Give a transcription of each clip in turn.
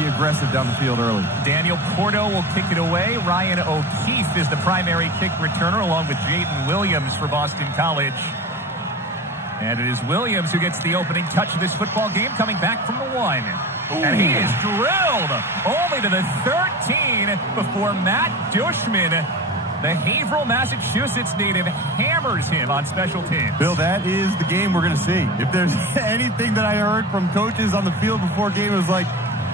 be aggressive down the field early. Daniel Porto will kick it away. Ryan O'Keefe is the primary kick returner, along with Jaden Williams for Boston College. And it is Williams who gets the opening touch of this football game, coming back from the 1. Ooh. And he is drilled only to the 13 before Matt Dushman, the Haverhill, Massachusetts native, hammers him on special teams. Bill, that is the game we're going to see. If there's anything that I heard from coaches on the field before game, it was like,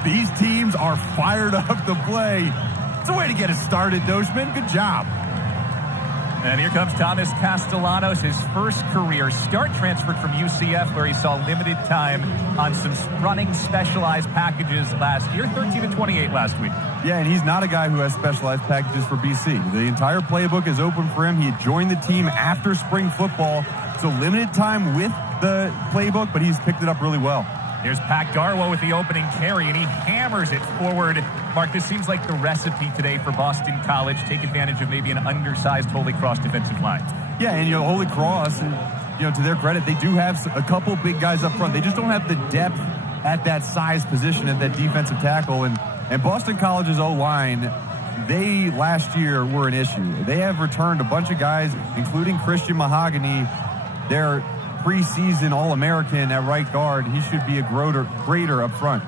these teams are fired up to play. It's a way to get it started, Dushman. Good job. And here comes Thomas Castellanos, his first career start, transferred from UCF, where he saw limited time on some running specialized packages last year, 13-28 last week. Yeah, and he's not a guy who has specialized packages for BC. The entire playbook is open for him. He had joined the team after spring football, so limited time with the playbook, but he's picked it up really well. Here's Pat Garwo with the opening carry, and he hammers it forward. Mark, this seems like the recipe today for Boston College. Take advantage of maybe an undersized Holy Cross defensive line. Yeah, and Holy Cross, to their credit, they do have a couple big guys up front. They just don't have the depth at that size position at that defensive tackle. And Boston College's O-line, they last year were an issue. They have returned a bunch of guys, including Christian Mahogany. Their preseason All-American at right guard. He should be a greater up front.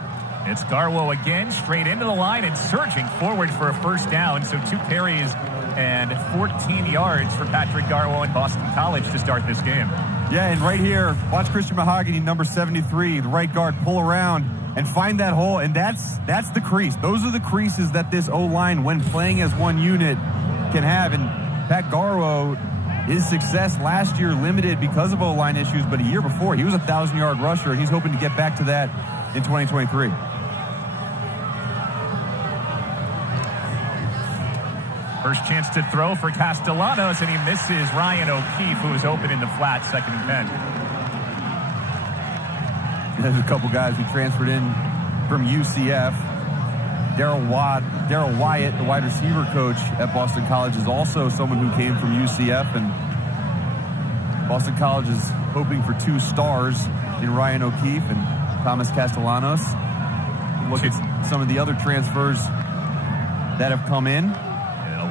It's Garwo again, straight into the line and surging forward for a first down. So 2 carries and 14 yards for Patrick Garwo and Boston College to start this game. Yeah, and right here, watch Christian Mahogany, number 73, the right guard, pull around and find that hole, and that's the crease. Those are the creases that this O-line, when playing as one unit, can have. And Pat Garwo, his success last year limited because of O-line issues, but a year before, he was a 1,000-yard rusher, and he's hoping to get back to that in 2023. First chance to throw for Castellanos, and he misses Ryan O'Keefe, who was open in the flat, 2nd and 10. There's a couple guys who transferred in from UCF. Darrell Wyatt, the wide receiver coach at Boston College, is also someone who came from UCF, and Boston College is hoping for 2 stars in Ryan O'Keefe and Thomas Castellanos. Look at some of the other transfers that have come in.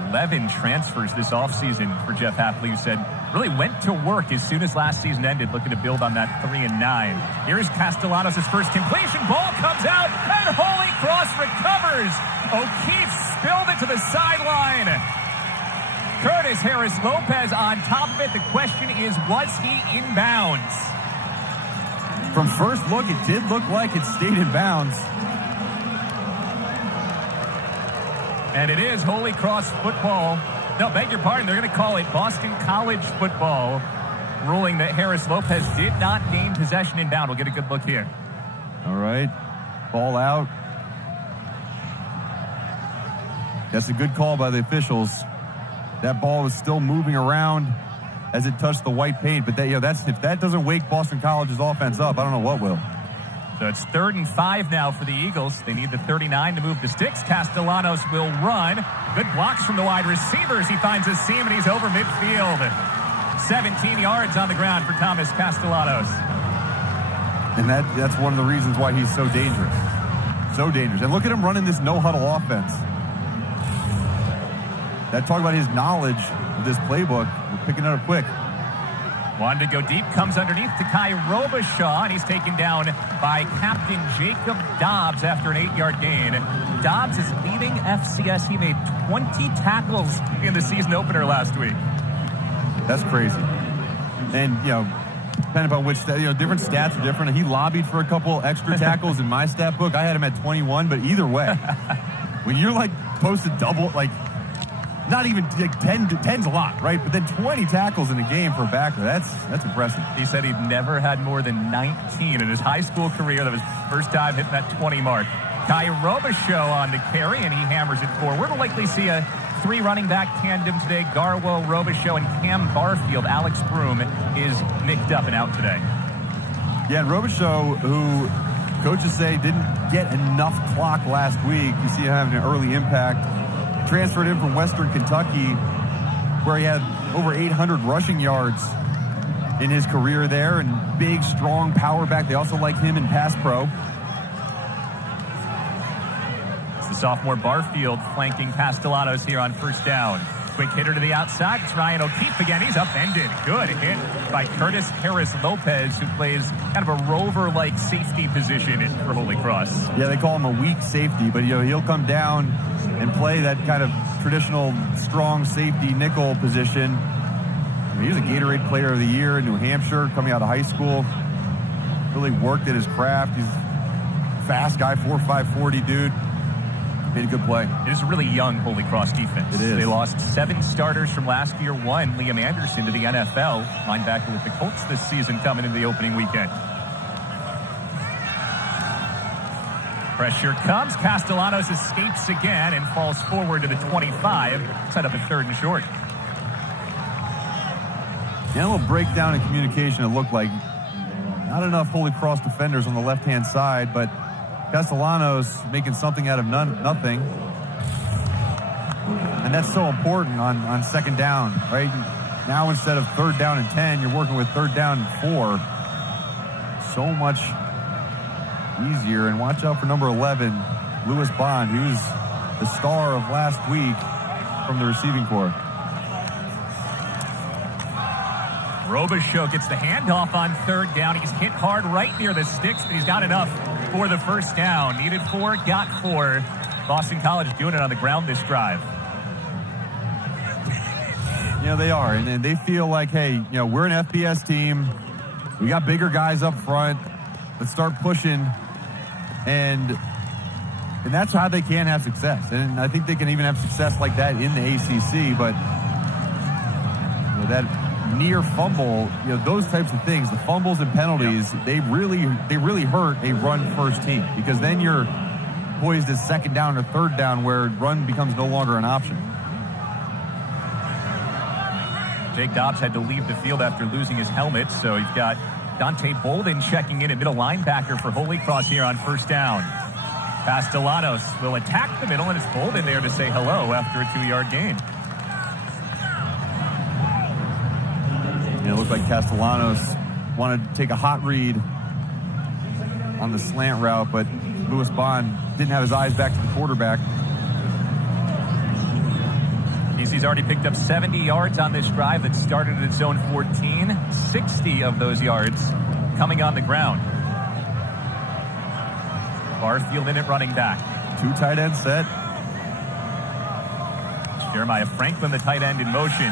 11 transfers this offseason for Jeff Hafley, who said really went to work as soon as last season ended, looking to build on that 3-9. Here's Castellanos' first completion. Ball comes out, and Holy Cross recovers. O'Keefe spilled it to the sideline. Curtis Harris-Lopez on top of it. The question is, was he inbounds? From first look, it did look like it stayed in bounds. And it is Holy Cross football. No, beg your pardon. They're going to call it Boston College football, ruling that Harris-Lopez did not gain possession inbound. We'll get a good look here. All right. Ball out. That's a good call by the officials. That ball was still moving around as it touched the white paint. But if that doesn't wake Boston College's offense up, I don't know what will. So it's 3rd and 5 now for the Eagles. They need the 39 to move the sticks. Castellanos will run. Good blocks from the wide receivers. He finds a seam, and he's over midfield. 17 yards on the ground for Thomas Castellanos. And that's one of the reasons why he's so dangerous. So dangerous. And look at him running this no-huddle offense. That talk about his knowledge of this playbook. We're picking it up quick. Wanted to go deep, comes underneath to Kai Robichaud, and he's taken down by Captain Jacob Dobbs after an 8-yard gain. Dobbs is leading FCS. He made 20 tackles in the season opener last week. That's crazy. And, depending upon which, different stats are different. He lobbied for a couple extra tackles in my stat book. I had him at 21, but either way, when you're posted double, not even 10's a lot, right? But then 20 tackles in a game for a backer, that's impressive. He said he'd never had more than 19 in his high school career. That was his first time hitting that 20 mark. Kai Robichaud on the carry, and he hammers it forward. We'll likely see a 3 running back tandem today. Garwo, Robichaud, and Cam Barfield. Alex Broom is nicked up and out today. Yeah, and Robichaud, who coaches say didn't get enough clock last week. You see him having an early impact. Transferred in from Western Kentucky, where he had over 800 rushing yards in his career there, and big, strong power back. They also like him in pass pro. Sophomore Barfield flanking Castellanos here on first down. Quick hitter to the outside. It's Ryan O'Keefe again. He's upended. Good hit by Curtis Harris-Lopez, who plays kind of a rover-like safety position for Holy Cross. Yeah, they call him a weak safety, but he'll come down and play that kind of traditional strong safety nickel position. He was a Gatorade Player of the Year in New Hampshire, coming out of high school. Really worked at his craft. He's a fast guy, 4.5 40 dude. Made a good play. It is a really young Holy Cross defense. It is. They lost 7 starters from last year. One, Liam Anderson, to the NFL. Linebacker with the Colts this season coming into the opening weekend. Pressure comes. Castellanos escapes again and falls forward to the 25. Set up a 3rd and short. Yeah, a little breakdown in communication, it looked like. Not enough Holy Cross defenders on the left-hand side, but Castellanos making something out of nothing. And that's so important on second down, right? Now instead of 3rd down and 10, you're working with 3rd down and 4. So much easier. And watch out for number 11, Lewis Bond, who's the star of last week from the receiving corps. Robichaux gets the handoff on 3rd down. He's hit hard right near the sticks, but he's got enough for the first down. Needed 4, got 4. Boston College doing it on the ground this drive. They are, and they feel like, hey, we're an FBS team. We got bigger guys up front. Let's start pushing, and that's how they can have success. And I think they can even have success like that in the ACC. But that near fumble, those types of things, the fumbles and penalties, they really hurt a run-first team, because then you're poised as 2nd down or 3rd down where run becomes no longer an option. Jake Dobbs had to leave the field after losing his helmet, so you've got Dante Bolden checking in at middle linebacker for Holy Cross here on first down. Castellanos will attack the middle, and it's Bolden there to say hello after a 2-yard gain. It looked like Castellanos wanted to take a hot read on the slant route, but Lewis Bond didn't have his eyes back to the quarterback. BC's already picked up 70 yards on this drive that started at its own 14. 60 of those yards coming on the ground. Barfield in at running back. 2 tight end set. It's Jeremiah Franklin, the tight end, in motion.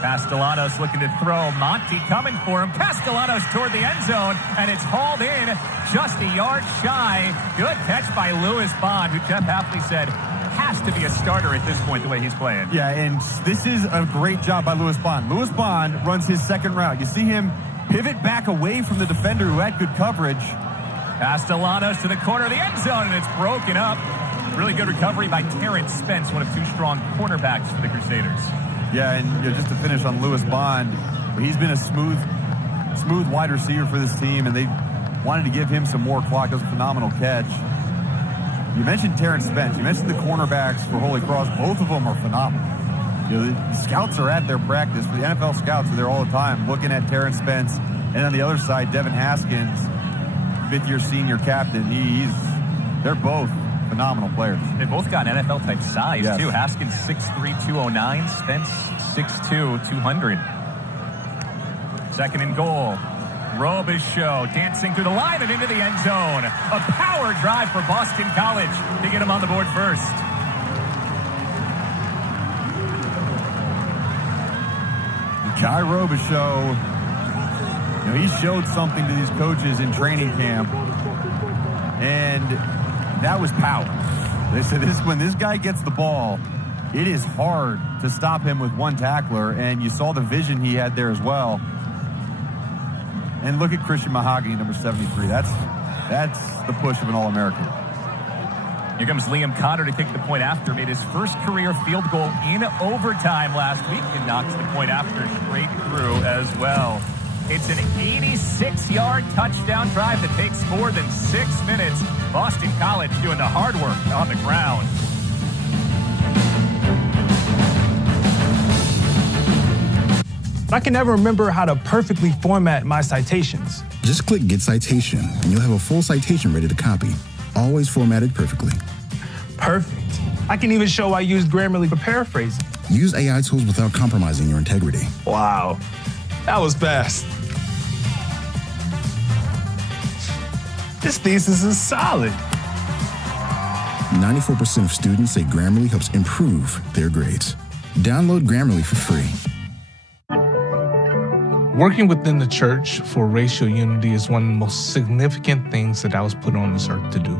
Castellanos looking to throw. Monty coming for him. Castellanos toward the end zone, and it's hauled in just a yard shy. Good catch by Lewis Bond, who Jeff Hafley said has to be a starter at this point, the way he's playing. Yeah, and this is a great job by Lewis Bond. Lewis Bond runs his 2nd route. You see him pivot back away from the defender who had good coverage. Castellanos to the corner of the end zone, and it's broken up. Really good recovery by Terrence Spence, one of 2 strong cornerbacks for the Crusaders. Yeah, and just to finish on Lewis Bond, he's been a smooth wide receiver for this team, and they wanted to give him some more clock. It was a phenomenal catch. You mentioned Terrence Spence. You mentioned the cornerbacks for Holy Cross. Both of them are phenomenal. The scouts are at their practice. The NFL scouts are there all the time looking at Terrence Spence. And on the other side, Devin Haskins, 5th-year senior captain. They're both phenomenal players. They both got NFL-type size, too. Haskins 6'3", 209. Spence 6'2", 200. 2nd and goal. Robichaux dancing through the line and into the end zone. A power drive for Boston College to get him on the board first. Kai Robichaux, he showed something to these coaches in training camp, and that was power. They said when this guy gets the ball, it is hard to stop him with one tackler, and you saw the vision he had there as well. And look at Christian Mahogany, number 73. That's the push of an All-American. Here comes Liam Cotter to kick the point after. Made his first career field goal in overtime last week and knocks the point after straight through as well. It's an 86-yard touchdown drive that takes more than 6 minutes. Boston College doing the hard work on the ground. I can never remember how to perfectly format my citations. Just click Get Citation, and you'll have a full citation ready to copy, always formatted perfectly. Perfect. I can even show I used Grammarly for paraphrasing. Use AI tools without compromising your integrity. Wow, that was fast. This thesis is solid. 94% of students say Grammarly helps improve their grades. Download Grammarly for free. Working within the church for racial unity is one of the most significant things that I was put on this earth to do.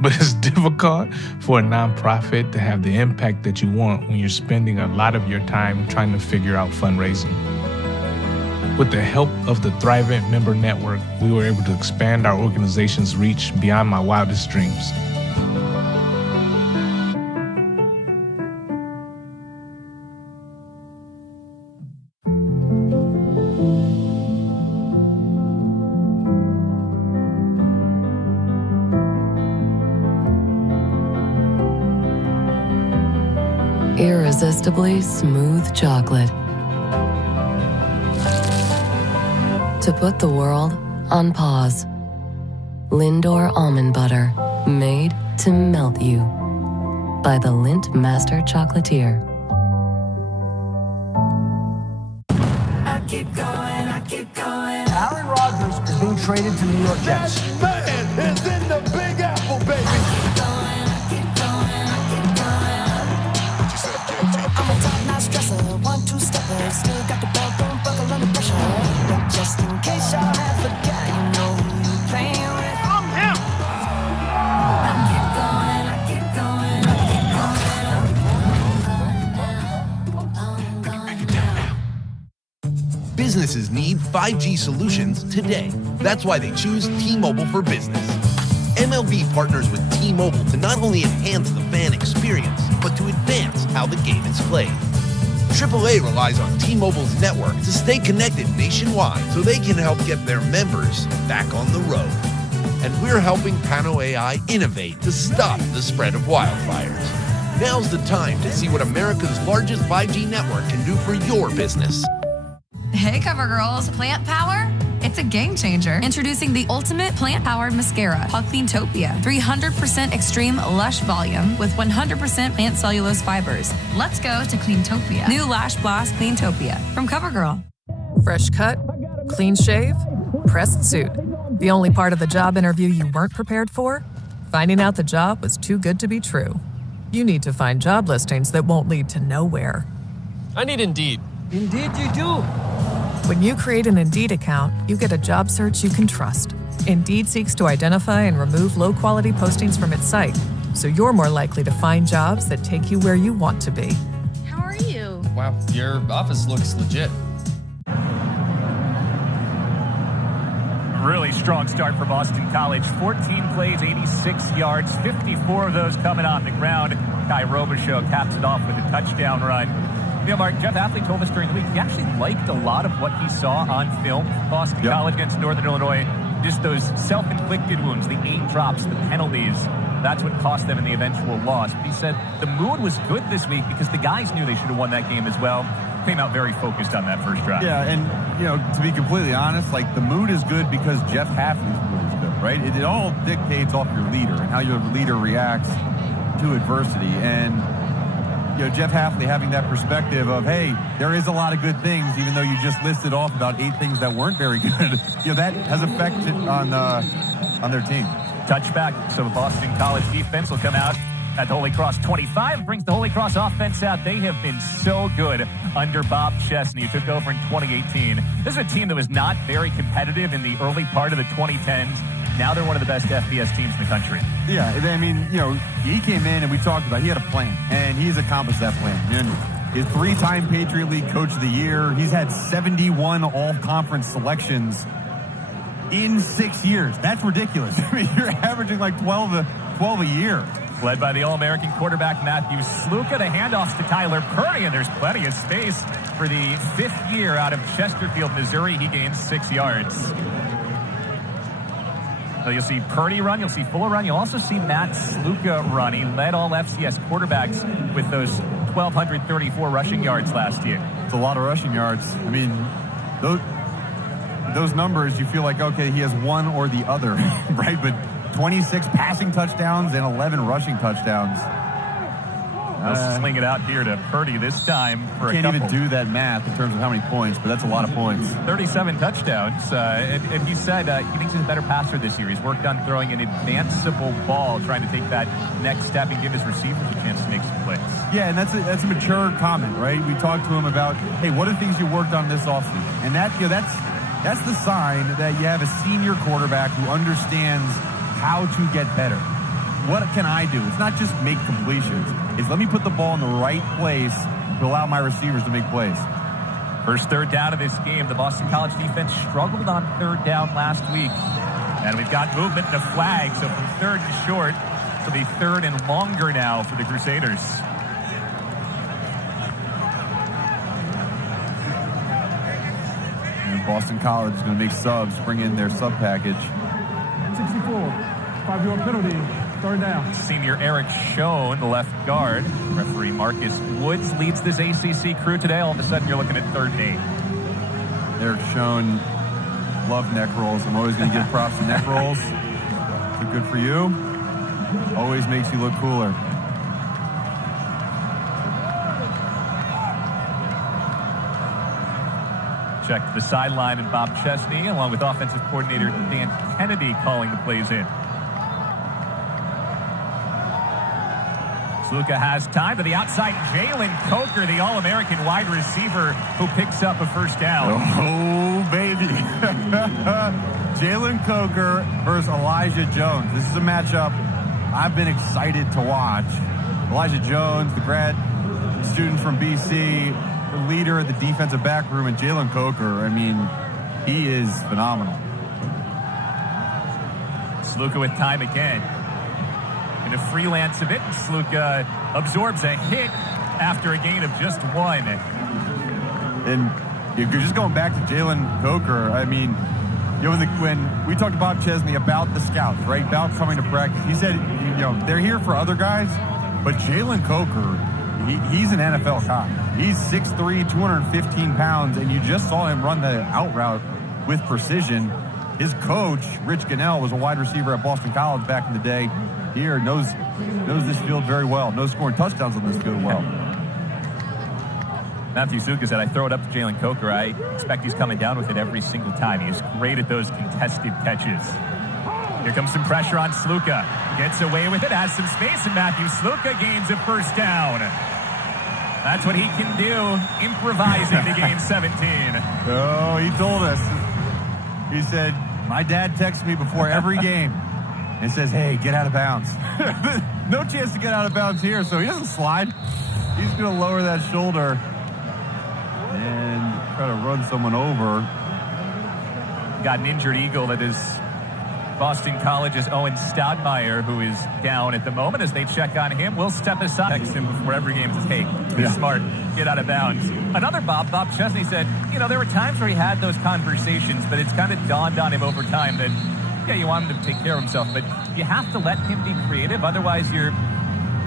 But it's difficult for a nonprofit to have the impact that you want when you're spending a lot of your time trying to figure out fundraising. With the help of the Thrivent member network, we were able to expand our organization's reach beyond my wildest dreams. Irresistibly smooth chocolate. To put the world on pause. Lindor Almond Butter, made to melt you. By the Lindt Master Chocolatier. I keep going. Aaron Rodgers is being traded to New York Jets. Man is in the Big Apple, baby. I'm a top-notch dresser, 1-2 stepper, still got the ball, don't buckle under pressure. But just in case y'all have forgot, you know who you playing with. I'm him. I keep going. Businesses need 5G solutions today. That's why they choose T-Mobile for Business. MLB partners with T-Mobile to not only enhance the fan experience, but to advance how the game is played. AAA relies on T-Mobile's network to stay connected nationwide so they can help get their members back on the road. And we're helping Pano AI innovate to stop the spread of wildfires. Now's the time to see what America's largest 5G network can do for your business. Hey, CoverGirls, plant power? It's a game changer. Introducing the ultimate plant-powered mascara called Cleantopia. 300% extreme lush volume with 100% plant cellulose fibers. Let's go to Cleantopia. New Lash Blast Cleantopia from CoverGirl. Fresh cut, clean shave, pressed suit. The only part of the job interview you weren't prepared for? Finding out the job was too good to be true. You need to find job listings that won't lead to nowhere. I need Indeed. Indeed you do. When you create an Indeed account, you get a job search you can trust. Indeed seeks to identify and remove low-quality postings from its site, so you're more likely to find jobs that take you where you want to be. How are you? Wow, your office looks legit. Really strong start for Boston College. 14 plays, 86 yards, 54 of those coming on the ground. Kai Robichaux caps it off with a touchdown run. You know, Mark, Jeff Hafley told us during the week he actually liked a lot of what he saw on film from Boston College against Northern Illinois. Just those self-inflicted wounds, the 8 drops, the penalties. That's what cost them in the eventual loss. But he said the mood was good this week because the guys knew they should have won that game as well. Came out very focused on that first drive. Yeah, and, you know, to be completely honest, like, the mood is good because Jeff Hafley's mood is good, right? It all dictates off your leader and how your leader reacts to adversity. And you know, Jeff Hafley having that perspective of, hey, there is a lot of good things, even though you just listed off about 8 things that weren't very good. You know, that has affected on their team. Touchback, so Boston College defense will come out at the Holy Cross 25, brings the Holy Cross offense out. They have been so good under Bob Chesney, who took over in 2018. This is a team that was not very competitive in the early part of the 2010s. Now they're one of the best FBS teams in the country. Yeah, I mean, you know, he came in and we talked about, he had a plan, and he's accomplished that plan. And he's 3-time Patriot League Coach of the Year. He's had 71 all-conference selections in 6 years. That's ridiculous. I mean, you're averaging like 12 a year. Led by the All-American quarterback Matthew Sluka. The handoffs to Tyler Purdy, and there's plenty of space for the 5th year out of Chesterfield, Missouri. He gains 6 yards. So you'll see Purdy run, you'll see Fuller run, you'll also see Matt Sluka run. He led all FCS quarterbacks with those 1,234 rushing yards last year. It's a lot of rushing yards. I mean, those numbers, you feel like, okay, he has one or the other, right? But 26 passing touchdowns and 11 rushing touchdowns. They'll sling it out here to Purdy this time for a couple. Can't even do that math in terms of how many points, but that's a lot of points. 37 touchdowns. And he said he thinks he's a better passer this year. He's worked on throwing an advanceable ball, trying to take that next step and give his receivers a chance to make some plays. Yeah, and that's a mature comment, right? We talked to him about, hey, what are things you worked on this offseason? And that's the sign that you have a senior quarterback who understands how to get better. What can I do? It's not just make completions. It's let me put the ball in the right place to allow my receivers to make plays. First third down of this game. The Boston College defense struggled on third down last week. And we've got movement and a flag. So from third to short, it'll be third and longer now for the Crusaders. And Boston College is going to make subs, bring in their sub package. 64, 5-yard penalty. Third down. Senior Eric Schoen, the left guard. Referee Marcus Woods leads this ACC crew today. All of a sudden, you're looking at 3rd and 8. Eric Schoen, love neck rolls. I'm always going to give props to neck rolls. They're good for you. Always makes you look cooler. Check the sideline and Bob Chesney, along with offensive coordinator Dan Kennedy, calling the plays in. Sluka has time to the outside. Jalen Coker, the All-American wide receiver, who picks up a first down. Oh, baby. Jalen Coker versus Elijah Jones. This is a matchup I've been excited to watch. Elijah Jones, the grad student from BC, the leader of the defensive back room, and Jalen Coker, I mean, he is phenomenal. Sluka with time again. In a freelance of it, Sluka absorbs a hit after a gain of just 1. And if you're just going back to Jalen Coker, I mean, you know, when we talked to Bob Chesney about the scouts, right, about coming to practice, he said, you know, they're here for other guys, but Jalen Coker, he's an NFL guy. He's 6'3", 215 pounds, and you just saw him run the out route with precision. His coach, Rich Gunnell, was a wide receiver at Boston College back in the day. Here, knows this field very well. Knows scoring touchdowns on this field well. Matthew Sluka said, I throw it up to Jalen Coker. I expect he's coming down with it every single time. He's great at those contested catches. Here comes some pressure on Sluka. Gets away with it, has some space, and Matthew Sluka gains a first down. That's what he can do, improvising to gain 17. Oh, he told us. He said, my dad texts me before every game and says, hey, get out of bounds. No chance to get out of bounds here, so he doesn't slide. He's going to lower that shoulder and try to run someone over. Got an injured Eagle that is Boston College's Owen Stoudemire, who is down at the moment. As they check on him, we'll step aside. Text him before every game says, hey, be smart, get out of bounds. Another Bob Chesney said, you know, there were times where he had those conversations, but it's kind of dawned on him over time that, yeah, you want him to take care of himself, but you have to let him be creative. Otherwise, you're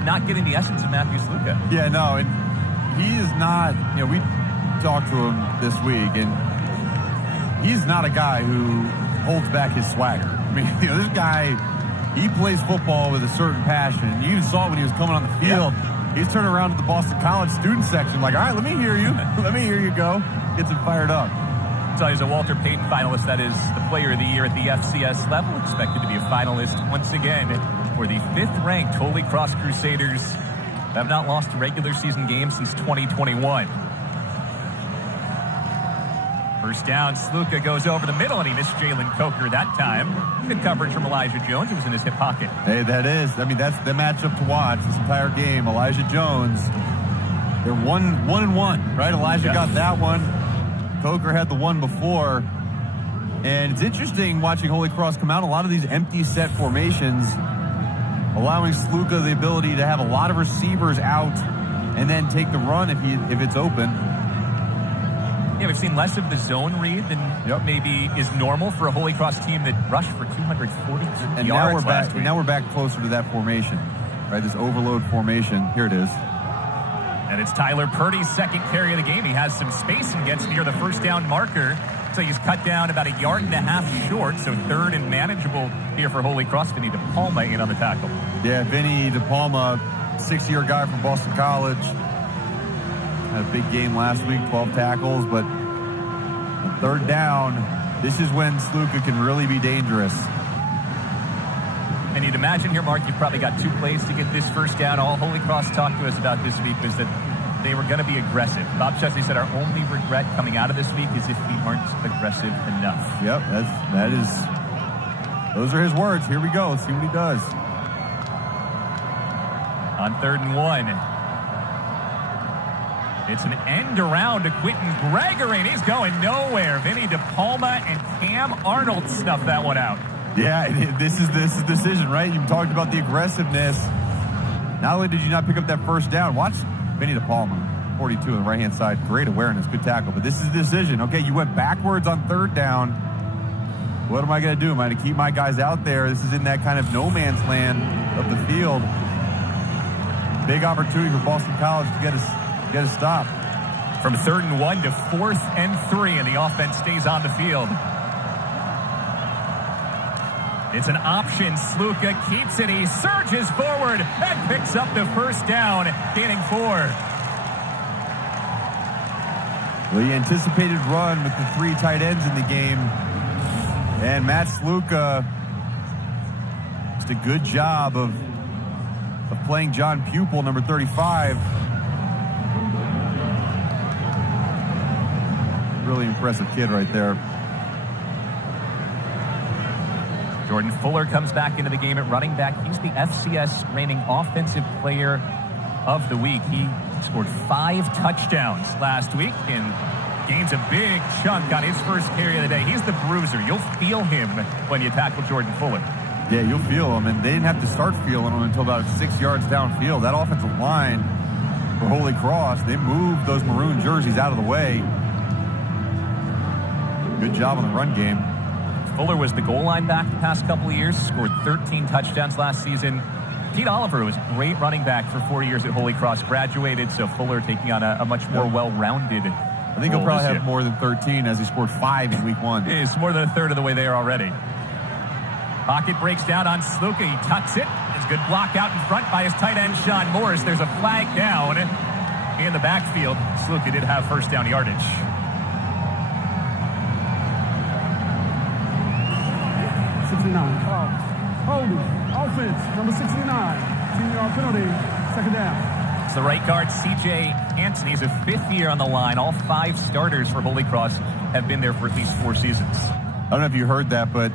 not getting the essence of Matthew Sluka. Yeah, no, and he is not, you know, we talked to him this week, and he's not a guy who holds back his swagger. I mean, you know, this guy, he plays football with a certain passion. You even saw it when he was coming on the field. Yeah. He's turning around to the Boston College student section like, all right, let me hear you. Let me hear you go. Gets him fired up. So he's a Walter Payton finalist. That is the player of the year at the FCS level. Expected to be a finalist once again for the 5th-ranked Holy Cross Crusaders. Have not lost a regular season game since 2021. First down, Sluka goes over the middle, and he missed Jalen Coker that time. Good coverage from Elijah Jones, who was in his hip pocket. Hey, that is. I mean, that's the matchup to watch this entire game. Elijah Jones, they're 1-1, right? Elijah got that one. Coker had the one before. And it's interesting watching Holy Cross come out. A lot of these empty set formations, allowing Sluka the ability to have a lot of receivers out and then take the run if it's open. Yeah, we've seen less of the zone read than maybe is normal for a Holy Cross team that rushed for 242 and yards last week. Now we're back closer to that formation, right? This overload formation. Here it is. And it's Tyler Purdy's second carry of the game. He has some space and gets near the first down marker. So he's cut down about 1.5 yards short, so third and manageable here for Holy Cross. Vinny DePalma in on the tackle. Yeah, Vinny DePalma, 6-year guy from Boston College. Had a big game last week, 12 tackles, but on third down, this is when Sluka can really be dangerous. And you'd imagine here, Mark, you've probably got 2 plays to get this first down. All Holy Cross talked to us about this week was that they were going to be aggressive. Bob Chesley said our only regret coming out of this week is if we aren't aggressive enough. Yep, those are his words. Here we go. Let's see what he does. On 3rd and 1. It's an end around to Quentin Gregory, and he's going nowhere. Vinny DePalma and Cam Arnold snuffed that one out. Yeah, this is the decision, right? You talked about the aggressiveness. Not only did you not pick up that first down, watch Vinny DePalma, 42 on the right-hand side. Great awareness, good tackle. But this is the decision. Okay, you went backwards on 3rd down. What am I going to do? Am I going to keep my guys out there? This is in that kind of no man's land of the field. Big opportunity for Boston College to get a stop. From 3rd and 1 to 4th and 3, and the offense stays on the field. It's an option. Sluka keeps it. He surges forward and picks up the first down, gaining 4. Well, the anticipated run with the 3 tight ends in the game. And Matt Sluka just a good job of playing John Pupil, number 35. Really impressive kid right there. Jordan Fuller comes back into the game at running back. He's the FCS reigning offensive player of the week. He scored 5 touchdowns last week and gains a big chunk on his first carry of the day. He's the bruiser. You'll feel him when you tackle Jordan Fuller. Yeah, you'll feel him, and they didn't have to start feeling him until about 6 yards downfield. That offensive line for Holy Cross, they moved those maroon jerseys out of the way. Good job on the run game. Fuller was the goal line back the past couple of years, scored 13 touchdowns last season. Pete Oliver was a great running back for 4 years at Holy Cross, graduated, so Fuller taking on a much more well-rounded I think he'll probably have more than 13 as he scored 5 in week 1. It's more than a third of the way there already. Pocket breaks down on Sluka. He tucks it. It's a good block out in front by his tight end, Sean Morris. There's a flag down in the backfield. Sluka did have first down yardage. Holding, offense, number 69, 10-yard penalty, 2nd down. It's the right guard, C.J. Anthony, is a 5th year on the line. All 5 starters for Holy Cross have been there for at least 4 seasons. I don't know if you heard that, but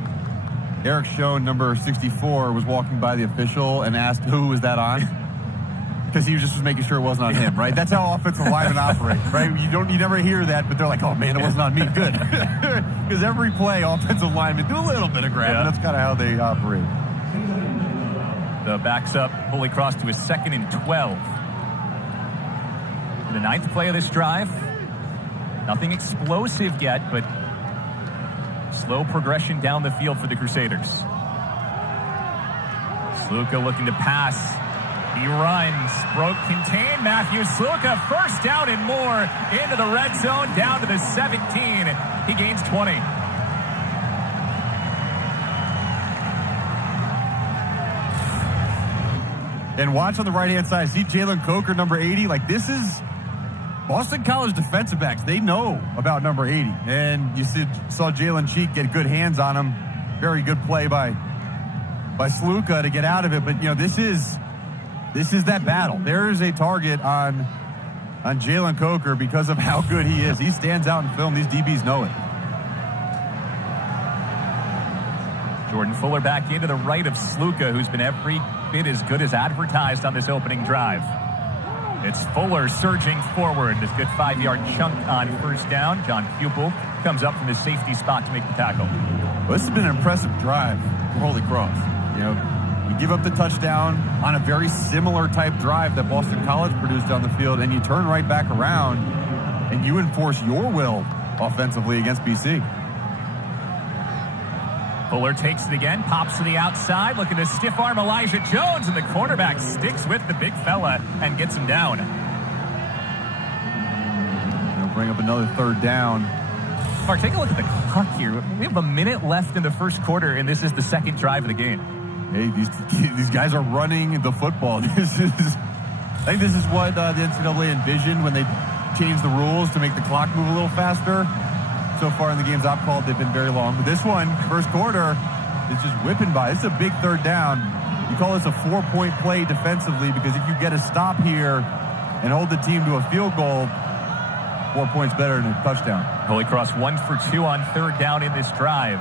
Eric Schoen, number 64, was walking by the official and asked who was that on? Because he just was making sure it wasn't on him, right? That's how offensive linemen operate, right? You never hear that, but they're like, oh man, it wasn't on me. Good. Because every play, offensive linemen do a little bit of grabbing. Yeah. That's kind of how they operate. The backs up Holy Cross to his 2nd and 12. The 9th play of this drive. Nothing explosive yet, but slow progression down the field for the Crusaders. Sluka looking to pass. He runs. Broke contained. Matthew Sluka, first down and more into the red zone, down to the 17. He gains 20. And watch on the right-hand side. See Jalen Coker, number 80. Like, this is Boston College defensive backs. They know about number 80. And you saw Jalen Cheek get good hands on him. Very good play by Sluka to get out of it. But, you know, this is that battle. There is a target on Jalen Coker because of how good he is. He stands out in film. These DBs know it. Jordan Fuller back into the right of Sluka, who's been every bit as good as advertised on this opening drive. It's Fuller surging forward. This good 5-yard chunk on first down. John Pupil comes up from his safety spot to make the tackle. Well, this has been an impressive drive for Holy Cross. You know, you give up the touchdown on a very similar type drive that Boston College produced on the field, and you turn right back around and you enforce your will offensively against BC. Fuller takes it again, pops to the outside, looking to stiff arm Elijah Jones, and the cornerback sticks with the big fella and gets him down. They'll bring up another 3rd down. Mark, take a look at the clock here. We have a minute left in the first quarter, and this is the second drive of the game. Hey, these guys are running the football. I think this is what the NCAA envisioned when they changed the rules to make the clock move a little faster. So far in the games I've called, they've been very long. But this one, first quarter, is just whipping by. This is a big third down. You call this a 4-point play defensively because if you get a stop here and hold the team to a field goal, 4 points better than a touchdown. Holy Cross 1 for 2 on third down in this drive.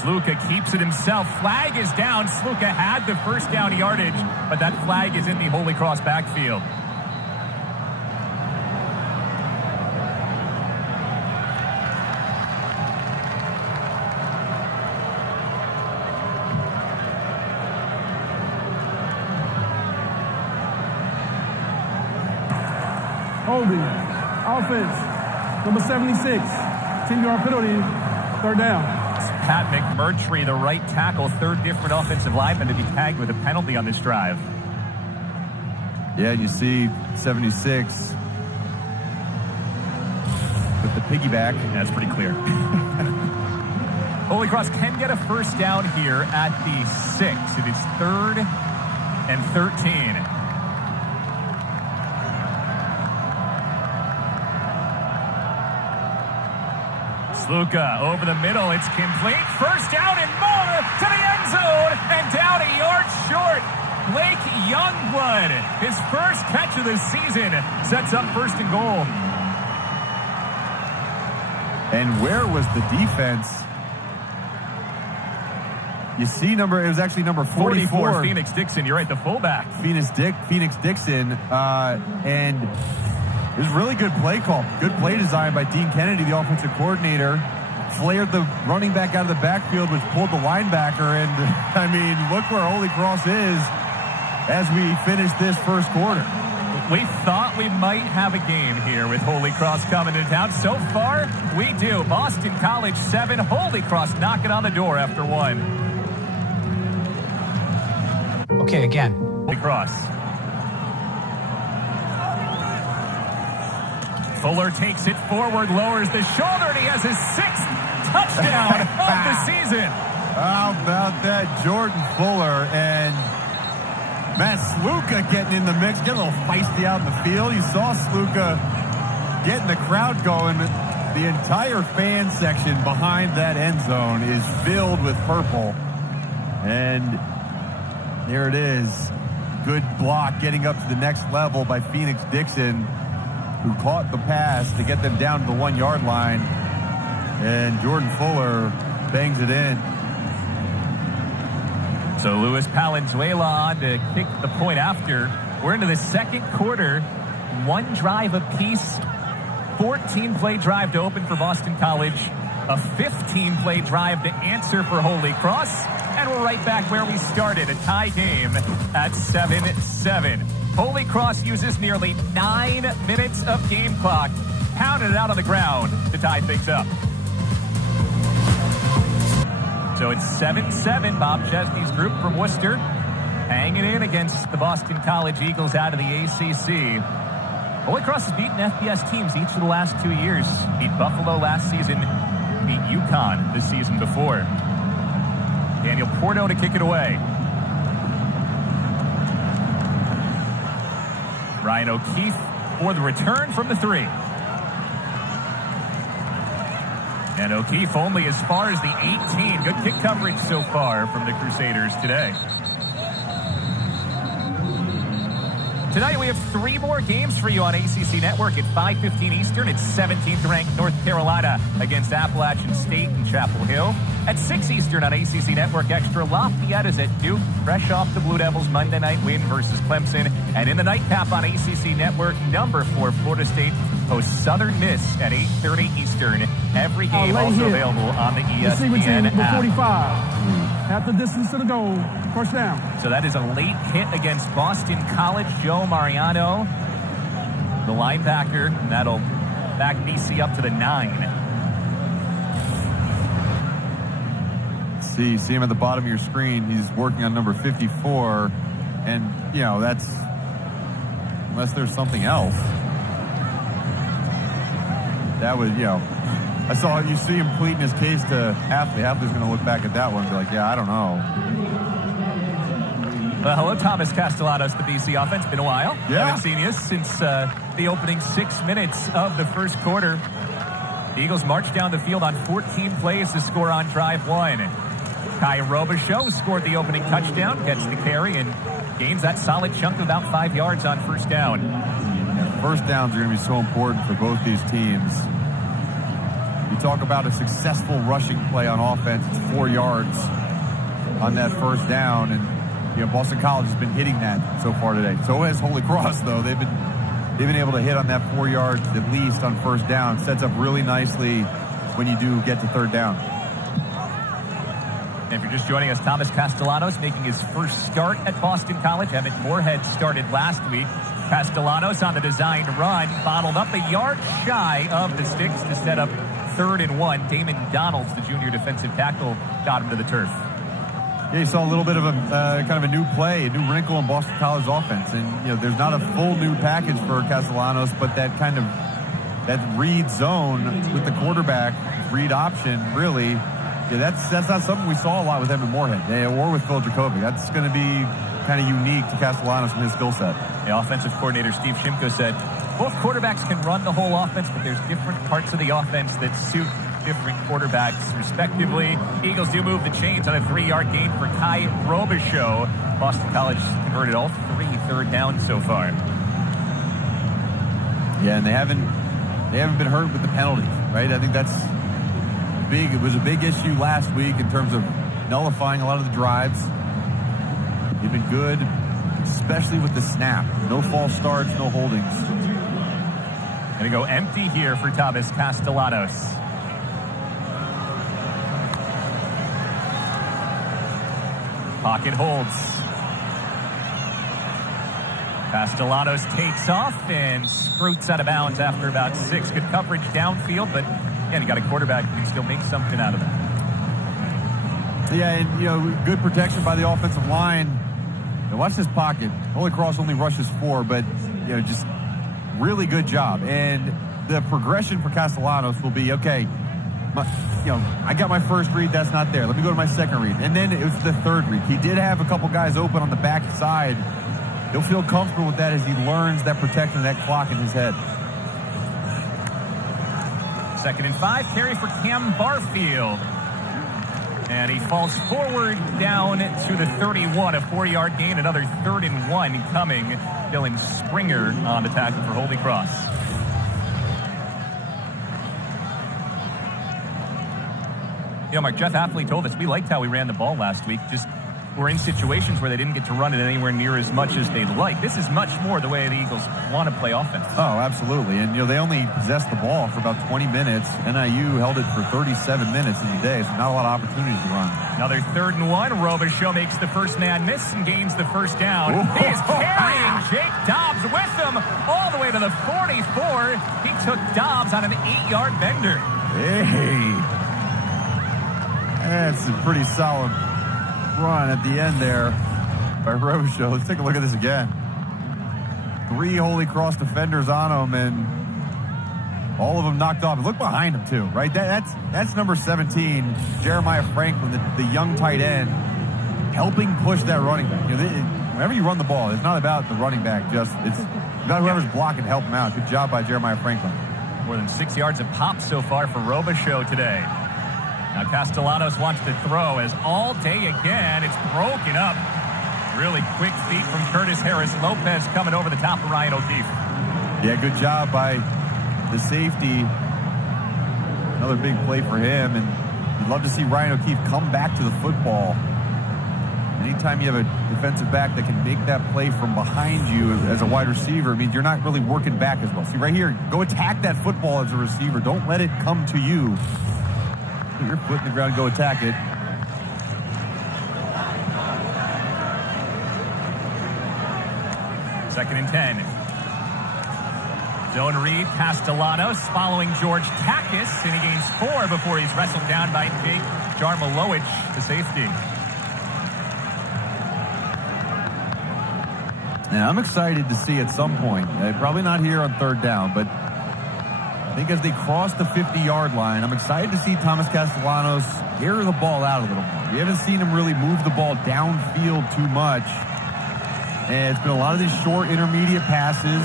Sluka keeps it himself. Flag is down. Sluka had the first down yardage, but that flag is in the Holy Cross backfield. Holding. Offense. Number 76. 10-yard penalty. Third down. Pat McMurtry, the right tackle, third different offensive lineman to be tagged with a penalty on this drive. Yeah, you see 76 with the piggyback. That's pretty clear. Holy Cross can get a first down here at the 6. It is 3rd and 13. Sluka over the middle. It's complete. First down and more to the end zone and down a yard short. Blake Youngblood, his first catch of the season, sets up 1st and goal. And where was the defense? You see it was actually number 44. Phoenix Dixon, you're right, the fullback. Phoenix Dixon, and it was really good play call. Good play design by Dean Kennedy, the offensive coordinator. Flared the running back out of the backfield, which pulled the linebacker. And, I mean, look where Holy Cross is as we finish this first quarter. We thought we might have a game here with Holy Cross coming to town. So far, we do. Boston College 7, Holy Cross knocking on the door after 1. Okay, again. Holy Cross. Fuller takes it forward, lowers the shoulder, and he has his 6th touchdown of the season. How about that? Jordan Fuller and Matt Sluka getting in the mix, getting a little feisty out in the field. You saw Sluka getting the crowd going. The entire fan section behind that end zone is filled with purple. And there it is. Good block getting up to the next level by Phoenix Dixon, who caught the pass to get them down to the 1-yard line. And Jordan Fuller bangs it in. So Luis Palenzuela on to kick the point after. We're into the second quarter. 1 drive apiece. 14-play drive to open for Boston College. A 15-play drive to answer for Holy Cross. And we're right back where we started. A tie game at 7-7. Holy Cross uses nearly 9 minutes of game clock. Pounded it out on the ground to tie things up. So it's 7-7. Bob Chesney's group from Worcester hanging in against the Boston College Eagles out of the ACC. Holy Cross has beaten FBS teams each of the last 2 years. Beat Buffalo last season, beat UConn the season before. Daniel Porto to kick it away. Ryan O'Keefe for the return from the 3. And O'Keefe only as far as the 18. Good kick coverage so far from the Crusaders today. Tonight we have 3 more games for you on ACC Network at 5:15 Eastern. It's 17th ranked North Carolina against Appalachian State and Chapel Hill. At 6 Eastern on ACC Network Extra, Lafayette is at Duke, fresh off the Blue Devils' Monday night win versus Clemson. And in the nightcap on ACC Network, number 4 Florida State hosts Southern Miss at 8:30 Eastern. Every game also available on the ESPN app. 45. Half the distance to the goal. First down. So that is a late hit against Boston College. Joe Mariano, the linebacker, and that'll back BC up to the 9. See him at the bottom of your screen. He's working on number 54. And, that's unless there's something else. that was, I saw you see him pleading his case to Hafley. Hafley's going to look back at that one and be like, yeah, I don't know. Well, hello, Thomas Castellanos, the BC offense. Been a while. Yeah. Haven't seen you since the opening 6 minutes of the first quarter. The Eagles marched down the field on 14 plays to score on drive one. Kai Robichaux scored the opening touchdown, gets the carry, and gains that solid chunk of about 5 yards on first down. First downs are going to be so important for both these teams. You talk about a successful rushing play on offense. It's 4 yards on that first down, and Boston College has been hitting that so far today. So has Holy Cross, though. They've been able to hit on that 4 yards at least on first down. Sets up really nicely when you do get to third down. And if you're just joining us, Thomas Castellanos making his first start at Boston College. Emmett Moorhead started last week. Castellanos on the designed run, bottled up a yard shy of the sticks to set up 3rd and 1. Damon Donalds, the junior defensive tackle, got him to the turf. Yeah, you saw a little bit of a kind of a new play, a new wrinkle in Boston College offense. And, there's not a full new package for Castellanos, but that kind of that read zone with the quarterback, read option, really, that's not something we saw a lot with Emmett Moorhead or with Phil Jacoby. That's going to be kind of unique to Castellanos and his skill set. The offensive coordinator, Steve Shimko, said both quarterbacks can run the whole offense, but there's different parts of the offense that suit different quarterbacks, respectively. Eagles do move the chains on a 3-yard gain for Kai Robichaux. Boston College converted all 3 third downs so far. Yeah, and they haven't been hurt with the penalties, right? I think that's big. It was a big issue last week in terms of nullifying a lot of the drives. They've been good, especially with the snap. No false starts, no holdings. Going to go empty here for Thomas Castellanos. Pocket holds. Castellanos takes off and scoots out of bounds after about 6. Good coverage downfield, but again, you got a quarterback who can still make something out of that. Yeah, and good protection by the offensive line. Now watch this pocket. Holy Cross only rushes 4, but just really good job. And the progression for Castellanos will be okay. I got my first read, that's not there. Let me go to my second read. And then it was the third read. He did have a couple guys open on the back side. He'll feel comfortable with that as he learns that protection, that clock in his head. 2nd and 5, carry for Cam Barfield. And he falls forward down to the 31, a 4-yard gain, another 3rd and 1 coming. Dylan Springer on the tackle for Holy Cross. Mark, Jeff Hafley told us we liked how we ran the ball last week. Just we're in situations where they didn't get to run it anywhere near as much as they'd like. This is much more the way the Eagles want to play offense. Oh, absolutely. And, they only possessed the ball for about 20 minutes. NIU held it for 37 minutes in the day, so not a lot of opportunities to run. Another 3rd and 1. Robichaux makes the first man miss and gains the first down. Ooh. He is carrying Jake Dobbs with him all the way to the 44. He took Dobbs on an 8-yard bender. Hey. That's a pretty solid run at the end there by Robichaux. Let's take a look at this again. 3 Holy Cross defenders on him, and all of them knocked off. Look behind him too, right? That's number 17, Jeremiah Franklin, the young tight end, helping push that running back. Whenever you run the ball, it's not about the running back. It's about whoever's blocking to help him out. Good job by Jeremiah Franklin. More than 6 yards of pop so far for Robichaux today. Now Castellanos wants to throw as all day again. It's broken up. Really quick feet from Curtis Harris-Lopez coming over the top of Ryan O'Keefe. Yeah, good job by the safety. Another big play for him. And you'd love to see Ryan O'Keefe come back to the football. Anytime you have a defensive back that can make that play from behind you as a wide receiver, it means you're not really working back as well. See, right here, go attack that football as a receiver. Don't let it come to you. Put your foot in the ground, go attack it. Second and 10. Zone read, Castellanos following George Takis, and he gains 4 before he's wrestled down by Jake Jarmilowicz, the safety. And I'm excited to see at some point, probably not here on third down, but I think as they cross the 50-yard line, I'm excited to see Thomas Castellanos air the ball out a little more. We haven't seen him really move the ball downfield too much. And it's been a lot of these short intermediate passes.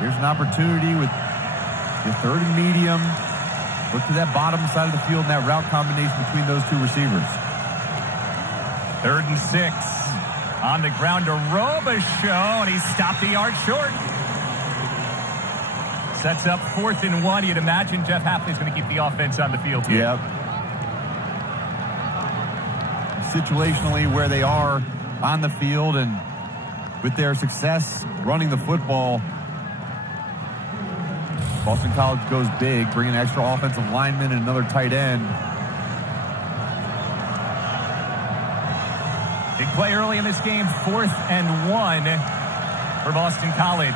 Here's an opportunity with the third and medium. Look to that bottom side of the field and that route combination between those two receivers. 3rd and 6. On the ground to Robichaux, and he stopped a yard short. Sets up 4th and 1. You'd imagine Jeff Hafley's going to keep the offense on the field here. Yep. Situationally where they are on the field and with their success running the football, Boston College goes big, bringing an extra offensive lineman and another tight end. Big play early in this game, 4th and 1 for Boston College.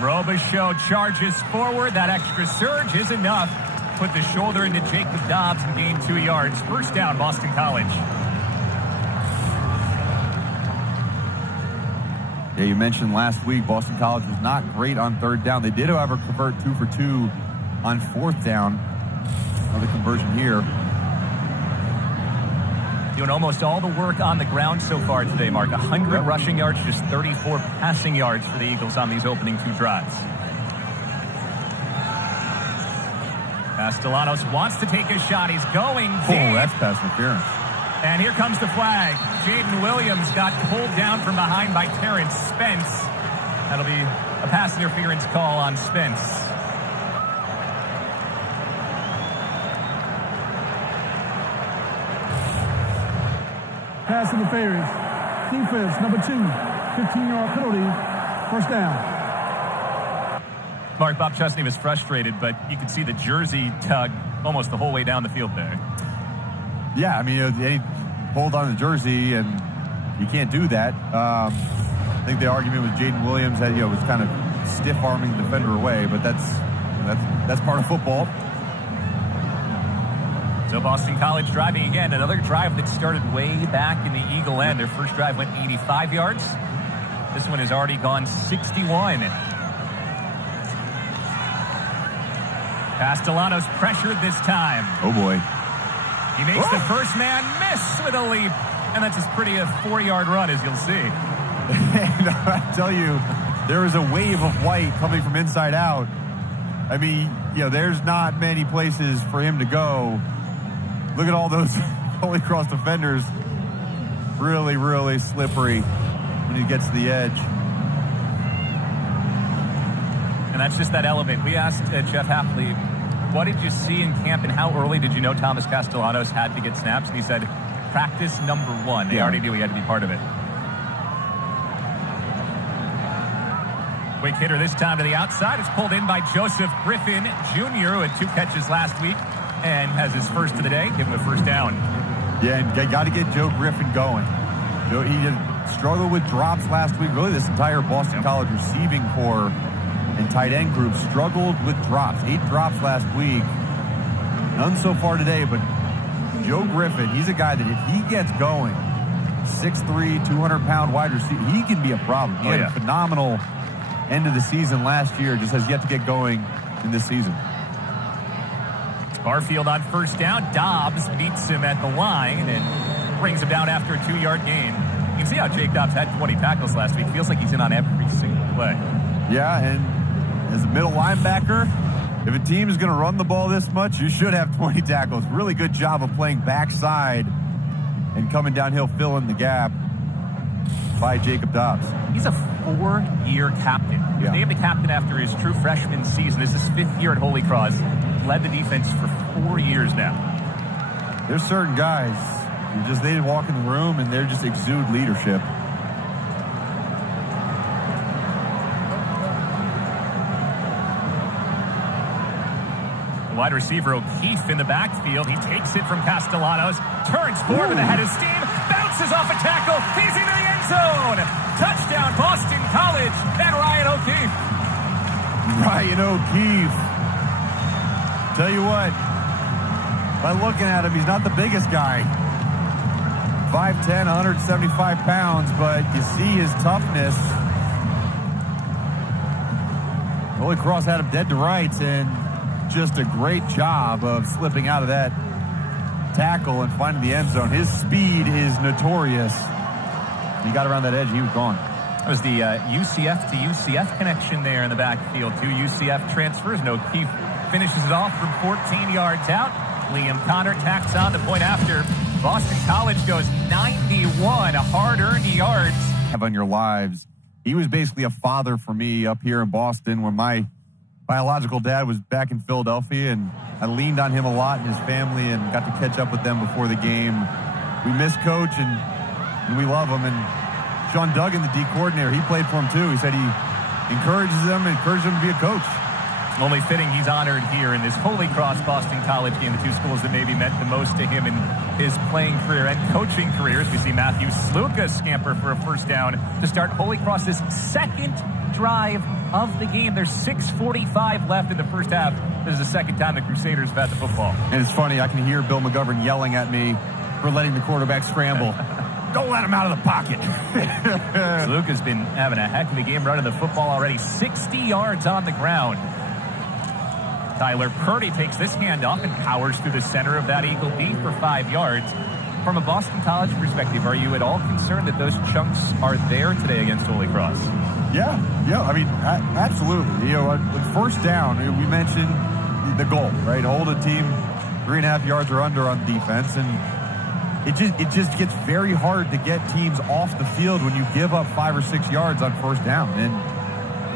Robichaux charges forward. That extra surge is enough. Put the shoulder into Jacob Dobbs and gain 2 yards. First down, Boston College. Yeah, you mentioned last week Boston College was not great on 3rd down. They did, however, convert 2 for 2 on 4th down. Another conversion here. Doing almost all the work on the ground so far today, Mark. 100 rushing yards, just 34 passing yards for the Eagles on these opening 2 drives. Castellanos wants to take a shot. He's going deep. Oh, that's pass interference. And here comes the flag. Jaden Williams got pulled down from behind by Terrence Spence. That'll be a pass interference call on Spence. Pass interference. Defense, number 2. 15-yard penalty. First down. Mark, Bob Chesney was frustrated, but you could see the jersey tug almost the whole way down the field there. Yeah, I mean, they pulled on the jersey, and you can't do that. I think the argument with Jaden Williams that was kind of stiff-arming the defender away, but that's part of football. So Boston College driving again. Another drive that started way back in the Eagle end. Their first drive went 85 yards. This one has already gone 61. Castellanos pressured this time. Oh, boy. He makes the first man miss with a leap. And that's as pretty a 4-yard run as you'll see. And I tell you, there is a wave of white coming from inside out. I mean, there's not many places for him to go. Look at all those Holy Cross defenders. Really, really slippery when he gets to the edge. And that's just that element. We asked Jeff Hafley, what did you see in camp and how early did you know Thomas Castellanos had to get snaps? And he said, practice number 1. They already knew he had to be part of it. Quick hitter this time to the outside. It's pulled in by Joseph Griffin Jr., who had 2 catches last week and has his first of the day. Give him a first down. Yeah, and you got to get Joe Griffin going. He did struggle with drops last week. Really, this entire Boston College receiving corps and tight end group struggled with drops. 8 drops last week. None so far today, but Joe Griffin, he's a guy that if he gets going, 6'3", 200-pound wide receiver, he can be a problem. He had a phenomenal end of the season last year, just has yet to get going in this season. Barfield on first down. Dobbs beats him at the line and brings him down after a 2-yard gain. You can see how Jake Dobbs had 20 tackles last week. Feels like he's in on every single play. Yeah, and as a middle linebacker, if a team is going to run the ball this much, you should have 20 tackles. Really good job of playing backside and coming downhill, filling the gap by Jacob Dobbs. He's a 4-year captain. He was named the captain after his true freshman season. This is his 5th year at Holy Cross. Led the defense for 4 years now. There's certain guys, they walk in the room and they just exude leadership. Wide receiver O'Keefe in the backfield. He takes it from Castellanos, turns forward with a head of steam, bounces off a tackle. He's into the end zone. Touchdown, Boston College, and Ryan O'Keefe. Ryan O'Keefe. Tell you what, by looking at him, he's not the biggest guy. 5'10", 175 pounds, but you see his toughness. Holy Cross had him dead to rights, and just a great job of slipping out of that tackle and finding the end zone. His speed is notorious. He got around that edge, he was gone. That was the UCF to UCF connection there in the backfield. 2 UCF transfers. O'Keefe finishes it off from 14 yards out. Liam Connor tacks on the point after. Boston College goes 91 hard-earned yards. Have on your lives. He was basically a father for me up here in Boston when my biological dad was back in Philadelphia, and I leaned on him a lot and his family and got to catch up with them before the game. We miss Coach, and we love him. And Sean Duggan, the D coordinator, he played for him too. He said he encourages him to be a coach. Only fitting he's honored here in this Holy Cross Boston College game, the two schools that maybe meant the most to him in his playing career and coaching careers. We see Matthew Sluka scamper for a first down to start Holy Cross's second drive of the game. There's 6:45 left in the first half. This is the second time the Crusaders have had the football. And it's funny, I can hear Bill McGovern yelling at me for letting the quarterback scramble. Don't let him out of the pocket. Sluka's been having a heck of a game running the football already. 60 yards on the ground. Tyler Purdy takes this handoff and powers through the center of that Eagle D for 5 yards. From a Boston College perspective, are you at all concerned that those chunks are there today against Holy Cross? Yeah, I mean, absolutely. With first down, we mentioned the goal, right? Hold a team 3.5 yards or under on defense, and it just gets very hard to get teams off the field when you give up 5 or 6 yards on first down. And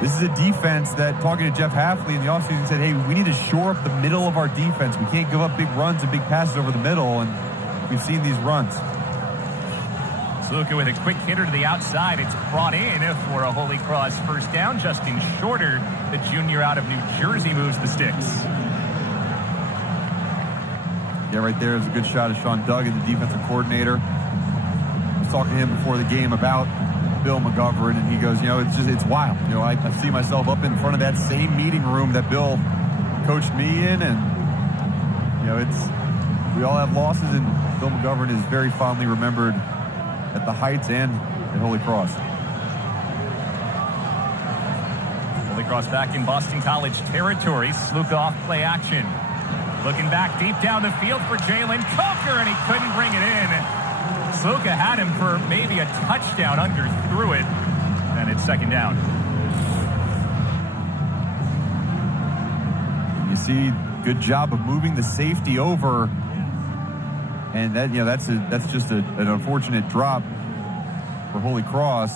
this is a defense that, talking to Jeff Hafley in the offseason, said, hey, we need to shore up the middle of our defense. We can't give up big runs and big passes over the middle, and we've seen these runs. Sluka with a quick hitter to the outside. It's brought in for a Holy Cross first down. Justin Shorter, the junior out of New Jersey, moves the sticks. Yeah, right there is a good shot of Sean Duggan, the defensive coordinator. I was talking to him before the game about Bill McGovern, and he goes, it's wild. I see myself up in front of that same meeting room that Bill coached me in, and we all have losses, and Bill McGovern is very fondly remembered at the Heights and at Holy Cross. Holy Cross back in Boston College territory. Sluka off play action. Looking back deep down the field for Jalen Coker, and he couldn't bring it in. Sluka had him for maybe a touchdown, underthrew it, and it's second down. You see, good job of moving the safety over, and that's just an unfortunate drop for Holy Cross.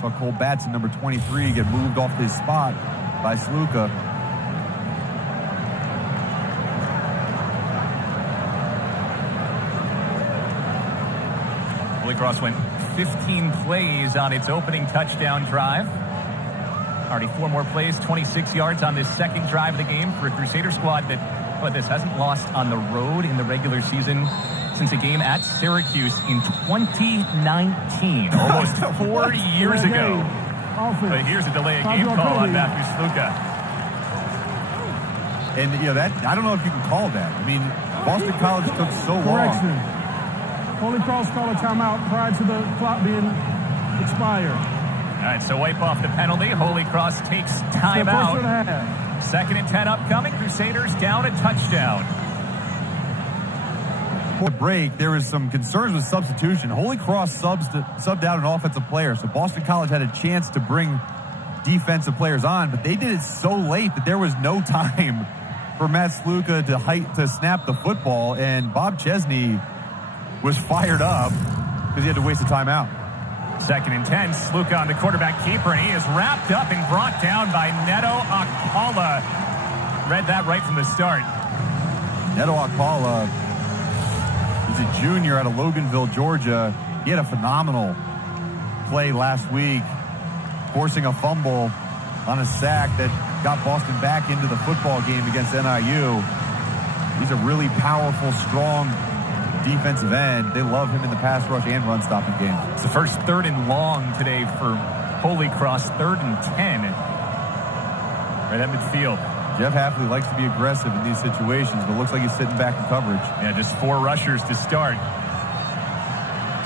Saw Cole Batson, number 23, get moved off his spot by Sluka. Holy Cross went 15 plays on its opening touchdown drive. Already 4 more plays, 26 yards on this second drive of the game for a Crusader squad that hasn't lost on the road in the regular season since a game at Syracuse in 2019, almost 4 years ago. But here's a delay of game call on Matthew Sluka. And that I don't know if you can call that. I mean, Boston College took so long. Holy Cross call a timeout prior to the clock being expired. All right, so wipe off the penalty. Holy Cross takes timeout. 2nd and 10 upcoming. Crusaders down a touchdown. Before the break, there was some concerns with substitution. Holy Cross subbed out an offensive player, so Boston College had a chance to bring defensive players on, but they did it so late that there was no time for Matt Sluka to snap the football, and Bob Chesney was fired up because he had to waste a timeout. 2nd and 10, Sluka on the quarterback keeper, and he is wrapped up and brought down by Neto Akpala. Read that right from the start. Neto Akpala is a junior out of Loganville, Georgia. He had a phenomenal play last week, forcing a fumble on a sack that got Boston back into the football game against NIU. He's a really powerful, strong defensive end. They love him in the pass rush and run stopping game. It's the first 3rd and long today for Holy Cross, 3rd and 10. Right at midfield. Jeff Hafley likes to be aggressive in these situations, but looks like he's sitting back in coverage. Yeah, just 4 rushers to start.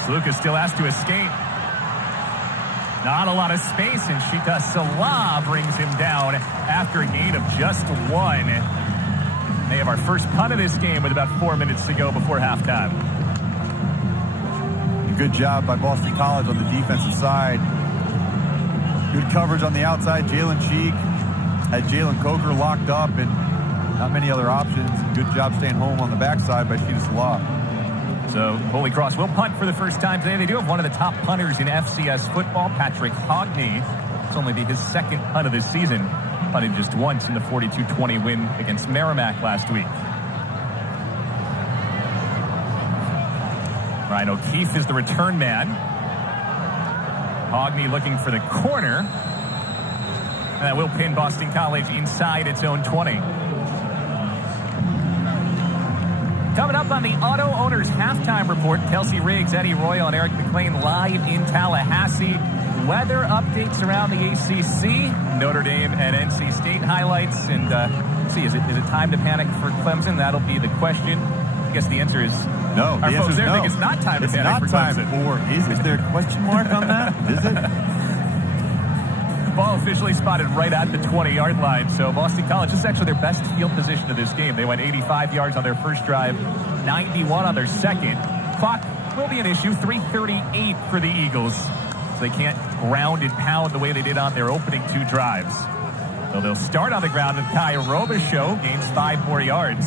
Sluka still has to escape. Not a lot of space, and Shita Salah brings him down after a gain of just 1. They have our first punt of this game with about 4 minutes to go before halftime. Good job by Boston College on the defensive side. Good coverage on the outside. Jalen Cheek had Jalen Coker locked up and not many other options. Good job staying home on the backside by Shita Salah. So Holy Cross will punt for the first time today. They do have one of the top punters in FCS football, Patrick Hogney. It's only be his second punt of this season. Punted just once in the 42-20 win against Merrimack last week. Ryan O'Keefe is the return man. Hogney looking for the corner. And that will pin Boston College inside its own 20. Coming up on the Auto Owners Halftime Report, Kelsey Riggs, Eddie Royal, and Eric McLean live in Tallahassee. Weather updates around the ACC, Notre Dame and NC State highlights. And is it time to panic for Clemson? That'll be the question. I guess the answer is no. Our folks there no. think it's not time to panic for Clemson. Is there a question mark on that? Is it? Ball officially spotted right at the 20-yard line. So Boston College, this is actually their best field position of this game. They went 85 yards on their first drive, 91 on their second. Clock will be an issue, 3:38 for the Eagles. So they can't ground and pound the way they did on their opening 2 drives. So they'll start on the ground with Kai Robichaux, gains 5 more yards.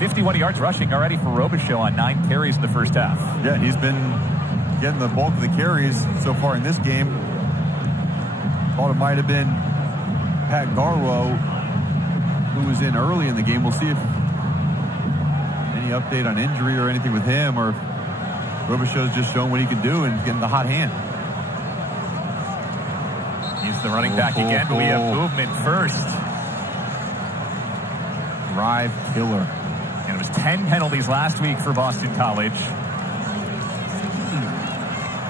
51 yards rushing already for Robichaux on 9 carries in the first half. Yeah, he's been getting the bulk of the carries so far in this game. Thought it might have been Pat Garwo who was in early in the game. We'll see if any update on injury or anything with him, or Robichaux's just showing what he can do and getting the hot hand. He's the running back again, but we have movement first. Drive killer. And it was 10 penalties last week for Boston College.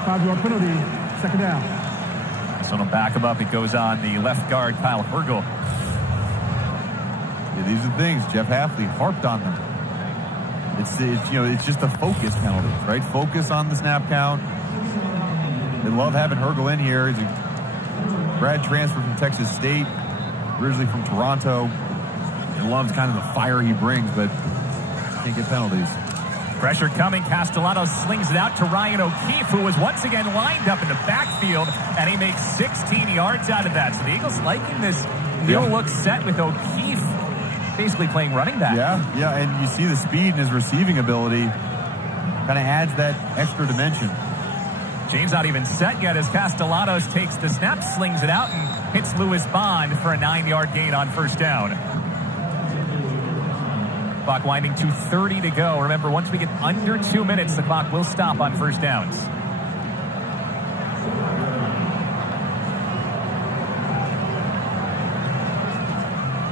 5-yard penalty, second down. So it'll back him up. It goes on the left guard, Kyle Hergel. Yeah, these are things Jeff Hafley harped on them. It's just a focus penalty, right? Focus on the snap count. They love having Hergel in here. He's a grad transfer from Texas State, originally from Toronto. He loves kind of the fire he brings, but can't get penalties. Pressure coming. Castellanos slings it out to Ryan O'Keefe, who was once again lined up in the backfield, and he makes 16 yards out of that. So the Eagles liking this new look set with O'Keefe basically playing running back. Yeah, and you see the speed and his receiving ability kind of adds that extra dimension. James not even set yet as Castellanos takes the snap, slings it out, and hits Lewis Bond for a 9-yard gain on first down. Clock winding to 30 to go. Remember, once we get under 2 minutes, the clock will stop on first downs.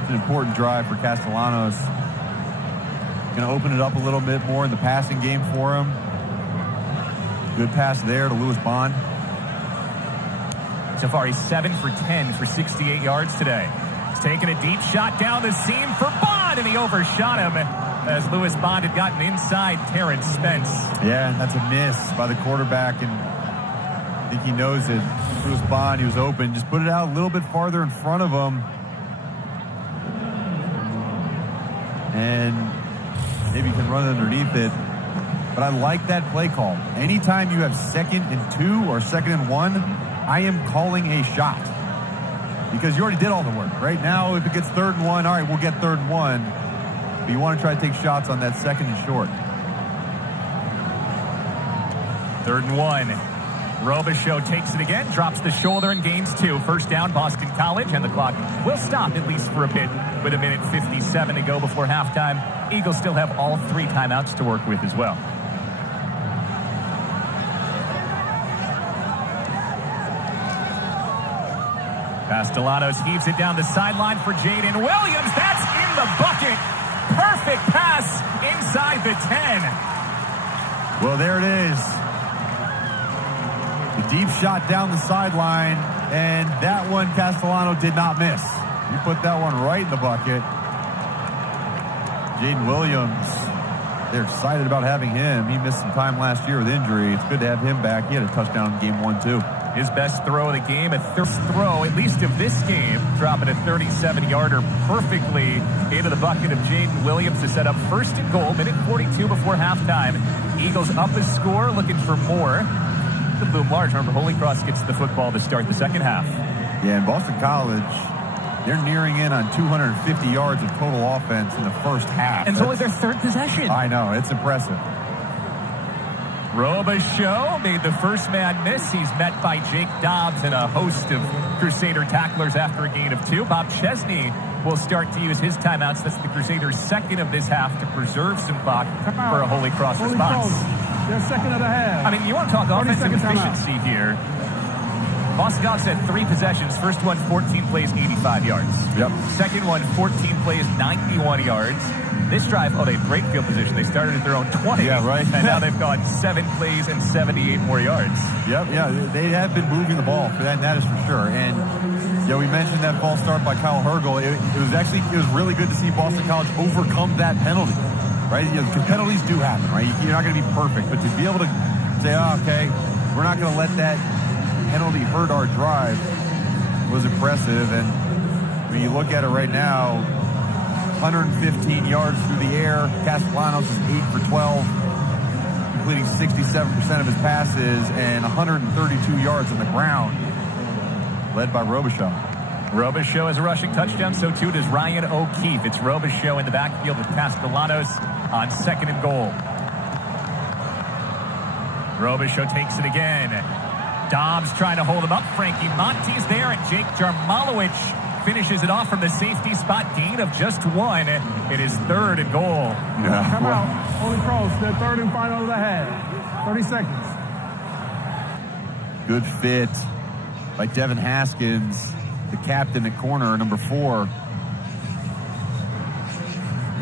It's an important drive for Castellanos. Going to open it up a little bit more in the passing game for him. Good pass there to Lewis Bond. So far, he's 7 for 10 for 68 yards today. He's taking a deep shot down the seam for Bond, and he overshot him as Lewis Bond had gotten inside Terrence Spence. Yeah, and that's a miss by the quarterback, and I think he knows it. Lewis Bond, he was open. Just put it out a little bit farther in front of him. And maybe you can run underneath it. But I like that play call. Anytime you have 2nd and 2 or 2nd and 1, I am calling a shot. Because you already did all the work. Right now, if it gets 3rd and 1, all right, we'll get 3rd and 1. But you want to try to take shots on that 2nd and short. 3rd and 1. Robichaux takes it again, drops the shoulder and gains 2. First down, Boston College, and the clock will stop at least for a bit with 1:57 to go before halftime. Eagles still have all 3 timeouts to work with as well. Castellanos heaves it down the sideline for Jaden Williams. That's in the bucket. Perfect pass inside the 10. Well, there it is. The deep shot down the sideline, and that one Castellano did not miss. He put that one right in the bucket. Jaden Williams they're excited about having him. He missed some time last year with injury. It's good to have him back. He had a touchdown in game 1, too. His best throw of the game, a first throw, at least of this game, dropping a 37-yarder perfectly into the bucket of Jaden Williams to set up first and goal. Minute 42 before halftime. Eagles up a score, looking for more. The Bloom Large. Remember, Holy Cross gets the football to start the second half. Yeah, and Boston College, they're nearing in on 250 yards of total offense in the first half. And it's only their third possession. I know, it's impressive. Robichaux made the first man miss. He's met by Jake Dobbs and a host of Crusader tacklers after a gain of 2. Bob Chesney will start to use his timeouts. That's the Crusaders' second of this half to preserve some clock for a Holy Cross response. Their second of the half. I mean, you want to talk offensive efficiency here. Boston College had 3 possessions. First one, 14 plays, 85 yards. Yep. Second one, 14 plays, 91 yards. This drive, they had great field position. They started at their own 20. Yeah, right. And now they've gone 7 plays and 78 more yards. Yep, yeah, they have been moving the ball for that, and that is for sure. And we mentioned that false start by Kyle Hergel. It was really good to see Boston College overcome that penalty, right? Because penalties do happen, right? You're not going to be perfect, but to be able to say, okay, we're not going to let that penalty hurt our drive was impressive. And when you look at it right now, 115 yards through the air. Castellanos is 8 for 12, completing 67% of his passes, and 132 yards on the ground, led by Robichaux. Robichaux has a rushing touchdown, so too does Ryan O'Keefe. It's Robichaux in the backfield with Castellanos on second and goal. Robichaux takes it again. Dobbs trying to hold him up. Frankie Monty's there, and Jake Jarmalowicz finishes it off from the safety spot. Gain of just 1. It is third and goal. Yeah. Come out. Holy Cross, their third and final of the half. 30 seconds. Good fit by Devin Haskins, the captain at corner, number 4.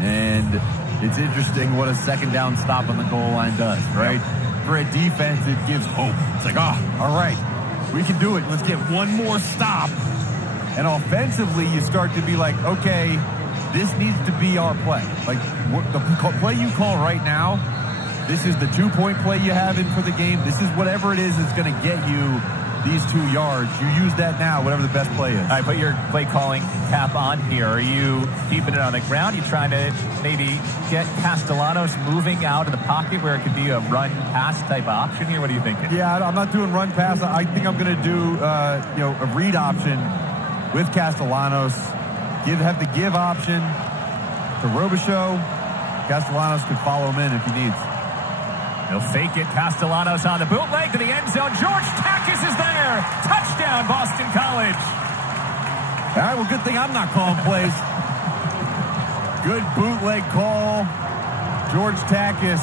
And it's interesting what a second down stop on the goal line does, right? Yep. For a defense, it gives hope. It's like, all right, we can do it. Let's get one more stop. And offensively, you start to be like, okay, this needs to be our play. Like, the play you call right now, this is the 2-point play you have in for the game. This is whatever it is that's going to get you these 2 yards. You use that now, whatever the best play is. All right, put your play calling cap on here. Are you keeping it on the ground? Are you trying to maybe get Castellanos moving out of the pocket where it could be a run-pass type option here? What are you thinking? Yeah, I'm not doing run-pass. I think I'm going to do a read option with Castellanos. Have the give option to Robichaux. Castellanos can follow him in if he needs. He'll fake it. Castellanos on the bootleg to the end zone. George Takis is there. Touchdown, Boston College. All right, well, good thing I'm not calling plays. Good bootleg call. George Takis.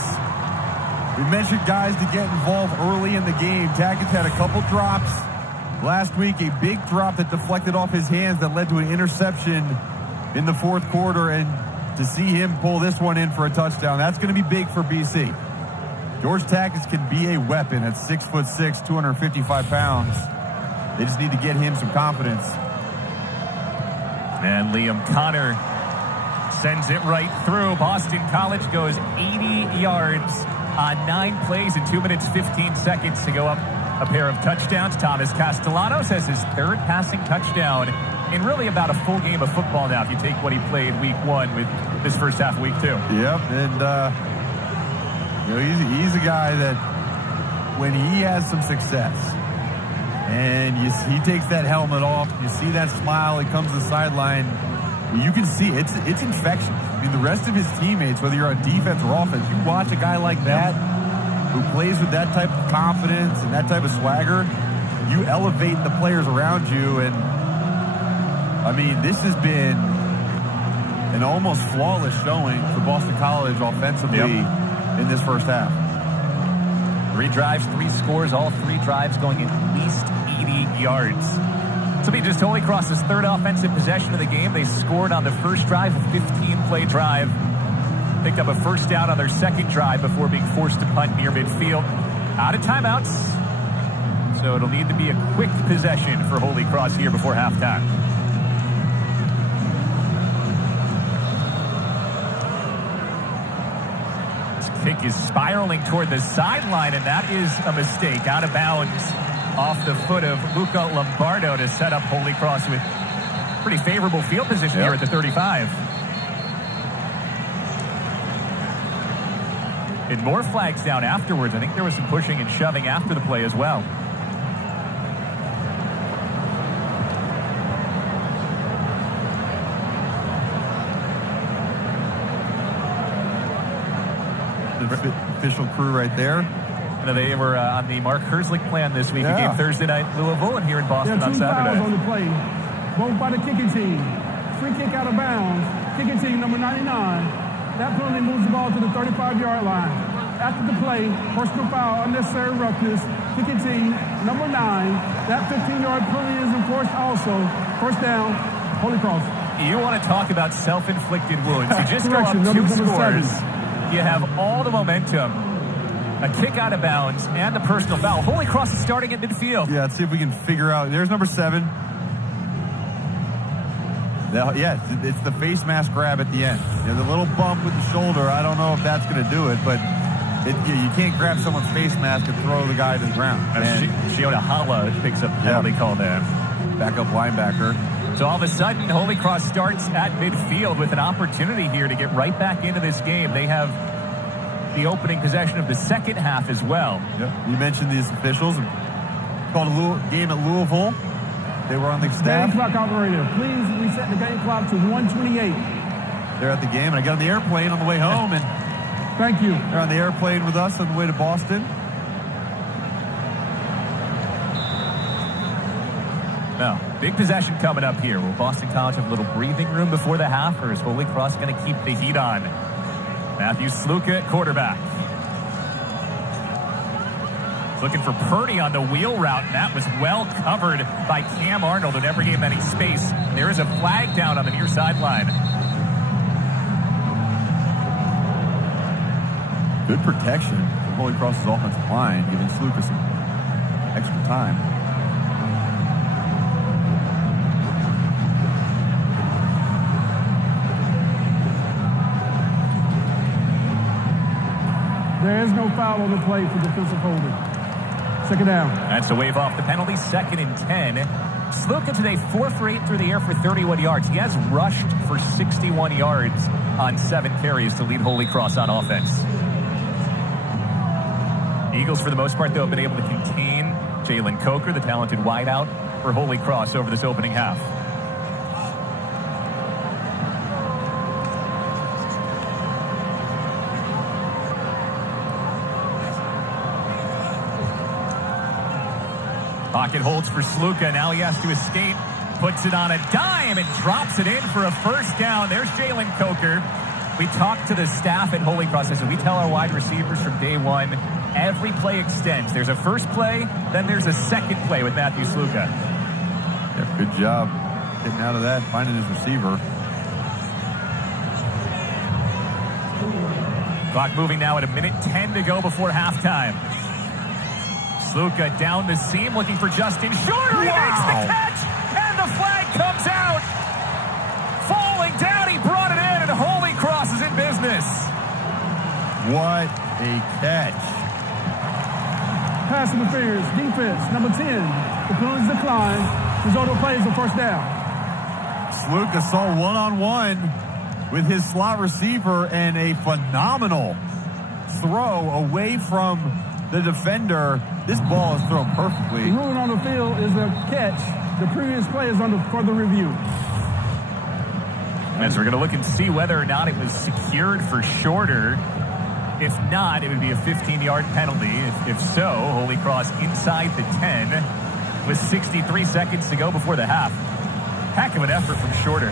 We mentioned guys to get involved early in the game. Takis had a couple drops. Last week, a big drop that deflected off his hands that led to an interception in the fourth quarter. And to see him pull this one in for a touchdown, that's going to be big for BC. George Takis can be a weapon at 6'6", 255 pounds. They just need to get him some confidence. And Liam Connor sends it right through. Boston College goes 80 yards on 9 plays in 2 minutes, 15 seconds to go up a pair of touchdowns. Thomas Castellanos has his 3rd passing touchdown in really about a full game of football now, if you take what he played week 1 with this first half of week 2. Yep, and he's a guy that when he has some success and he takes that helmet off, you see that smile, he comes to the sideline, you can see it's infectious. I mean, the rest of his teammates, whether you're on defense or offense, you watch a guy like that who plays with that type of confidence and that type of swagger, you elevate the players around you. And I mean, this has been an almost flawless showing for Boston College offensively in this first half. 3 drives, 3 scores, all 3 drives going at least 80 yards. So be just Holy Cross's 3rd offensive possession of the game. They scored on the first drive, a 15-play drive. Picked up a first down on their 2nd drive before being forced to punt near midfield. Out of timeouts. So it'll need to be a quick possession for Holy Cross here before halftime. kick is spiraling toward the sideline, and that is a mistake. Out of bounds off the foot of Luca Lombardo to set up Holy Cross with pretty favorable field position here at the 35. And more flags down afterwards. I think there was some pushing and shoving after the play as well. The official crew right there. They were on the Mark Herzlich plan this week. Game Thursday night in Louisville and here in Boston on Saturday. Fouls on the play, both by the kicking team. Free kick out of bounds. Kicking team number 99. That penalty moves the ball to the 35-yard line. After the play, personal foul, unnecessary roughness. Kicking team number 9. That 15-yard penalty is enforced also. First down, Holy Cross. You want to talk about self-inflicted wounds. You just go up 2 scores. You have all the momentum, a kick out of bounds, and the personal foul. Holy Cross is starting at midfield. Yeah, let's see if we can figure out. There's number 7. It's the face mask grab at the end. The little bump with the shoulder, I don't know if that's going to do it, but you can't grab someone's face mask and throw the guy to the ground. Shiona Hala picks up the penalty call there. Backup linebacker. So all of a sudden, Holy Cross starts at midfield with an opportunity here to get right back into this game. They have the opening possession of the second half as well. Yep. You mentioned these officials. Called a game at Louisville. They were on the staff. Game clock operator, please reset the game clock to 1:28. They're at the game, and I got on the airplane on the way home. And thank you. They're on the airplane with us on the way to Boston. Now, big possession coming up here. Will Boston College have a little breathing room before the half, or is Holy Cross going to keep the heat on? Matthew Sluka at quarterback. Looking for Purdy on the wheel route, and that was well covered by Cam Arnold, who never gave him any space. There is a flag down on the near sideline. Good protection for Holy Cross's offensive line, giving Sluka some extra time. There is no foul on the play for defensive holding. Second down. That's a wave off the penalty. 2nd and 10. Sluka today 4 for 8 through the air for 31 yards. He has rushed for 61 yards on 7 carries to lead Holy Cross on offense. Eagles, for the most part, though, have been able to contain Jalen Coker, the talented wideout for Holy Cross over this opening half. Pocket holds for Sluka. Now he has to escape. Puts it on a dime and drops it in for a first down. There's Jalen Coker. We talked to the staff at Holy Cross. I said, we tell our wide receivers from day one, every play extends. There's a first play, then there's a second play with Matthew Sluka. Yeah, good job getting out of that, finding his receiver. Clock moving now at 1:10 to go before halftime. Sluka down the seam, looking for Justin Shorter. He makes the catch, and the flag comes out. Falling down, he brought it in, and Holy Cross is in business. What a catch. Pass interference, defense, number 10. The penalties decline. Result of play is a first down. Sluka saw one-on-one with his slot receiver and a phenomenal throw away from the defender. This ball is thrown perfectly. The ruling on the field is a catch. The previous play is under further review. As we're going to look and see whether or not it was secured for Shorter. If not, it would be a 15-yard penalty. If so, Holy Cross inside the 10 with 63 seconds to go before the half. Heck of an effort from Shorter.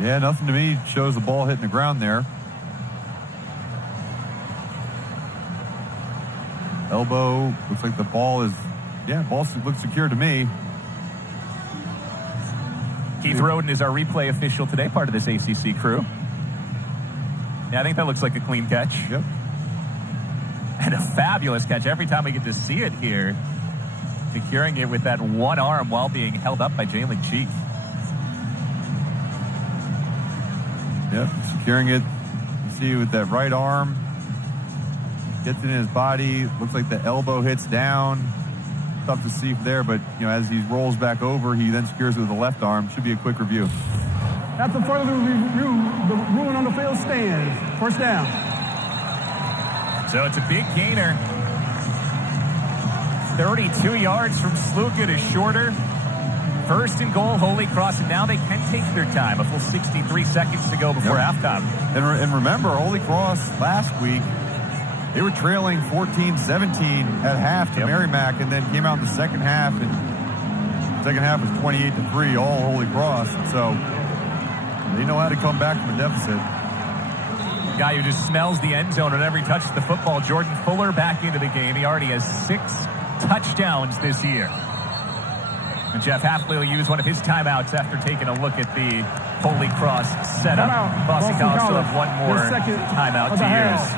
Yeah, nothing to me shows the ball hitting the ground there. Elbow, looks like the ball is, ball looks secure to me. Keith Roden is our replay official today, part of this ACC crew. Yeah, I think that looks like a clean catch. Yep. And a fabulous catch every time we get to see it here. Securing it with that one arm while being held up by Jalen Cheek. Yep, securing it. You see with that right arm. Gets it in his body. Looks like the elbow hits down. Tough to see there, but as he rolls back over, he then secures it with the left arm. Should be a quick review. After further review, the ruling on the field stands. First down. So it's a big gainer. 32 yards from Sluka to Shorter. First and goal, Holy Cross, and now they can take their time. A full 63 seconds to go before halftime. And remember, Holy Cross last week, they were trailing 14-17 at half to Merrimack, and then came out in the second half, and the second half was 28-3, all Holy Cross. So they know how to come back from a deficit. Guy who just smells the end zone on every touch of the football, Jordan Fuller, back into the game. He already has 6 touchdowns this year. And Jeff Hafley will use one of his timeouts after taking a look at the Holy Cross setup. Boston College still have one more timeout to use.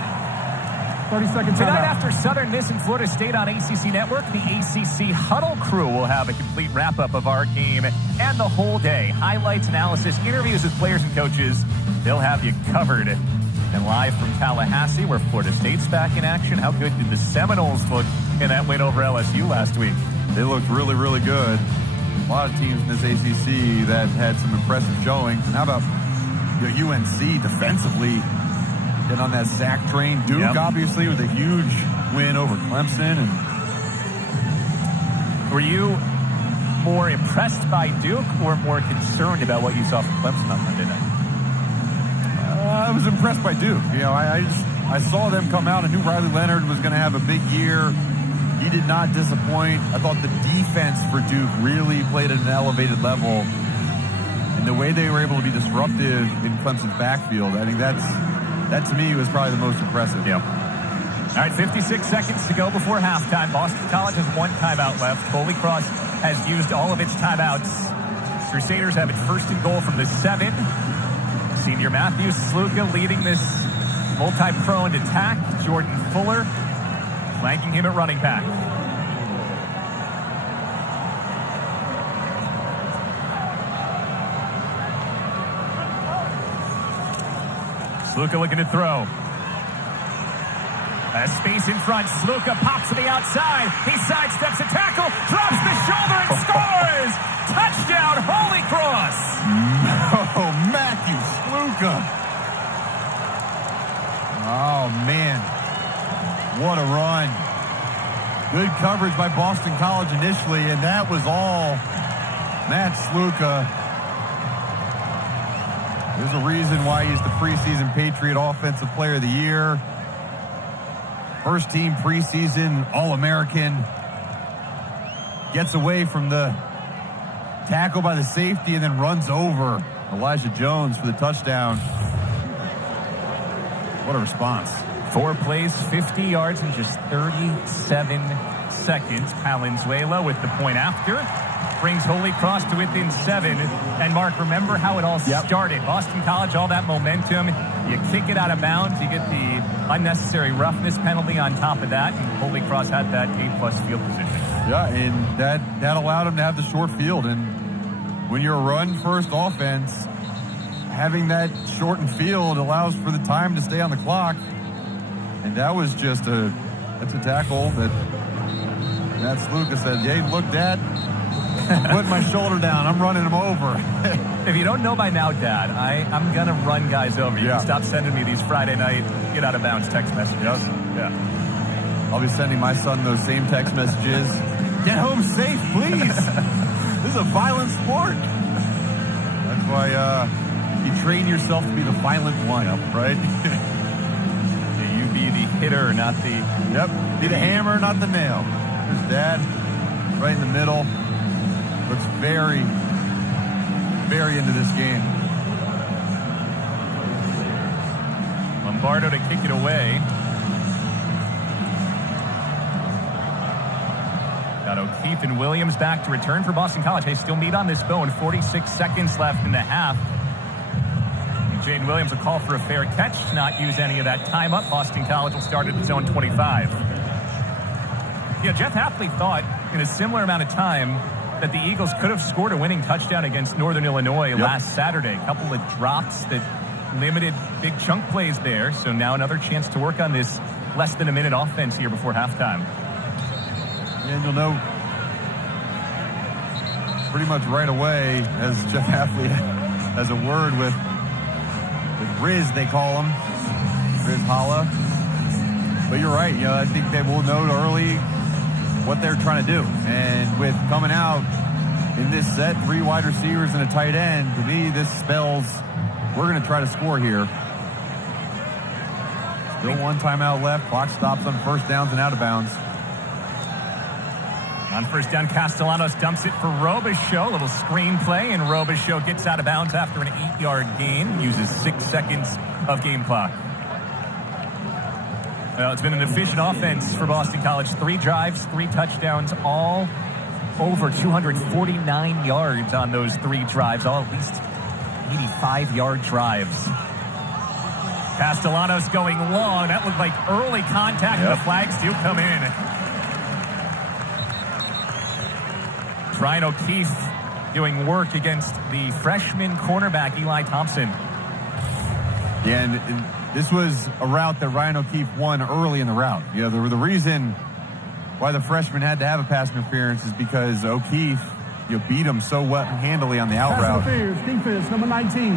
30-second timeout. Tonight after Southern Miss and Florida State on ACC Network, the ACC Huddle crew will have a complete wrap-up of our game and the whole day. Highlights, analysis, interviews with players and coaches. They'll have you covered. And live from Tallahassee, where Florida State's back in action. How good did the Seminoles look in that win over LSU last week? They looked really, really good. A lot of teams in this ACC that had some impressive showings. And how about UNC defensively getting on that sack train? Duke, obviously, with a huge win over Clemson. And were you more impressed by Duke or more concerned about what you saw from Clemson on Monday night? I was impressed by Duke. I saw them come out. I knew Riley Leonard was going to have a big year. He did not disappoint. I thought the defense for Duke really played at an elevated level. And the way they were able to be disruptive in Clemson's backfield, I think that to me was probably the most impressive. Yeah. All right, 56 seconds to go before halftime. Boston College has 1 timeout left. Holy Cross has used all of its timeouts. Crusaders have it first and goal from the 7. Senior Matthew Sluka leading this multi-prone attack. Jordan Fuller flanking him at running back. Sluka looking to throw. A space in front. Sluka pops to the outside. He sidesteps a tackle, drops the shoulder, and scores! Touchdown, Holy Cross! Oh, Matthew Sluka. Oh, man. What a run. Good coverage by Boston College initially, and that was all Matt Sluka. There's a reason why he's the preseason Patriot Offensive Player of the Year. First team preseason All-American. Gets away from the tackle by the safety and then runs over Elijah Jones for the touchdown. What a response. 4 plays, 50 yards in just 37 seconds. Valenzuela with the point after. Brings Holy Cross to within 7. And Mark, remember how it all started. Boston College, all that momentum. You kick it out of bounds. You get the unnecessary roughness penalty on top of that. And Holy Cross had that A-plus field position. Yeah, and that allowed them to have the short field. And when you're a run-first offense, having that shortened field allows for the time to stay on the clock. And that was just that's a tackle that Matt Sluka said, hey, look, Dad, put my shoulder down. I'm running him over. If you don't know by now, Dad, I'm going to run guys over. You can stop sending me these Friday night get out of bounds text messages. Yeah. I'll be sending my son those same text messages. Get home safe, please. This is a violent sport. That's why you train yourself to be the violent one, right? You be the hitter, not the... Yep, be the hammer, not the nail. There's Dad right in the middle. Looks very, very into this game. Lombardo to kick it away. Got O'Keefe and Williams back to return for Boston College. They still meet on this bone. 46 seconds left in the half. And Jaden Williams will call for a fair catch to not use any of that time up. Boston College will start at its own 25. Jeff Hafley thought in a similar amount of time that the Eagles could have scored a winning touchdown against Northern Illinois last Saturday. A couple of drops that limited big chunk plays there. So now another chance to work on this less than a minute offense here before halftime. And you'll know pretty much right away, as Jeff Hafley has a word with Riz, they call him, Riz Holla. But you're right, I think they will note early what they're trying to do. And with coming out in this set, 3 wide receivers and a tight end, to me, this spells we're going to try to score here. Still 1 timeout left. Clock stops on first downs and out of bounds. On first down, Castellanos dumps it for Robichaux. A little screen play, and Robichaux gets out of bounds after an 8-yard gain. Uses 6 seconds of game clock. Well, it's been an efficient offense for Boston College. 3 drives, 3 touchdowns, all over 249 yards on those 3 drives, all at least 85-yard drives. Castellanos going long. That looked like early contact, and the flags do come in. Ryan O'Keefe doing work against the freshman cornerback, Eli Thompson. Yeah, and this was a route that Ryan O'Keefe won early in the route. The reason why the freshman had to have a pass interference is because O'Keefe beat him so handily on the out route. Pass interference, defense, number 19.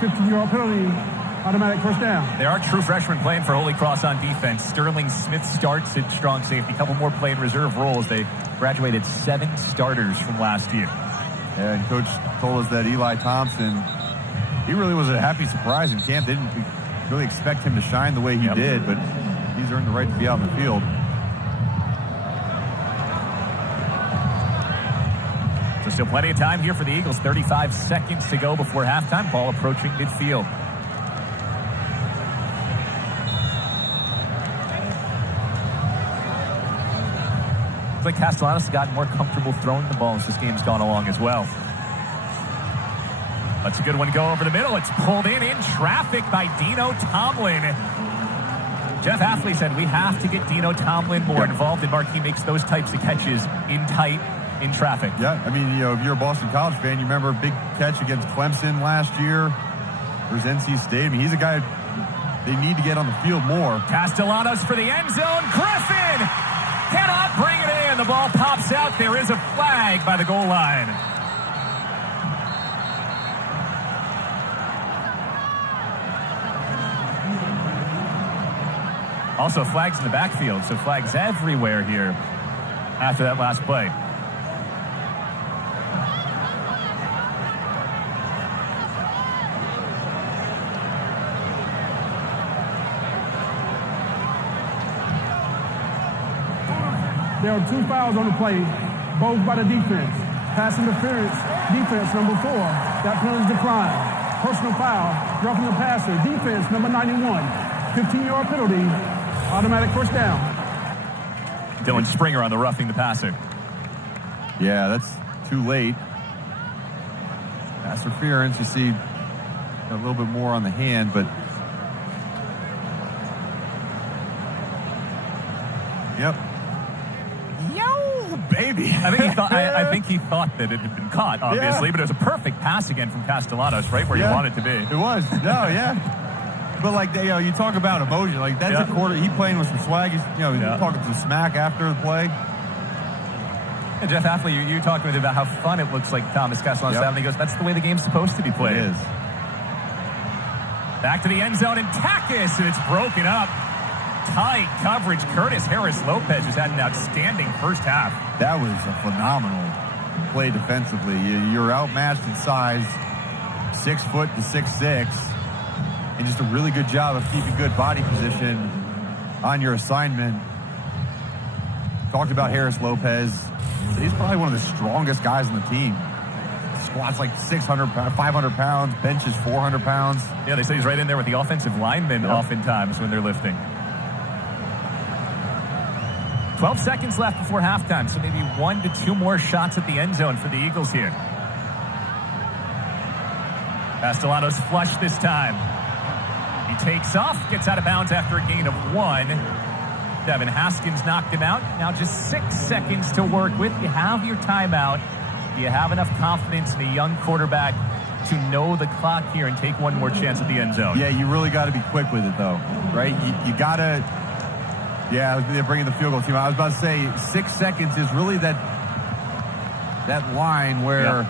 15-yard penalty, automatic first down. They are true freshmen playing for Holy Cross on defense. Sterling Smith starts at strong safety. A couple more play in reserve roles. They graduated 7 starters from last year. Yeah, and Coach told us that Eli Thompson, he really was a happy surprise in camp. They didn't really expect him to shine the way he did, but he's earned the right to be out in the field. So still plenty of time here for the Eagles. 35 seconds to go before halftime. Ball approaching midfield. Looks like Castellanos has gotten more comfortable throwing the ball as this game's gone along as well. That's a good one to go over the middle. It's pulled in traffic by Dino Tomlin. Jeff Hafley said we have to get Dino Tomlin more involved, and Marquis makes those types of catches in tight, in traffic. Yeah, I mean, if you're a Boston College fan, you remember a big catch against Clemson last year. There's NC State. I mean, he's a guy they need to get on the field more. Castellanos for the end zone. Griffin cannot bring it in. The ball pops out. There is a flag by the goal line. Also flags in the backfield, so flags everywhere here after that last play. There are 2 fouls on the play, both by the defense. Pass interference, defense, number 4. That penalty is declined. Personal foul, roughing the passer, defense, number 91. 15-yard penalty, automatic first down. Dylan Springer on the roughing the passer. Yeah, that's too late. Pass interference, you see a little bit more on the hand, but yep. Baby. I think he thought that it had been caught, obviously, but it was a perfect pass again from Castellanos, right where you want it to be. It was. No, yeah. But like you talk about emotion, like that's a quarter. He playing with some swag. He's talking some smack after the play. And Jeff Hafley, you talking with him about how fun it looks like Thomas Castellanos having. He goes, "That's the way the game's supposed to be played." It is. Back to the end zone and Takis, and it's broken up. Tight coverage. Curtis Harris-Lopez has had an outstanding first half. That was a phenomenal play defensively. You're outmatched in size, 6 foot to 6'6", and just a really good job of keeping good body position on your assignment. Talked about Harris-Lopez. He's probably one of the strongest guys on the team. Squats like 600, 500 pounds, benches 400 pounds. Yeah, they say he's right in there with the offensive linemen oftentimes when they're lifting. 12 seconds left before halftime, so maybe 1 to 2 more shots at the end zone for the Eagles here. Castellanos flush this time. He takes off, gets out of bounds after a gain of 1. Devin Haskins knocked him out. Now just 6 seconds to work with. You have your timeout. Do you have enough confidence in a young quarterback to know the clock here and take one more chance at the end zone. Yeah, you really got to be quick with it, though, right? You got to, they're bringing the field goal team. I was about to say 6 seconds is really that line where,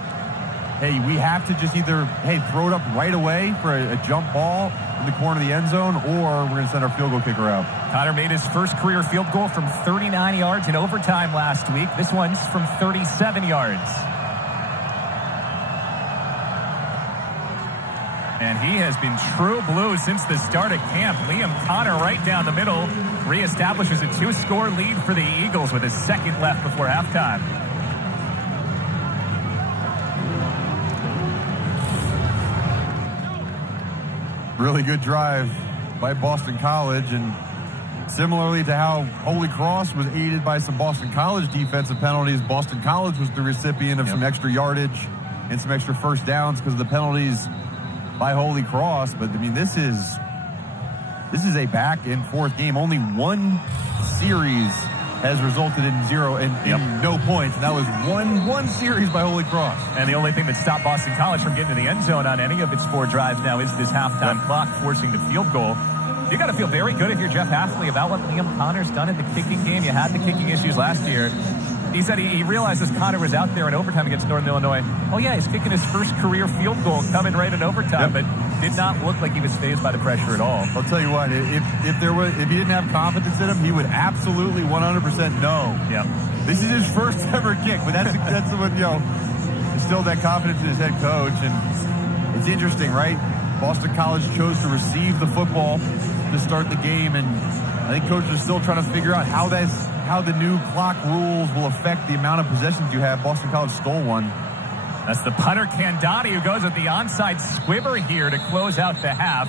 hey, we have to just either, throw it up right away for a jump ball in the corner of the end zone, or we're going to send our field goal kicker out. Connor made his first career field goal from 39 yards in overtime last week. This one's from 37 yards. And he has been true blue since the start of camp. Liam Connor right down the middle reestablishes a 2-score lead for the Eagles with a second left before halftime. Really good drive by Boston College, and similarly to how Holy Cross was aided by some Boston College defensive penalties, Boston College was the recipient of some extra yardage and some extra first downs because of the penalties by Holy Cross. But I mean, this is a back and forth game. Only one series has resulted in no points, and that was one series by Holy Cross. And the only thing that stopped Boston College from getting to the end zone on any of its 4 drives now is this halftime clock forcing the field goal. You got to feel very good if you're Jeff Hafley about what Liam Connor's done at the kicking game. You had the kicking issues last year. He said he realized as Connor was out there in overtime against Northern Illinois, he's kicking his first career field goal coming right in overtime, but did not look like he was fazed by the pressure at all. I'll tell you what, if he didn't have confidence in him, he would absolutely 100% know. Yeah. This is his first ever kick, but that's what, instilled that confidence in his head coach. And it's interesting, right? Boston College chose to receive the football to start the game, and I think coaches are still trying to figure out how the new clock rules will affect the amount of possessions you have. Boston College stole one. That's the punter Candati who goes with the onside squibber here to close out the half.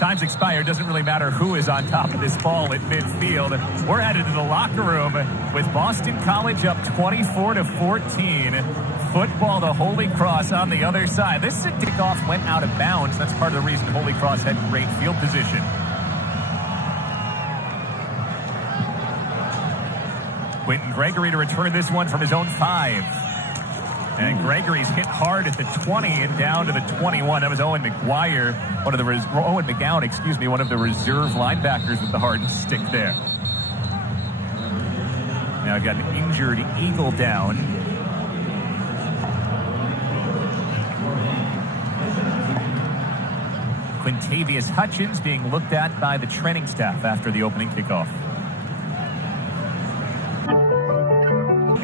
Time's expired. Doesn't really matter who is on top of this ball at midfield. We're headed to the locker room with Boston College up 24-14. Football to Holy Cross on the other side. This kickoff went out of bounds. That's part of the reason Holy Cross had great field position. Quentin Gregory to return this one from his own 5. And Gregory's hit hard at the 20 and down to the 21. That was Owen McGowan, one of the reserve linebackers with the hard stick there. Now I've got an injured Eagle down. Quintavious Hutchins being looked at by the training staff after the opening kickoff.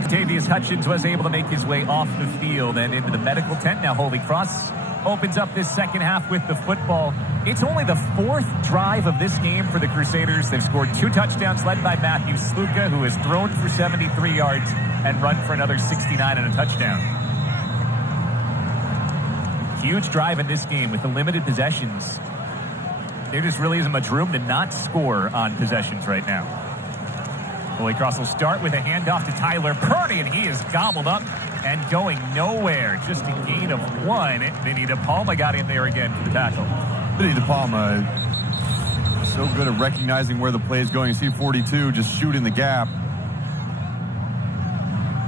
Quintavious Hutchins was able to make his way off the field and into the medical tent. Now Holy Cross opens up this second half with the football. It's only the 4th drive of this game for the Crusaders. They've scored 2 touchdowns led by Matthew Sluka, who has thrown for 73 yards and run for another 69 and a touchdown. Huge drive in this game with the limited possessions. There just really isn't much room to not score on possessions right now. Holy Cross will start with a handoff to Tyler Purdy, and he is gobbled up and going nowhere. Just a gain of 1. Vinny DePalma got in there again for the tackle. Vinny DePalma, so good at recognizing where the play is going. You see 42 just shooting the gap.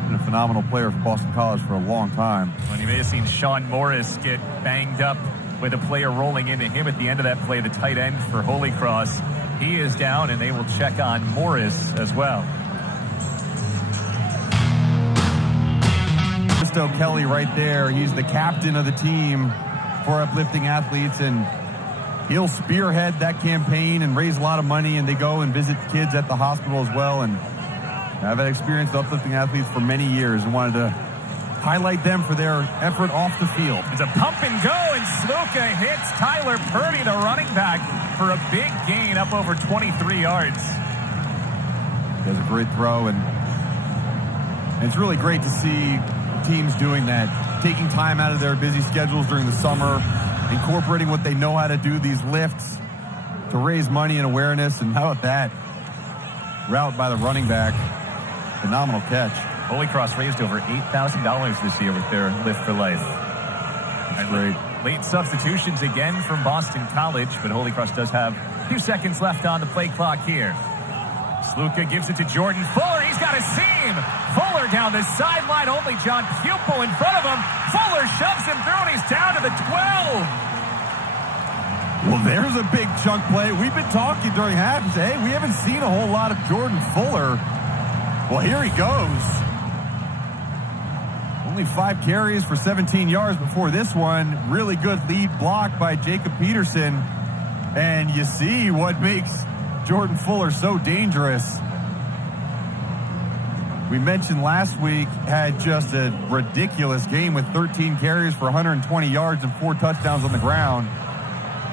Been a phenomenal player for Boston College for a long time. Well, you may have seen Sean Morris get banged up with a player rolling into him at the end of that play, the tight end for Holy Cross. He is down, and they will check on Morris as well. Christo Kelly right there. He's the captain of the team for Uplifting Athletes, and he'll spearhead that campaign and raise a lot of money, and they go and visit kids at the hospital as well. And I've had experience with Uplifting Athletes for many years and wanted to highlight them for their effort off the field. It's a pump and go, and Sluka hits Tyler Purdy, the running back, for a big gain up over 23 yards. He has a great throw, and it's really great to see teams doing that, taking time out of their busy schedules during the summer, incorporating what they know how to do, these lifts, to raise money and awareness. And how about that route by the running back? Phenomenal catch. Holy Cross raised over $8,000 this year with their Lift for Life. That's great. Late substitutions again from Boston College, but Holy Cross does have 2 seconds left on the play clock here. Sluka gives it to Jordan Fuller. He's got a seam. Fuller down the sideline. Only John Pupil in front of him. Fuller shoves him through, and he's down to the 12. Well, there's a big chunk play. We've been talking during half and say, hey, we haven't seen a whole lot of Jordan Fuller. Well, here he goes. Only 5 carries for 17 yards before this one. Really good lead block by Jacob Peterson. And you see what makes Jordan Fuller so dangerous. We mentioned last week had just a ridiculous game with 13 carries for 120 yards and 4 touchdowns on the ground.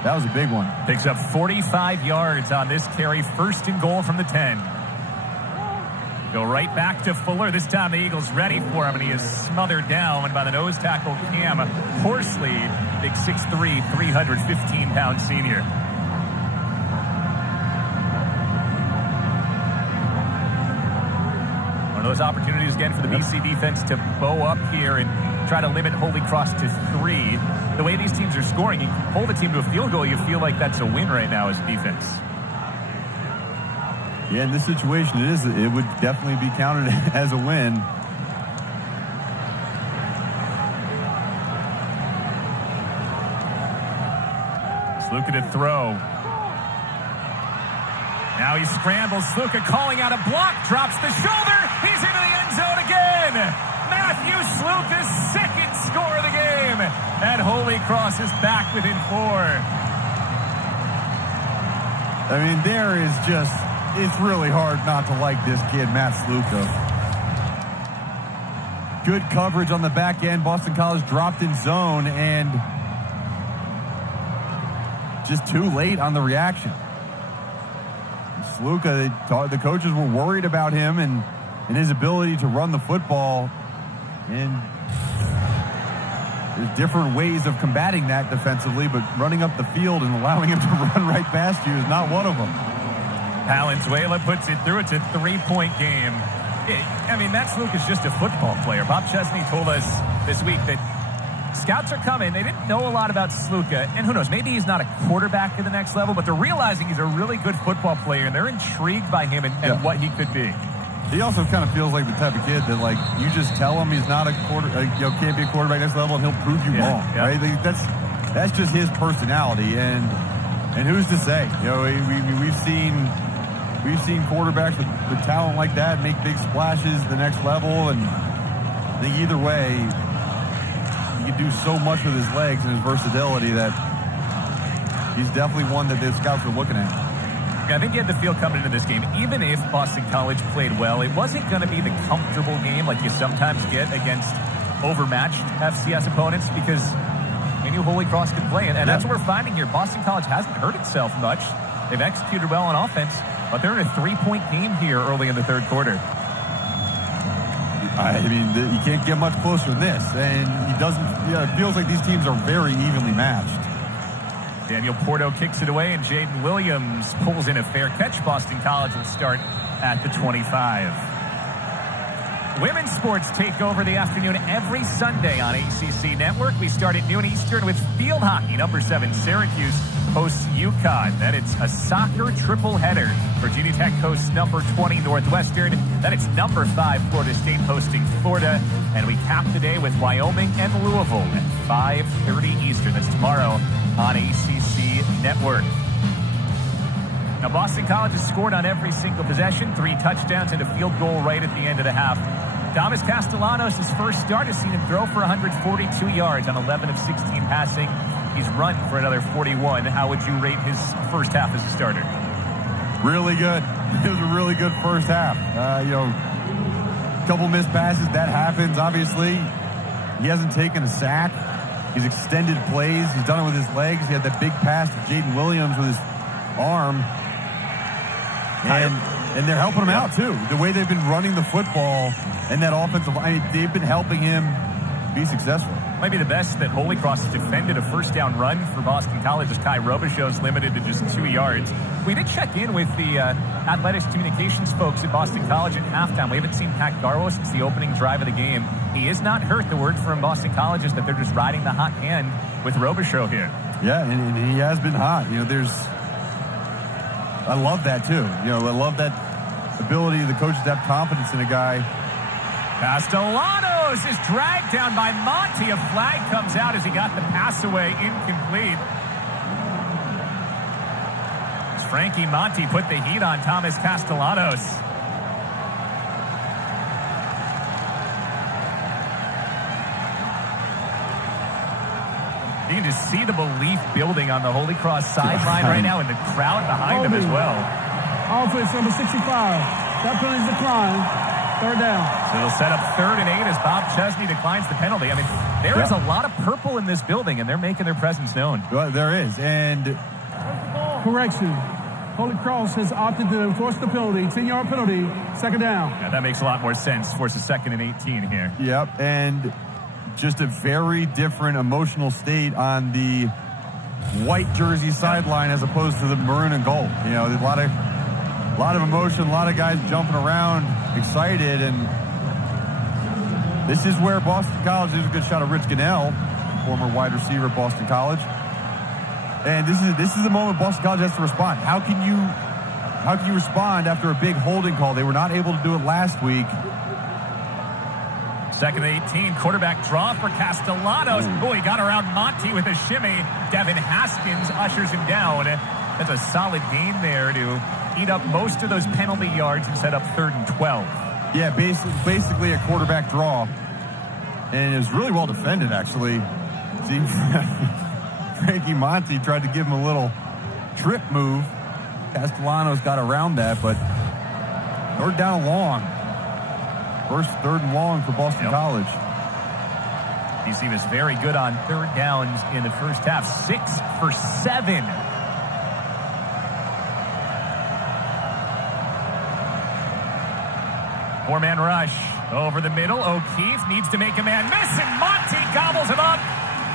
That was a big one. Picks up 45 yards on this carry. First and goal from the 10. Go right back to Fuller. This time the Eagles ready for him, and he is smothered down by the nose tackle Cam Horsley, big 6'3", 315-pound senior. One of those opportunities again for the BC defense to bow up here and try to limit Holy Cross to 3. The way these teams are scoring, you hold the team to a field goal, you feel like that's a win right now as a defense. Yeah, in this situation, it would definitely be counted as a win. Sluka to throw. Now he scrambles. Sluka calling out a block, drops the shoulder. He's into the end zone again. Matthew Sluka's second score of the game. And Holy Cross is back within 4. I mean, there is just... It's really hard not to like this kid, Matt Sluka. Good coverage on the back end. Boston College dropped in zone and just too late on the reaction. Sluka, the coaches were worried about him and his ability to run the football. And there's different ways of combating that defensively, but running up the field and allowing him to run right past you is not one of them. Valenzuela puts it through. It's a 3-point game. I mean, Matt Sluka's just a football player. Bob Chesney told us this week that scouts are coming. They didn't know a lot about Sluka. And who knows, maybe he's not a quarterback at the next level, but they're realizing he's a really good football player, and they're intrigued by him and what he could be. He also kind of feels like the type of kid that, like, you just tell him he's not a can't be a quarterback next level, and he'll prove you wrong. Yeah. Right? That's just his personality. And who's to say? You know, we've seen quarterbacks with talent like that make big splashes the next level, and I think either way, he can do so much with his legs and his versatility that he's definitely one that the scouts are looking at. Yeah, I think you had the feel coming into this game, even if Boston College played well, it wasn't going to be the comfortable game like you sometimes get against overmatched FCS opponents, because they knew Holy Cross could play, and that's what we're finding here. Boston College hasn't hurt itself much. They've executed well on offense, but they're in a 3-point game here early in the third quarter. I mean, you can't get much closer than this, and it feels like these teams are very evenly matched. Daniel Porto kicks it away, and Jaden Williams pulls in a fair catch. Boston College will start at the 25. Women's sports take over the afternoon every Sunday on ACC Network. We start at noon Eastern with field hockey. Number 7 Syracuse hosts UConn. Then it's a soccer triple header. Virginia Tech hosts number 20 Northwestern. Then it's number 5 Florida State hosting Florida. And we cap the day with Wyoming and Louisville at 5:30 Eastern. That's tomorrow on ACC Network. Now, Boston College has scored on every single possession, 3 touchdowns and a field goal right at the end of the half. Thomas Castellanos, his first start, has seen him throw for 142 yards on 11 of 16 passing. He's run for another 41. How would you rate his first half as a starter? Really good. It was a really good first half. A couple missed passes, that happens, obviously. He hasn't taken a sack. He's extended plays. He's done it with his legs. He had that big pass to Jaden Williams with his arm. And they're helping him out, too. The way they've been running the football and that offensive line, they've been helping him be successful. Might be the best that Holy Cross has defended a first down run for Boston College, as Kai Robichaux's limited to just 2 yards. We did check in with the athletics communications folks at Boston College at halftime. We haven't seen Pat Garwo since the opening drive of the game. He is not hurt. The word from Boston College is that they're just riding the hot hand with Robichaux here. Yeah, and he has been hot. I love that too. I love that ability of the coaches to have confidence in a guy Castellanos is dragged down by Monty. A flag comes out as he got the pass away incomplete. As Frankie Monty put the heat on Thomas Castellanos. You can just see the belief building on the Holy Cross sideline right now and the crowd behind them as well. Offense number 65. That penalty declined. Third down. So they'll set up 3rd and 8 as Bob Chesney declines the penalty. I mean, there is a lot of purple in this building, and they're making their presence known. Well, there is. And correction. Holy Cross has opted to enforce the penalty. 10-yard penalty. 2nd down. Yeah, that makes a lot more sense. Force a 2nd and 18 here. Yep. And just a very different emotional state on the white jersey sideline as opposed to the maroon and gold. You know, there's a lot of emotion, a lot of guys jumping around, excited, and this is where Boston College, there's a good shot of Rich Gunnell, former wide receiver at Boston College. And this is the moment Boston College has to respond. How can you respond after a big holding call? They were not able to do it last week. 2nd and 18, quarterback draw for Castellanos. Oh, he got around Monty with a shimmy. Devin Haskins ushers him down. That's a solid gain there to eat up most of those penalty yards and set up 3rd and 12. Yeah, basically a quarterback draw. And it was really well defended, actually. See, Frankie Monty tried to give him a little trip move. Castellanos got around that, but 3rd down and long. First 3rd and long for Boston College. DC was very good on 3rd downs in the first half. 6 for 7. Four-man rush over the middle. O'Keefe needs to make a man miss, and Monty gobbles him up.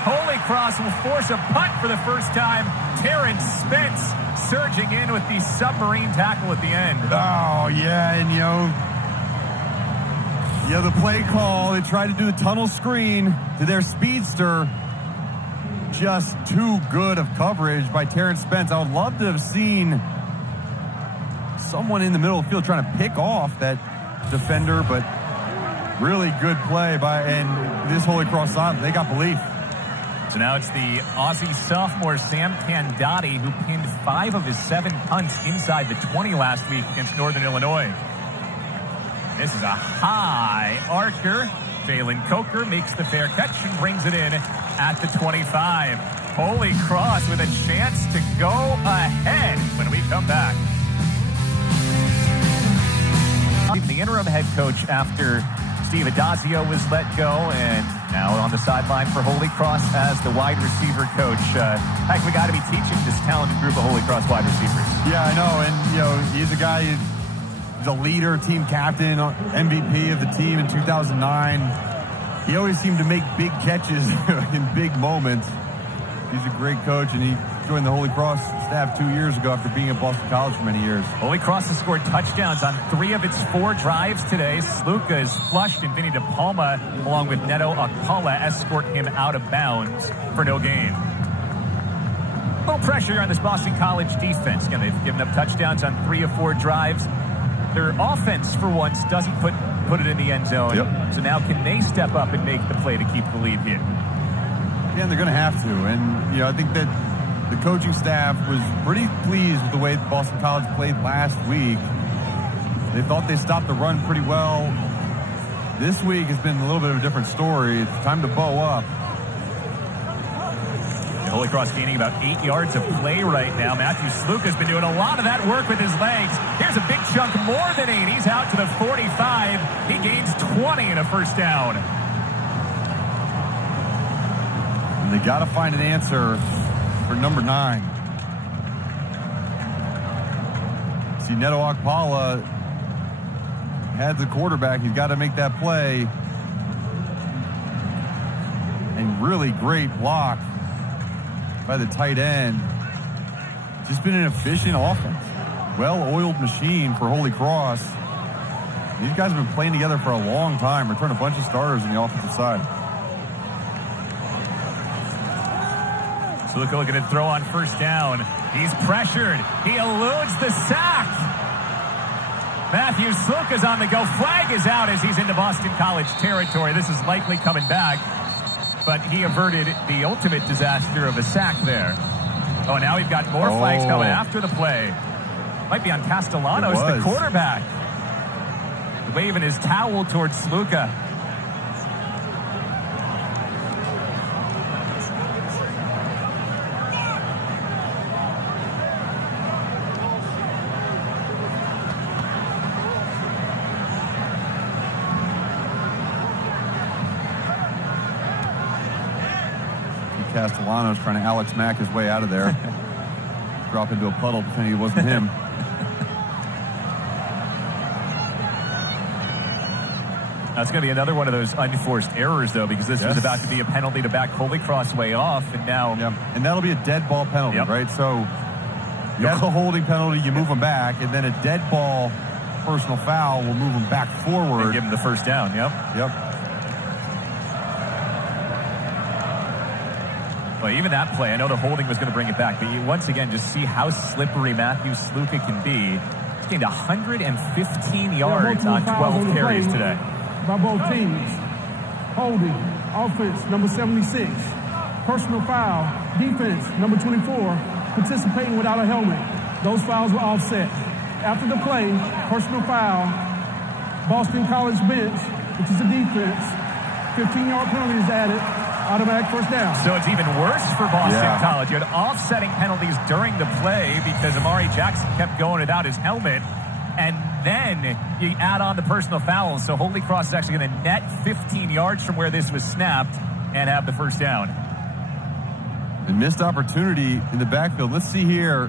Holy Cross will force a punt for the first time. Terrence Spence surging in with the submarine tackle at the end. Oh, yeah, and the play call, they tried to do the tunnel screen to their speedster. Just too good of coverage by Terrence Spence. I would love to have seen someone in the middle of the field trying to pick off that defender, but really good play and this Holy Cross side, they got belief. So now it's the Aussie sophomore Sam Candotti who pinned 5 of his 7 punts inside the 20 last week against Northern Illinois. This is a high archer. Jalen Coker makes the fair catch and brings it in at the 25. Holy Cross with a chance to go ahead when we come back. The interim head coach after Steve Adazio was let go, and now on the sideline for Holy Cross as the wide receiver coach. Heck, we got to be teaching this talented group of Holy Cross wide receivers. Yeah, I know, and he's a guy. He's a leader, team captain, MVP of the team in 2009. He always seemed to make big catches in big moments. He's a great coach, and he joined the Holy Cross staff 2 years ago after being at Boston College for many years. Holy Cross has scored touchdowns on 3 of its 4 drives today. Sluka is flushed, and Vinny DePalma, along with Neto Akpala, escort him out of bounds for no gain. Low pressure on this Boston College defense. Again, they've given up touchdowns on 3 of 4 drives. Their offense, for once, doesn't put it in the end zone. Yep. So now can they step up and make the play to keep the lead here? Yeah, they're going to have to. And, I think that the coaching staff was pretty pleased with the way Boston College played last week. They thought they stopped the run pretty well. This week has been a little bit of a different story. It's time to bow up. Holy Cross gaining about 8 yards of play right now. Matthew Sluka's been doing a lot of that work with his legs. Here's a big chunk, more than 8. He's out to the 45. He gains 20 in a first down. And they got to find an answer for number 9. See, Neto Akpala had the quarterback. He's got to make that play. And really great block by the tight end. Just been an efficient offense. Well-oiled machine for Holy Cross. These guys have been playing together for a long time. Returned a bunch of starters on the offensive side. So looking to throw on first down. He's pressured. He eludes the sack. Matthew Sluka's on the go. Flag is out as he's into Boston College territory. This is likely coming back, but he averted the ultimate disaster of a sack there. Oh, now we've got more flags coming after the play. Might be on Castellanos, the quarterback. Waving his towel towards Sluka. Castellanos trying to Alex Mack his way out of there. Drop into a puddle pretending it wasn't him. That's going to be another one of those unforced errors, though, because this was about to be a penalty to back Holy Cross way off, and now... And that'll be a dead ball penalty, right? So that's the holding penalty, you move them back, and then a dead ball personal foul will move them back forward. And give them the first down, Yep. Well, even that play, I know the holding was going to bring it back, but you once again just see how slippery Matthew Sluka can be. He's gained 115 yards on 12 carries today. By both teams. Holding, offense, number 76. Personal foul, defense, number 24. Participating without a helmet. Those fouls were offset. After the play, personal foul, Boston College bench, which is the defense. 15-yard penalty is added. Automatic first down. So it's even worse for Boston College. You had offsetting penalties during the play because Amari Jackson kept going without his helmet. And then you add on the personal fouls. So Holy Cross is actually going to net 15 yards from where this was snapped and have the first down. And missed opportunity in the backfield. Let's see here.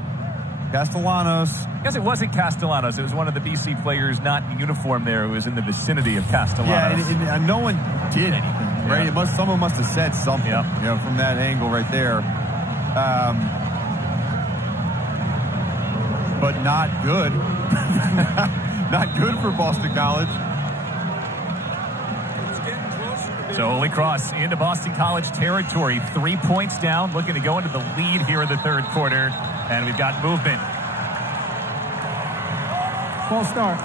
Castellanos. Because it wasn't Castellanos. It was one of the BC players not in uniform there. It was in the vicinity of Castellanos. Yeah, and no one did anything. Right, someone must have said something, from that angle right there. But not good. Not good for Boston College. So Holy Cross into Boston College territory. 3 points down, looking to go into the lead here in the third quarter. And we've got movement. False start.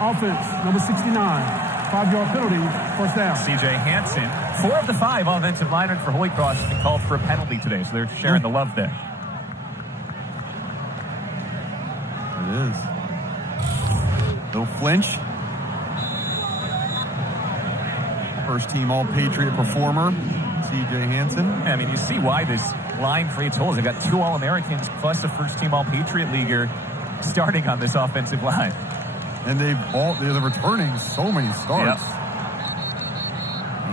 Offense, number 69. 5-yard penalty, first down. C.J. Hansen, 4 of the 5 offensive linemen for Holy Cross have been called for a penalty today, so they're sharing the love there. It is. No flinch. First team All-Patriot performer, C.J. Hansen. I mean, you see why this line creates holes. They've got 2 All-Americans plus a first team All-Patriot leaguer starting on this offensive line. And they're returning so many starts.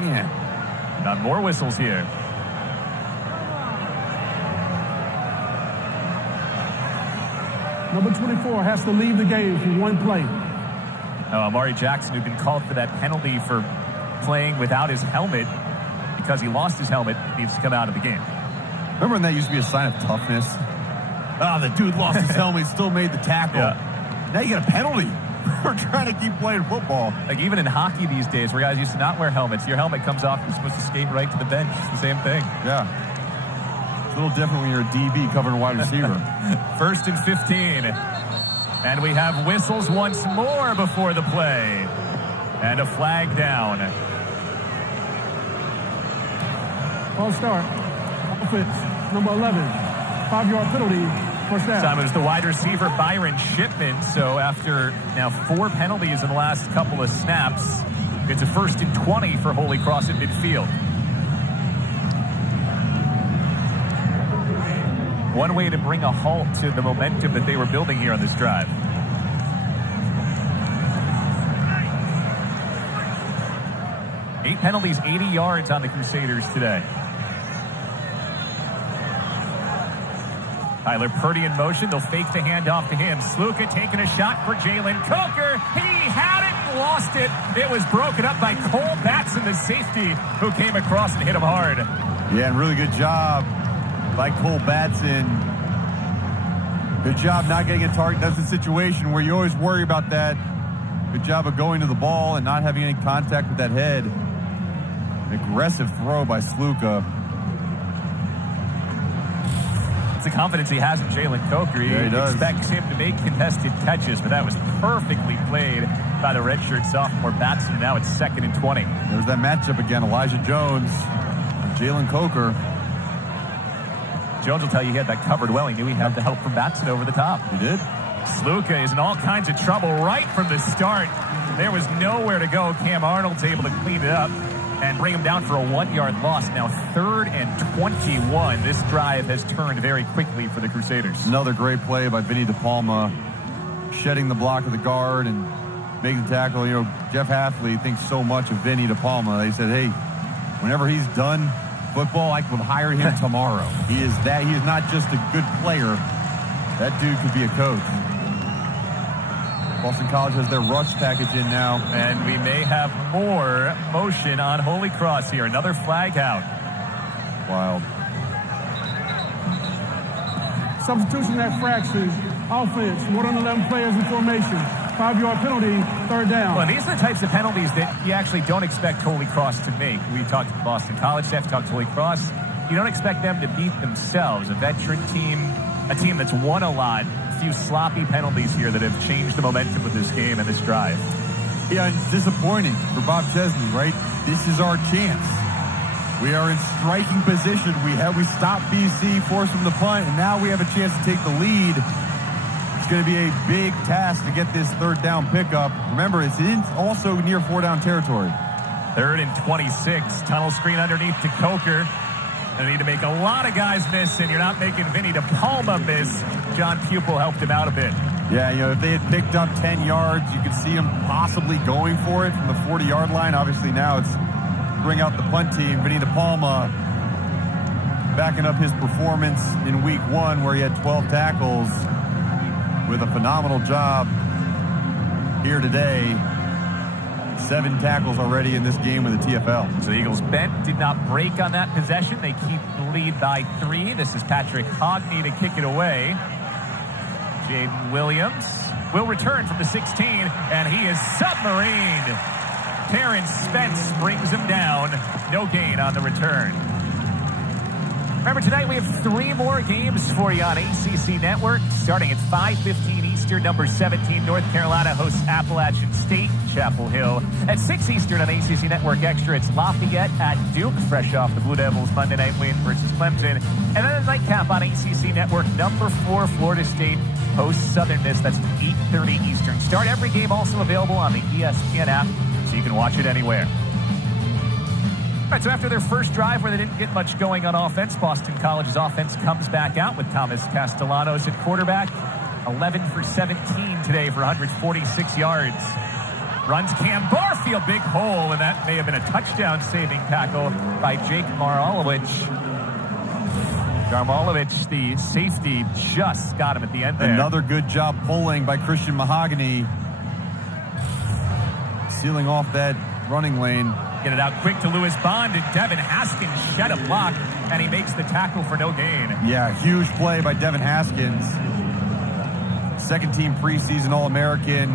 Man. Got more whistles here. Number 24 has to leave the game for one play. Amari Jackson, who'd been called for that penalty for playing without his helmet because he lost his helmet, needs to come out of the game. Remember when that used to be a sign of toughness? The dude lost his helmet, still made the tackle. Now you get a penalty. We're trying to keep playing football. Like even in hockey these days where guys used to not wear helmets, your helmet comes off, you're supposed to skate right to the bench. It's the same thing. Yeah. It's a little different when you're a DB covering a wide receiver. First and 15. And we have whistles once more before the play. And a flag down. False start. Offense, number 11. 5-yard penalty. Simon is the wide receiver, Byron Shipman. So after now 4 penalties in the last couple of snaps, it's a first and 20 for Holy Cross at midfield. One way to bring a halt to the momentum that they were building here on this drive. Eight penalties, 80 yards on the Crusaders today. Tyler Purdy in motion. They'll fake the handoff to him. Sluka taking a shot for Jalen Coker. He had it and lost it. It was broken up by Cole Batson, the safety, who came across and hit him hard. Yeah, and really good job by Cole Batson. Good job not getting a target. That's a situation where you always worry about that. Good job of going to the ball and not having any contact with that head. An aggressive throw by Sluka. the confidence he has in Jalen Coker. He expects him to make contested catches, but that was perfectly played by the redshirt sophomore Batson. Now it's 2nd and 20. There's that matchup again. Elijah Jones and Jalen Coker. Jones will tell you he had that covered well. He knew he had the help from Batson over the top. He did. Sluka is in all kinds of trouble right from the start. There was nowhere to go. Cam Arnold's able to clean it up and bring him down for a 1-yard loss. Now 3rd and 21. This drive has turned very quickly for the Crusaders. Another great play by Vinny DePalma, shedding the block of the guard and making the tackle. You know, Jeff Hafley thinks so much of Vinny DePalma. They said, hey, whenever he's done football, I could hire him tomorrow. He is not just a good player. That dude could be a coach. Boston College has their rush package in now. And we may have more motion on Holy Cross here. Another flag out. Wild. Substitution at fraction. Offense, more than 11 players in formation. 5-yard penalty, 3rd down. Well, these are the types of penalties that you actually don't expect Holy Cross to make. We talked to Boston College staff, talked to Holy Cross. You don't expect them to beat themselves. A veteran team, a team that's won a lot. A few sloppy penalties here that have changed the momentum of this game and this drive. Yeah, it's disappointing for Bob Chesney, right? This is our chance. We are in striking position. We stopped BC, forced them to punt, and now we have a chance to take the lead. It's going to be a big task to get this 3rd down pickup. Remember, it's also near 4-down territory. 3rd and 26. Tunnel screen underneath to Coker. They need to make a lot of guys miss, and you're not making Vinny DePalma miss. John Pupil helped him out a bit. Yeah, you know, if they had picked up 10 yards, you could see him possibly going for it from the 40-yard line. Obviously now it's bring out the punt team. Vinny DePalma backing up his performance in week 1 where he had 12 tackles with a phenomenal job here today. 7 tackles already in this game with the TFL. So the Eagles bent, did not break on that possession. They keep the lead by 3. This is Patrick Hogney to kick it away. Jaden Williams will return from the 16, and he is submarined. Terrence Spence brings him down. No gain on the return. Remember, tonight we have 3 more games for you on ACC Network. Starting at 5:15 Eastern, number 17, North Carolina hosts Appalachian State, Chapel Hill. At 6 Eastern on ACC Network Extra, it's Lafayette at Duke, fresh off the Blue Devils' Monday night win versus Clemson. And then a nightcap on ACC Network, number 4, Florida State hosts Southern Miss. That's 8:30 Eastern. Start every game also available on the ESPN app, so you can watch it anywhere. All right, so after their first drive where they didn't get much going on offense, Boston College's offense comes back out with Thomas Castellanos at quarterback. 11 for 17 today for 146 yards. Runs Cam Barfield, big hole, and that may have been a touchdown-saving tackle by Jake Maralowicz. Garmalowicz, the safety, just got him at the end there. Another good job pulling by Christian Mahogany. Sealing off that running lane. Get it out quick to Lewis Bond, and Devin Haskins shed a block, and he makes the tackle for no gain. Yeah, huge play by Devin Haskins. Second-team preseason All-American.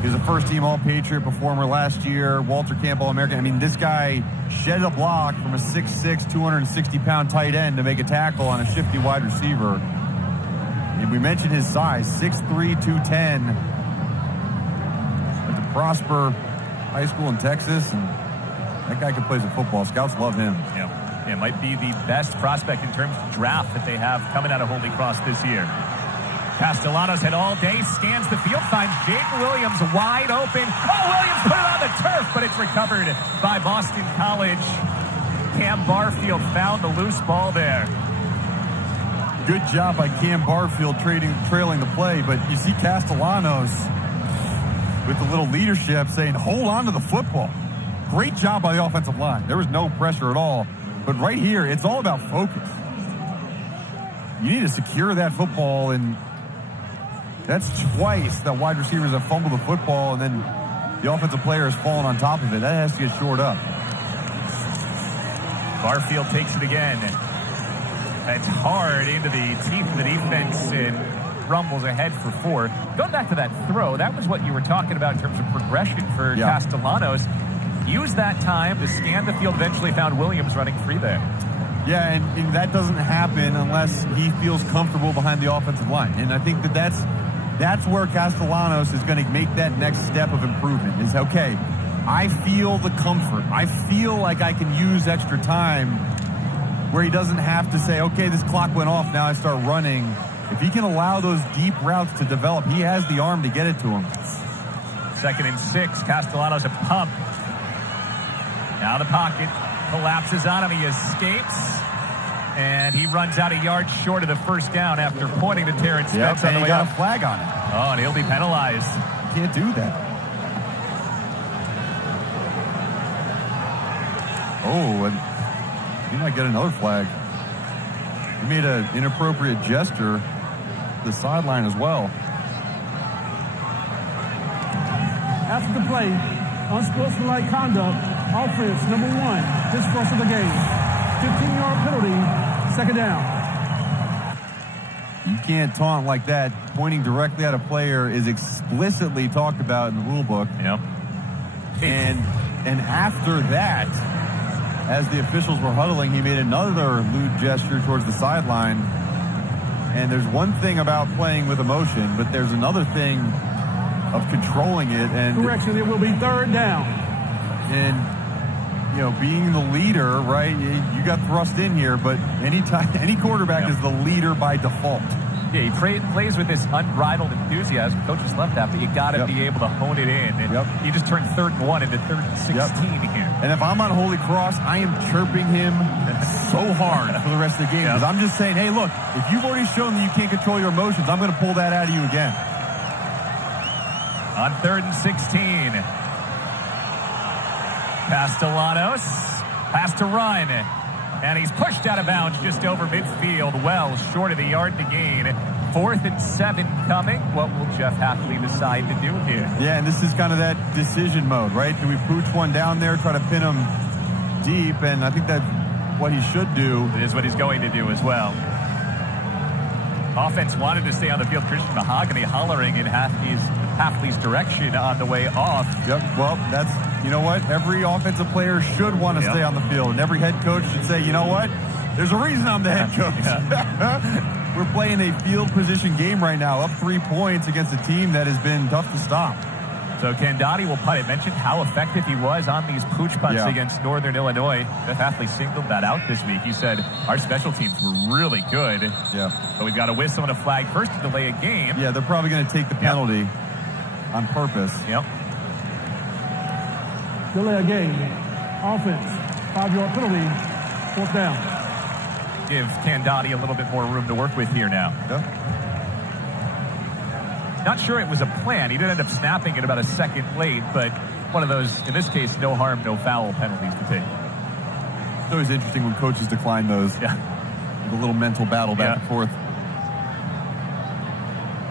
He was a first-team All-Patriot performer last year. Walter Camp All-American. I mean, this guy shed a block from a 6'6", 260-pound tight end to make a tackle on a shifty wide receiver. And we mentioned his size, 6'3", 210. Went to Prosper High School in Texas, and that guy can play some football. Scouts love him. Yeah, it might be the best prospect in terms of draft that they have coming out of Holy Cross this year. Castellanos had all day, scans the field, finds Jaden Williams wide open. Oh, Williams put it on the turf, but it's recovered by Boston College. Cam Barfield found the loose ball there. Good job by Cam Barfield trailing the play, but you see Castellanos with a little leadership saying, hold on to the football. Great job by the offensive line. There was no pressure at all. But right here, it's all about focus. You need to secure that football, and that's twice that wide receivers have fumbled the football, and then the offensive player has fallen on top of it. That has to get shored up. Barfield takes it again. That's hard into the teeth of the defense and rumbles ahead for 4. Going back to that throw, that was what you were talking about in terms of progression for Castellanos. Used that time to scan the field, eventually found Williams running free there. Yeah, and that doesn't happen unless he feels comfortable behind the offensive line. And I think that's where Castellanos is going to make that next step of improvement is, okay, I feel the comfort. I feel like I can use extra time where he doesn't have to say, okay, this clock went off, now I start running. If he can allow those deep routes to develop, he has the arm to get it to him. 2nd and 6. Castellanos a pump. Now the pocket collapses on him. He escapes. And he runs out a yard short of the first down after pointing to Terrence Spence on the way got up. a flag on it. Oh, and he'll be penalized. Can't do that. Oh, and he might get another flag. He made an inappropriate gesture to the sideline as well. After the play, unsportsmanlike conduct, offense, number 1, his first of the game. 15-yard penalty, 2nd down. You can't taunt like that. Pointing directly at a player is explicitly talked about in the rule book. Yep. And after that, as the officials were huddling, he made another lewd gesture towards the sideline. And there's one thing about playing with emotion, but there's another thing of controlling it. And correction, it will be 3rd down. And being the leader, right? You got thrust in here, but any quarterback is the leader by default. Yeah, he plays with this unbridled enthusiasm. Coaches love that, but you got to be able to hone it in. And you just turned 3rd and 1 into 3rd and 16 here. And if I'm on Holy Cross, I am chirping him so hard for the rest of the game. Because I'm just saying, hey, look, if you've already shown that you can't control your emotions, I'm going to pull that out of you again. On 3rd and 16. Castellanos has to run, and he's pushed out of bounds just over midfield, well short of the yard to gain. 4th and 7 coming. What will Jeff Hafley decide to do here? Yeah, and this is kind of that decision mode, right? Do we pooch one down there, try to pin him deep? And I think that's what he should do. It is what he's going to do as well. Offense wanted to stay on the field. Christian Mahogany hollering in Hafley's direction on the way off. Yep, well, that's, you know what? Every offensive player should want to stay on the field. And every head coach should say, you know what? There's a reason I'm the head coach. We're playing a field position game right now, up 3 points against a team that has been tough to stop. So Candati will punt. It mentioned how effective he was on these pooch punts against Northern Illinois. Jeff Hafley singled that out this week. He said, our special teams were really good. Yeah. But we've got to whistle and a flag first to delay a game. Yeah, they're probably going to take the penalty on purpose. Yep. Delay a game. Offense, 5-yard penalty, 4th down. Give Candati a little bit more room to work with here now. Yeah. Not sure it was a plan. He did end up snapping it about a second late, but one of those, in this case, no harm, no foul penalties to take. It's always interesting when coaches decline those. Yeah. With a little mental battle back and forth.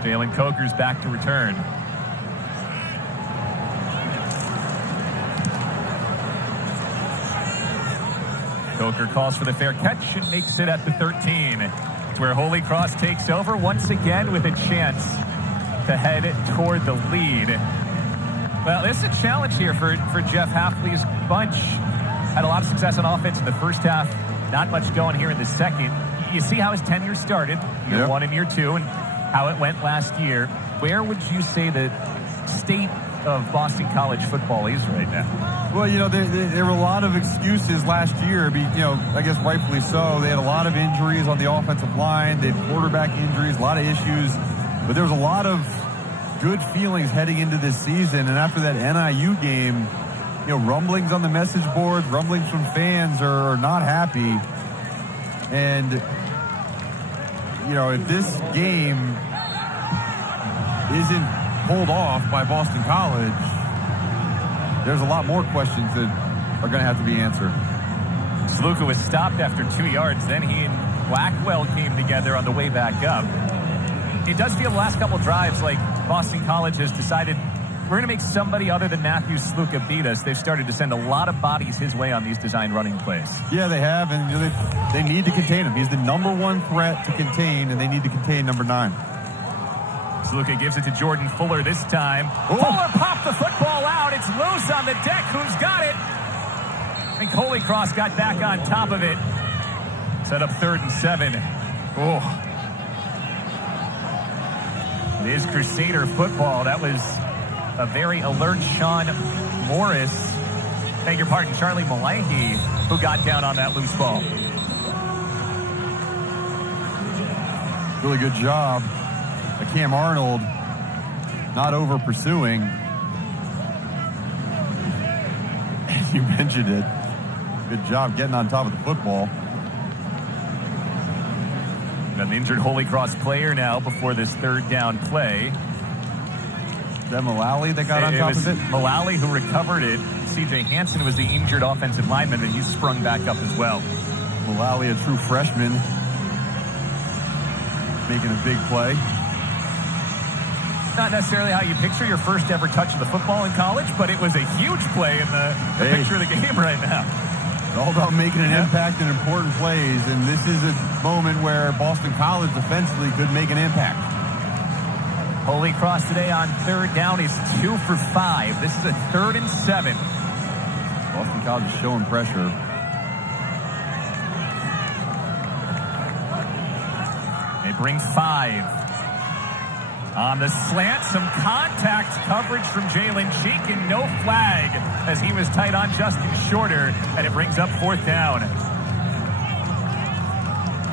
Jalen Coker's back to return. Coker calls for the fair catch and makes it at the 13. It's where Holy Cross takes over once again with a chance to head toward the lead. Well, this is a challenge here for Jeff Hafley's bunch. Had a lot of success on offense in the first half. Not much going here in the second. You see how his tenure started, year 1 and year 2, and how it went last year. Where would you say the state of Boston College football is right now? Well, there were a lot of excuses last year. I guess rightfully so. They had a lot of injuries on the offensive line. They had quarterback injuries, a lot of issues. But there was a lot of good feelings heading into this season. And after that NIU game, rumblings on the message boards, rumblings from fans are not happy. And, if this game isn't pulled off by Boston College, there's a lot more questions that are going to have to be answered. Sluka was stopped after 2 yards. Then he and Blackwell came together on the way back up. It does feel the last couple drives like Boston College has decided we're going to make somebody other than Matthew Sluka beat us. They've started to send a lot of bodies his way on these designed running plays. Yeah, they have, and they need to contain him. He's the #1 threat to contain, and they need to contain number 9. Sluka gives it to Jordan Fuller this time. Fuller popped the football out. It's loose on the deck. Who's got it? I think Holy Cross got back on top of it. Set up 3rd and 7. Oh. It is Crusader football. That was a very alert Sean Morris. Beg your pardon, Charlie Malahi, who got down on that loose ball. Really good job. Cam Arnold not over pursuing. You mentioned it. Good job getting on top of the football. Got an injured Holy Cross player now before this 3rd down play. Is that Mullally that got on top of it? Mullally who recovered it. C.J. Hansen was the injured offensive lineman, and he sprung back up as well. Mullally, a true freshman, making a big play. Not necessarily how you picture your first ever touch of the football in college, but it was a huge play in the picture of the game right now. It's all about making an impact in important plays, and this is a moment where Boston College defensively could make an impact. Holy Cross today on 3rd down is 2 for 5. This is a 3rd and 7. Boston College is showing pressure. They bring 5. On the slant, some contact coverage from Jalen Cheek and no flag as he was tight on Justin Shorter, and it brings up 4th down.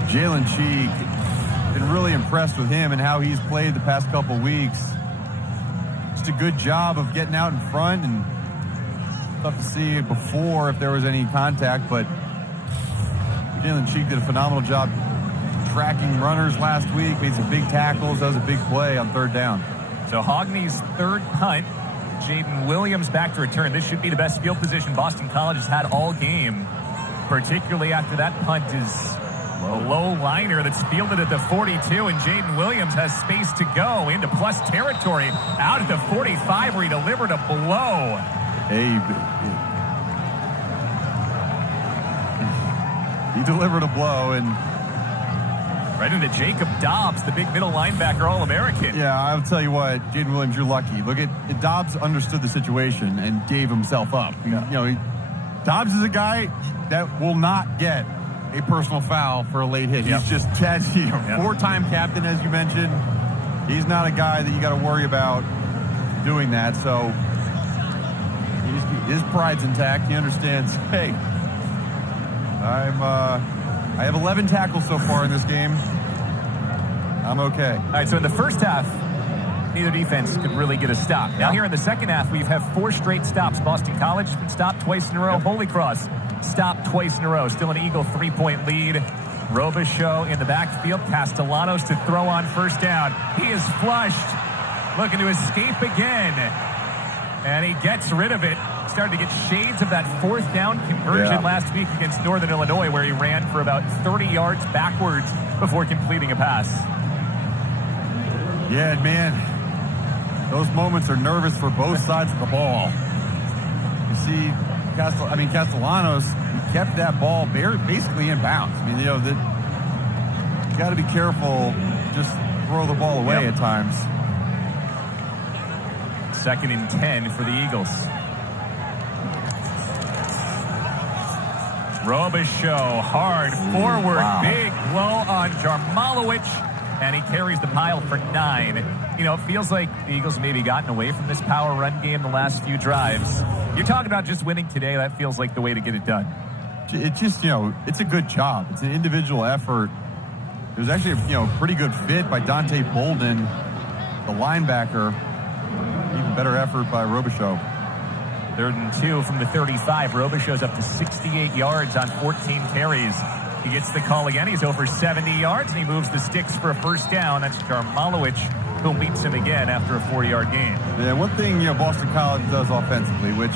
Jalen Cheek, been really impressed with him and how he's played the past couple weeks. Just a good job of getting out in front, and tough to see before if there was any contact, but Jalen Cheek did a phenomenal job tracking runners last week, made some big tackles. That was a big play on 3rd down. So Hogney's 3rd punt. Jaden Williams back to return. This should be the best field position Boston College has had all game, particularly after that punt is a low liner that's fielded at the 42, and Jaden Williams has space to go into plus territory out at the 45 where he delivered a blow. He delivered a blow, and right into Jacob Dobbs, the big middle linebacker All-American. Yeah, I'll tell you what, Jaden Williams, you're lucky. Look at Dobbs understood the situation and gave himself up. Yeah. You know, Dobbs is a guy that will not get a personal foul for a late hit. Yep. He's just four-time captain, as you mentioned. He's not a guy that you got to worry about doing that. So his pride's intact. He understands. Hey, I have 11 tackles so far in this game. I'm okay. All right, so in the first half, neither defense could really get a stop. Now here in the second half, we've had 4 straight stops. Boston College has been stopped twice in a row. Holy Cross stopped twice in a row. Still an Eagle 3-point lead. Robichaux in the backfield. Castellanos to throw on 1st down. He is flushed. Looking to escape again. And he gets rid of it. Started to get shades of that 4th down conversion last week against Northern Illinois, where he ran for about 30 yards backwards before completing a pass. Yeah, man, those moments are nervous for both sides of the ball. You see, Castellanos kept that ball basically in bounds. I mean, you got to be careful, just throw the ball away at times. 2nd and 10 for the Eagles. Robichaux, hard forward, big blow on Jarmalowicz, and he carries the pile for 9. You know, it feels like the Eagles maybe gotten away from this power run game the last few drives. You're talking about just winning today. That feels like the way to get it done. It just, it's a good job. It's an individual effort. It was actually a, pretty good fit by Dante Bolden, the linebacker. Even better effort by Robichaux. 3rd and 2 from the 35. Robichaux's up to 68 yards on 14 carries. He gets the call again. He's over 70 yards, and he moves the sticks for a 1st down. That's Jarmalowicz, who meets him again after a 40-yard gain. Yeah, one thing Boston College does offensively, which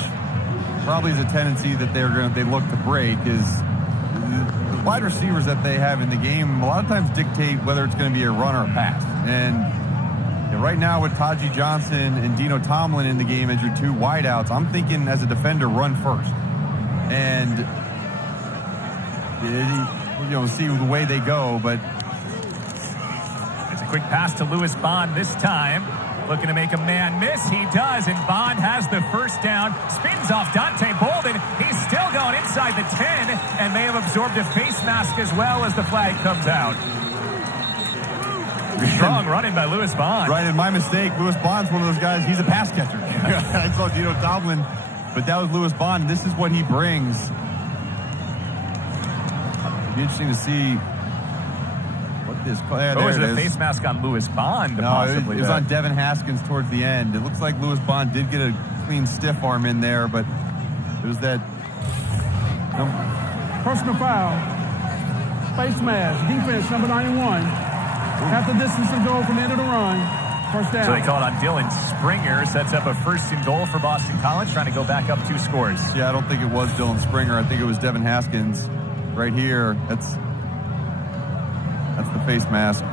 probably is a tendency that they look to break, is the wide receivers that they have in the game a lot of times dictate whether it's going to be a run or a pass. And right now with Taji Johnson and Dino Tomlin in the game as your 2 wideouts, I'm thinking as a defender, run first. And see the way they go, but it's a quick pass to Lewis Bond this time. Looking to make a man miss. He does, and Bond has the first down. Spins off Dante Bolden. He's still going inside the 10, and they have absorbed a face mask as well as the flag comes out. Strong running by Lewis Bond. Right, and my mistake. Lewis Bond's one of those guys. He's a pass catcher. I saw Dino Tomlin, but that was Lewis Bond. This is what he brings. It'd be interesting to see what this. Is it a face mask on Lewis Bond? No, it was on Devin Haskins towards the end. It looks like Lewis Bond did get a clean stiff arm in there, but it was that. Personal foul. Face mask. Defense, number 91. Half the distance and goal from the end of the run. First down. So they call it on Dylan Springer. Sets up a 1st and goal for Boston College, trying to go back up 2 scores. Yeah, I don't think it was Dylan Springer. I think it was Devin Haskins right here. That's the face mask.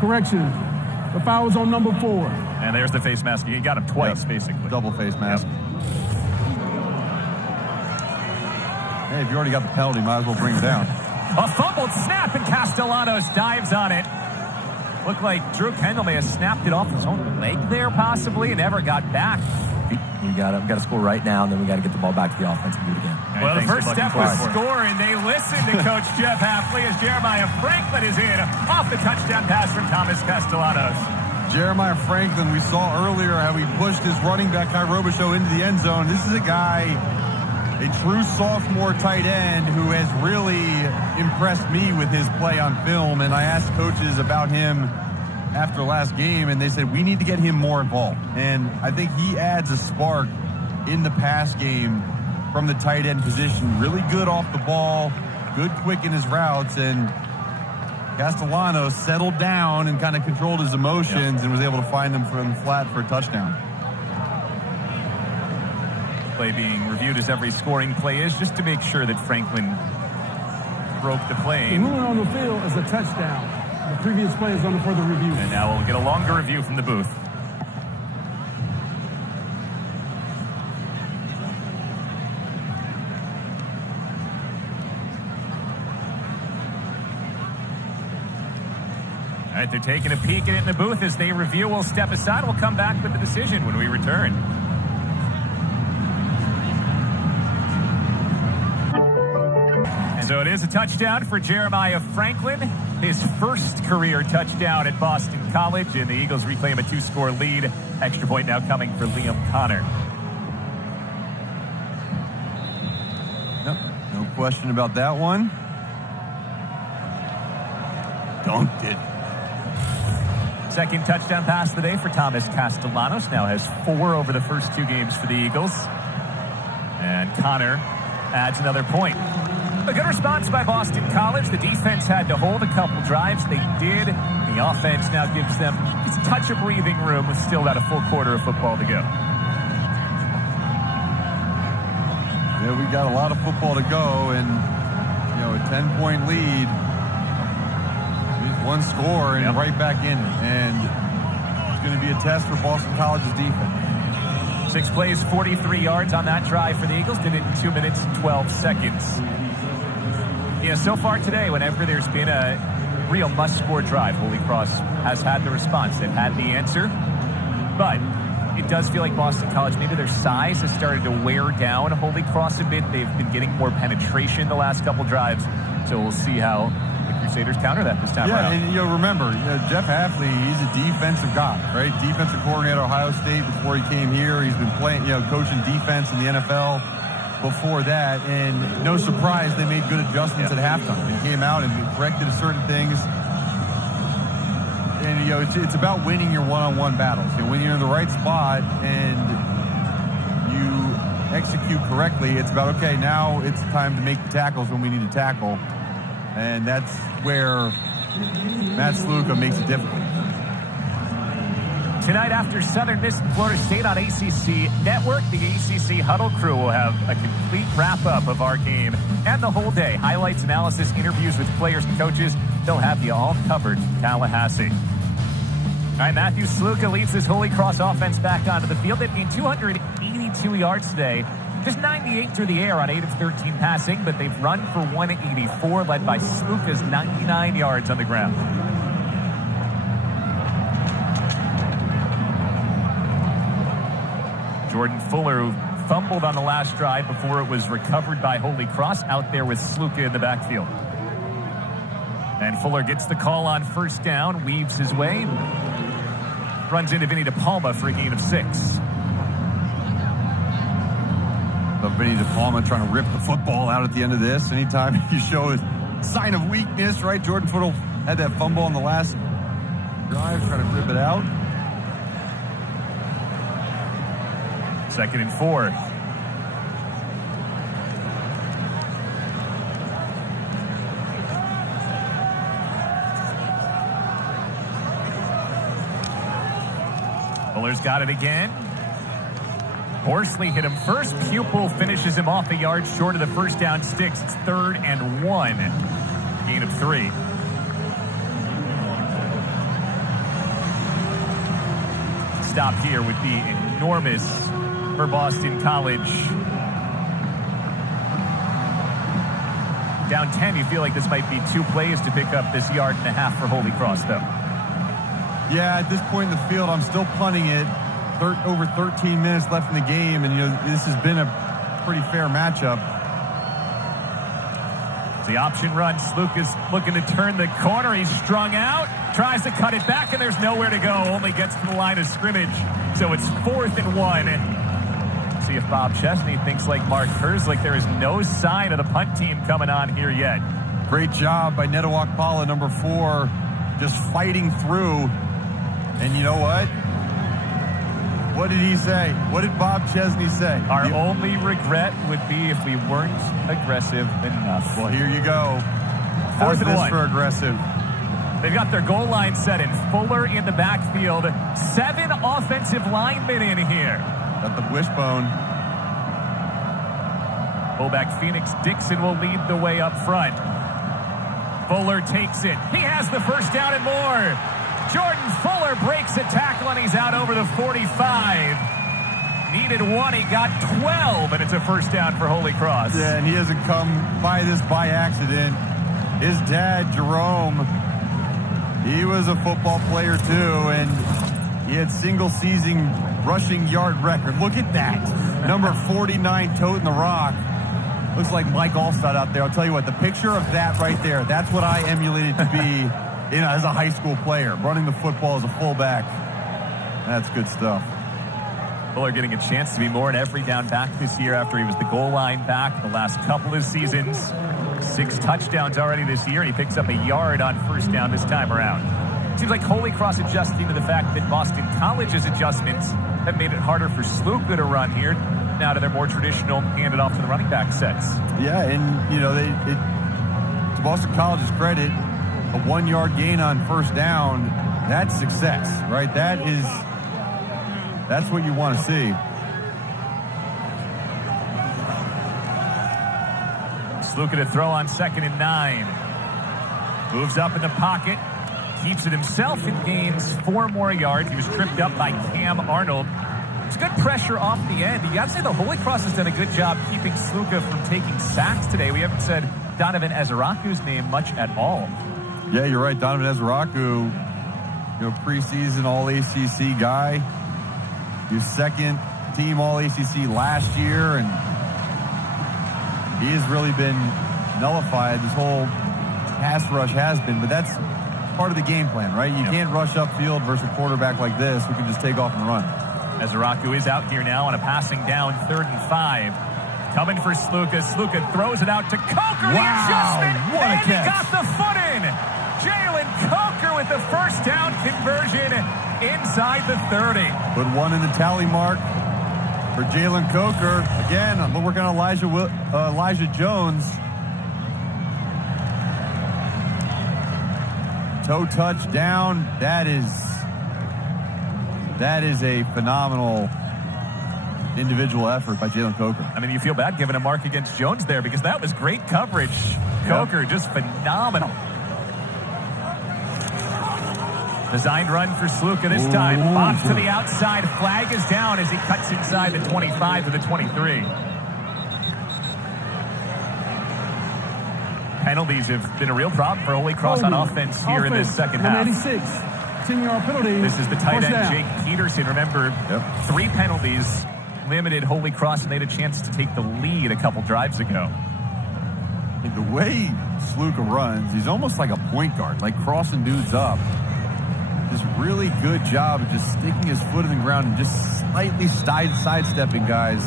Correction. The foul was on number 4. And there's the face mask. You got him twice, basically. Double face mask. Hey, if you already got the penalty, might as well bring it down. A fumbled snap, and Castellanos dives on it. Looked like Drew Kendall may have snapped it off his own leg there, possibly, and never got back. We got to score right now, and then we got to get the ball back to the offense and do it again. Well, the first step was score, and they listened to Coach Jeff Hafley as Jeremiah Franklin is in off the touchdown pass from Thomas Castellanos. Jeremiah Franklin, we saw earlier how he pushed his running back, Kai Robichaux, into the end zone. This is a guy, a true sophomore tight end who has really impressed me with his play on film. And I asked coaches about him after last game, and they said, we need to get him more involved. And I think he adds a spark in the pass game from the tight end position. Really good off the ball, good quick in his routes, and Castellanos settled down and kind of controlled his emotions and was able to find him from the flat for a touchdown. Play being reviewed as every scoring play is, just to make sure that Franklin broke the play. The ruling on the field is a touchdown. The previous play is under further review. And now we'll get a longer review from the booth. All right, they're taking a peek at it in the booth as they review. We'll step aside. We'll come back with the decision when we return. So it is a touchdown for Jeremiah Franklin, his first career touchdown at Boston College, and the Eagles reclaim a 2-score lead. Extra point now coming for Liam Connor. No question about that one. Dunked it. Second touchdown pass of the day for Thomas Castellanos. Now has 4 over the first 2 games for the Eagles. And Connor adds another point. A good response by Boston College. The defense had to hold a couple drives. They did. The offense now gives them just a touch of breathing room with still about a full quarter of football to go. Yeah, we got a lot of football to go, and a 10-point lead. One score and right back in it. And it's going to be a test for Boston College's defense. 6 plays, 43 yards on that drive for the Eagles. Did it in 2 minutes, 12 seconds. So far today, whenever there's been a real must-score drive, Holy Cross has had the response. They've had the answer. But it does feel like Boston College, maybe their size has started to wear down Holy Cross a bit. They've been getting more penetration the last couple drives. So we'll see how the Crusaders counter that this time around. And remember, Jeff Hafley, he's a defensive guy, right? Defensive coordinator at Ohio State before he came here. He's been playing, coaching defense in the NFL before that, and no surprise they made good adjustments at halftime. They came out and corrected certain things. And it's about winning your one-on-one battles. When you're in the right spot and you execute correctly, it's about, okay, now it's time to make the tackles when we need to tackle. And that's where Matt Sluka makes it difficult. Tonight after Southern Miss and Florida State on ACC Network, the ACC Huddle crew will have a complete wrap-up of our game and the whole day. Highlights, analysis, interviews with players and coaches. They'll have you all covered in Tallahassee. All right, Matthew Sluka leads this Holy Cross offense back onto the field. They've gained 282 yards today. Just 98 through the air on 8 of 13 passing, but they've run for 184, led by Sluka's 99 yards on the ground. Jordan Fuller, who fumbled on the last drive before it was recovered by Holy Cross, out there with Sluka in the backfield. And Fuller gets the call on first down, weaves his way, runs into Vinny DePalma for a gain of 6. But Vinny DePalma trying to rip the football out at the end of this. Anytime you show a sign of weakness, right? Jordan Fuller had that fumble on the last drive, trying to rip it out. 2nd and 4. Fuller's got it again. Horsley hit him first. Pupil finishes him off a yard short of the first down sticks. It's 3rd and 1. Gain of 3. Stop here would be enormous for Boston College. Down 10, you feel like this might be 2 plays to pick up this 1.5 yards for Holy Cross, though. Yeah, at this point in the field, I'm still punting it. Over 13 minutes left in the game, and this has been a pretty fair matchup. The option run. Sluka's looking to turn the corner. He's strung out. Tries to cut it back, and there's nowhere to go. Only gets to the line of scrimmage. So it's 4th and 1. See if Bob Chesney thinks like Mark Herzlich. There is no sign of the punt team coming on here yet. Great job by Netawak Pala, number 4, just fighting through. And you know what? What did he say? What did Bob Chesney say? Our only regret would be if we weren't aggressive enough. Well, here you go. 4th and 1. For aggressive? They've got their goal line set in. Fuller in the backfield. 7 offensive linemen in here. Got the wishbone. Fullback Phoenix Dixon will lead the way up front. Fuller takes it. He has the first down and more. Jordan Fuller breaks a tackle, and he's out over the 45. Needed 1, he got 12, and it's a first down for Holy Cross. Yeah, and he hasn't come by this by accident. His dad, Jerome, he was a football player too, and he had single-season rushing yard record. Look at that. Number 49 toting the rock. Looks like Mike Allstott out there. I'll tell you what, the picture of that right there, that's what I emulated to be as a high school player, running the football as a fullback. That's good stuff. Fuller getting a chance to be more an every down back this year after he was the goal line back the last couple of seasons. 6 touchdowns already this year, and he picks up a yard on first down this time around. Seems like Holy Cross adjusting to the fact that Boston College's adjustments have made it harder for Sluka to run here now to their more traditional hand it off to the running back sets. Yeah, and to Boston College's credit, a 1 yard gain on first down, that's success, right? That's what you want to see. Sluka to throw on 2nd and 9. Moves up in the pocket, keeps it himself and gains 4 more yards. He was tripped up by Cam Arnold. It's good pressure off the end. You got to say the Holy Cross has done a good job keeping Sluka from taking sacks today. We haven't said Donovan Ezeraku's name much at all. Yeah, you're right. Donovan Ezeraku, preseason All-ACC guy. Your 2nd team All-ACC last year, and he has really been nullified. This whole pass rush has been, but that's part of the game plan, right? You can't rush upfield versus a quarterback like this who can just take off and run. Ezeraku is out here now on a passing down 3rd and 5. Coming for Sluka. Sluka throws it out to Coker. Wow, the adjustment, what a and catch. He got the foot in. Jalen Coker with the first down conversion inside the 30. Put 1 in the tally mark for Jalen Coker. Again, I'm working on Elijah Jones. Toe touchdown. That is a phenomenal individual effort by Jalen Coker. I mean, you feel bad giving a mark against Jones there because that was great coverage. Coker just phenomenal. Designed run for Sluka this time. Box to the outside. Flag is down as he cuts inside the 25 to the 23. Penalties have been a real problem for Holy Cross on offense here in this second half. 86. 10-yard penalty. This is the tight First end, down. Jake Peterson. Remember, 3 penalties limited Holy Cross, and they had a chance to take the lead a couple drives ago. And the way Sluka runs, he's almost like a point guard, like crossing dudes up. Just really good job of just sticking his foot in the ground and just slightly sidestepping guys.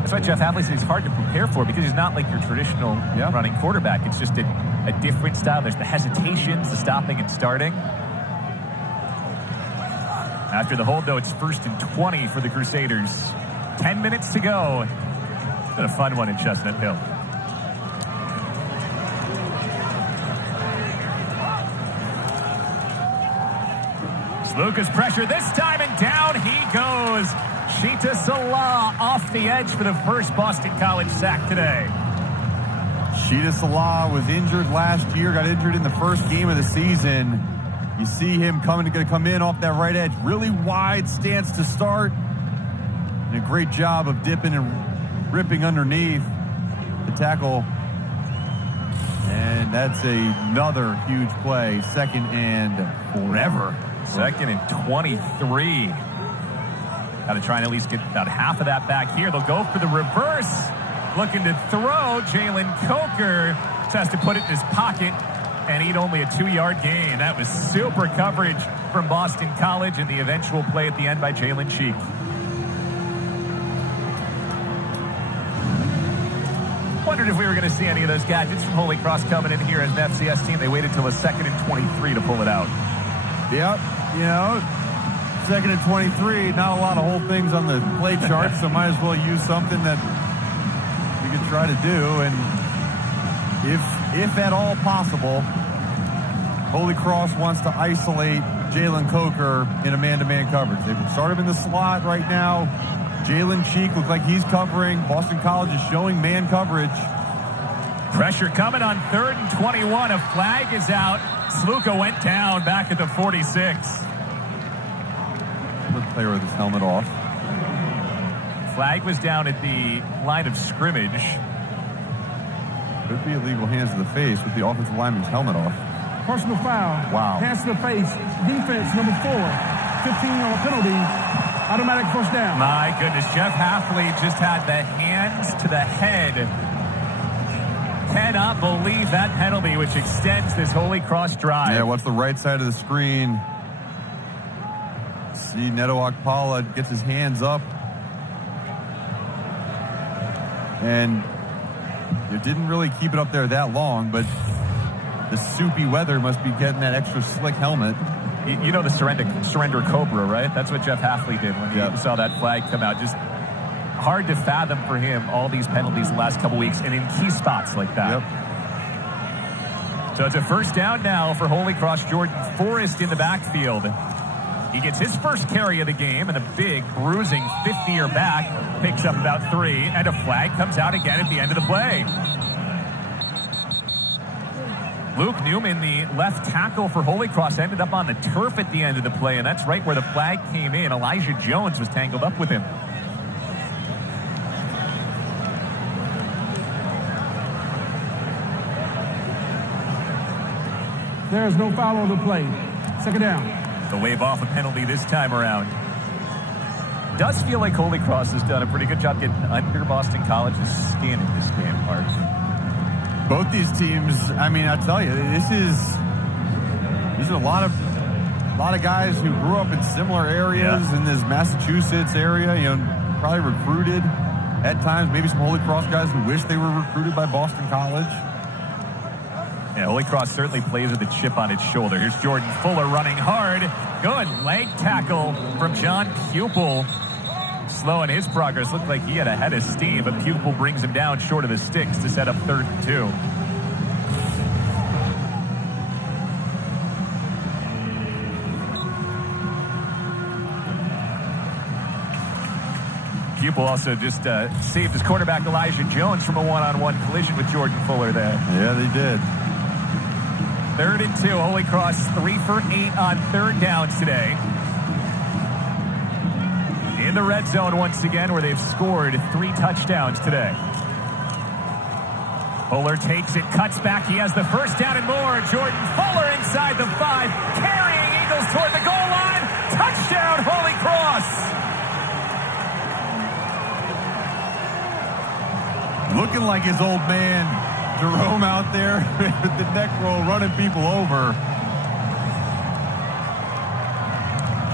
That's why Jeff Hafley said he's hard to prepare for, because he's not like your traditional running quarterback. It's just a different style. There's the hesitations, the stopping and starting. After the hold, though, it's 1st and 20 for the Crusaders. 10 minutes to go. It's been a fun one in Chestnut Hill. Lucas pressure this time, and down he goes. Sheeta Salah off the edge for the first Boston College sack today. Sheeta Salah was injured last year, got injured in the first game of the season. You see him going to come in off that right edge. Really wide stance to start. And a great job of dipping and ripping underneath the tackle. And that's another huge play. 2nd and forever. 2nd and 23. Got to try and at least get about half of that back here. They'll go for the reverse. Looking to throw. Jalen Coker just has to put it in his pocket and eat only a 2-yard gain. That was super coverage from Boston College, and the eventual play at the end by Jalen Cheek. Wondered if we were going to see any of those gadgets from Holy Cross coming in here as an FCS team. They waited till a 2nd and 23 to pull it out. Yep, 2nd and 23, not a lot of whole things on the play chart, so might as well use something that we could try to do. And if at all possible, Holy Cross wants to isolate Jalen Coker in a man-to-man coverage. They've started him in the slot right now. Jalen Cheek looks like he's covering. Boston College is showing man coverage. Pressure coming on 3rd and 21. A flag is out. Sluka went down back at the 46. The player with his helmet off. Flag was down at the line of scrimmage. Could be illegal hands to the face with the offensive lineman's helmet off. Personal foul. Wow. Hands to the face. Defense, number 4. 15-yard penalty. Automatic first down. My goodness, Jeff Hafley just had the hands to the head. Cannot believe that penalty, which extends this Holy Cross drive. Yeah, what's the right side of the screen? See, Neto Akpala gets his hands up. And it didn't really keep it up there that long, but the soupy weather must be getting that extra slick helmet. You know the surrender Cobra, right? That's what Jeff Hafley did when he saw that flag come out. Just hard to fathom for him, all these penalties the last couple weeks, and in key spots like that. So it's a first down now for Holy Cross. Jordan Forrest in the backfield. He gets his first carry of the game, and a big, bruising 50-year back picks up about 3, and a flag comes out again at the end of the play. Luke Newman, the left tackle for Holy Cross, ended up on the turf at the end of the play, and that's right where the flag came in. Elijah Jones was tangled up with him. There is no foul on the play. 2nd down. They'll wave off a penalty this time around. Does feel like Holy Cross has done a pretty good job getting under Boston College's skin in this game, Mark. Both these teams, I mean, I tell you, these are a lot of guys who grew up in similar areas in this Massachusetts area, probably recruited at times, maybe some Holy Cross guys who wish they were recruited by Boston College. Yeah, Holy Cross certainly plays with a chip on its shoulder. Here's Jordan Fuller running hard. Good leg tackle from John Pupil. Slowing his progress. Looked like he had a head of steam, but Pupil brings him down short of the sticks to set up 3rd and 2. Pupil also just saved his quarterback Elijah Jones from a one-on-one collision with Jordan Fuller there. Yeah, they did. 3rd and 2. Holy Cross 3 for 8 on 3rd downs today. In the red zone once again, where they've scored 3 touchdowns today. Fuller takes it, cuts back. He has the first down and more. Jordan Fuller inside the 5, carrying Eagles toward the goal line. Touchdown, Holy Cross. Looking like his old man, Jerome, out there with the neck roll, running people over.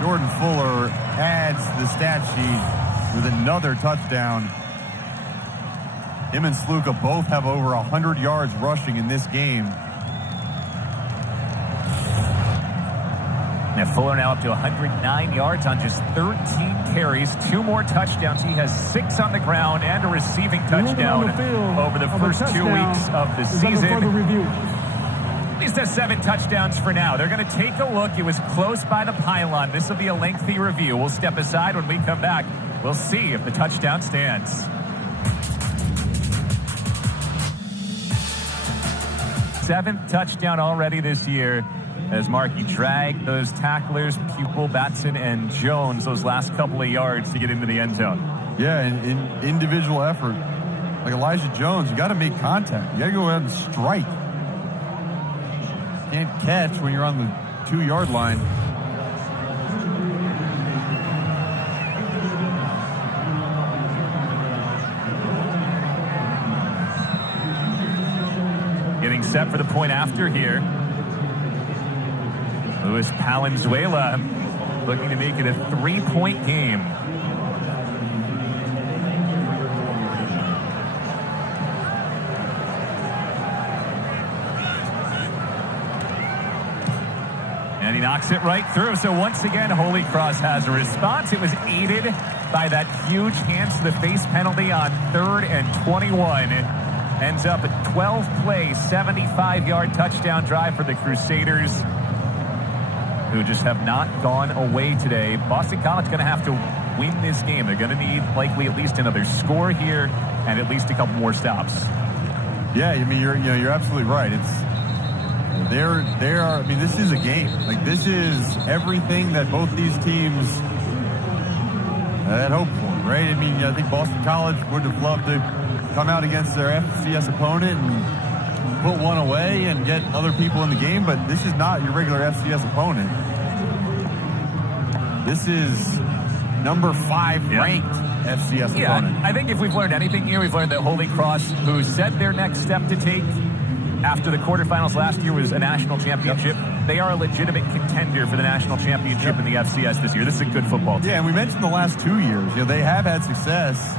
Jordan Fuller adds to the stat sheet with another touchdown. Him and Sluka both have over 100 yards rushing in this game. Now Fuller now up to 109 yards on just 13 carries. 2 more touchdowns. He has 6 on the ground and a receiving touchdown over the first 2 weeks of the season. He's has 7 touchdowns for now. They're going to take a look. It was close by the pylon. This will be a lengthy review. We'll step aside. When we come back, we'll see if the touchdown stands. 7th touchdown already this year as Markey dragged those tacklers, Pupil, Batson, and Jones, those last couple of yards to get into the end zone. Yeah, in individual effort. Like Elijah Jones, you got to make contact. You got to go ahead and strike. Can't catch when you're on the 2-yard line. Getting set for the point after here. Luis Palenzuela looking to make it a 3-point game. And he knocks it right through. So once again, Holy Cross has a response. It was aided by that huge hands to the face penalty on 3rd and 21. It ends up a 12-play, 75-yard touchdown drive for the Crusaders, who just have not gone away today. Boston College going to have to win this game. They're going to need likely at least another score here and at least a couple more stops. Yeah, I mean, you're absolutely right. I mean, this is a game. Like, this is everything that both these teams had hoped for, right? I mean, I think Boston College would have loved to come out against their FCS opponent and put one away and get other people in the game, but this is not your regular FCS opponent. This is number 5 ranked FCS opponent. I think if we've learned anything here, we've learned that Holy Cross, who set their next step to take after the quarterfinals last year was a national championship, they are a legitimate contender for the national championship in the FCS this year. This is a good football team. Yeah, and we mentioned the last 2 years. They have had success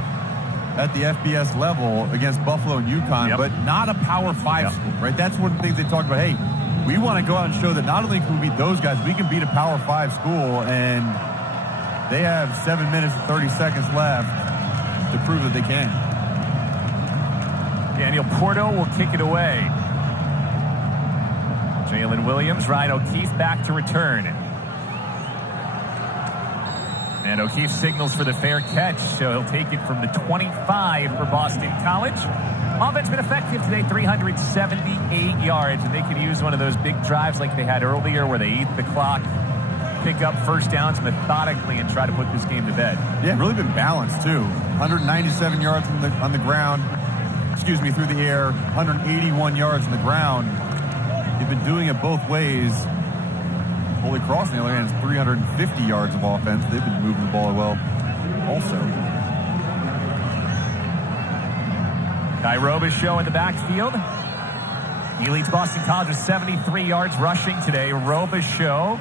at the FBS level against Buffalo and UConn, but not a Power 5 school, right? That's one of the things they talked about. Hey, we want to go out and show that not only can we beat those guys, we can beat a Power 5 school, and they have 7 minutes and 30 seconds left to prove that they can. Daniel Porto will kick it away. Jalen Williams, Ryan O'Keefe back to return. And O'Keefe signals for the fair catch, so he'll take it from the 25 for Boston College. Offense been effective today, 378 yards, and they could use one of those big drives like they had earlier where they eat the clock, pick up first downs methodically, and try to put this game to bed. Yeah, really been balanced, too. 197 yards on the ground, through the air, 181 yards on the ground. They've been doing it both ways. Holy Cross, on the other hand, is 350 yards of offense. They've been moving the ball well also. Kai Robichaux in the backfield. He leads Boston College with 73 yards rushing today. Robichaux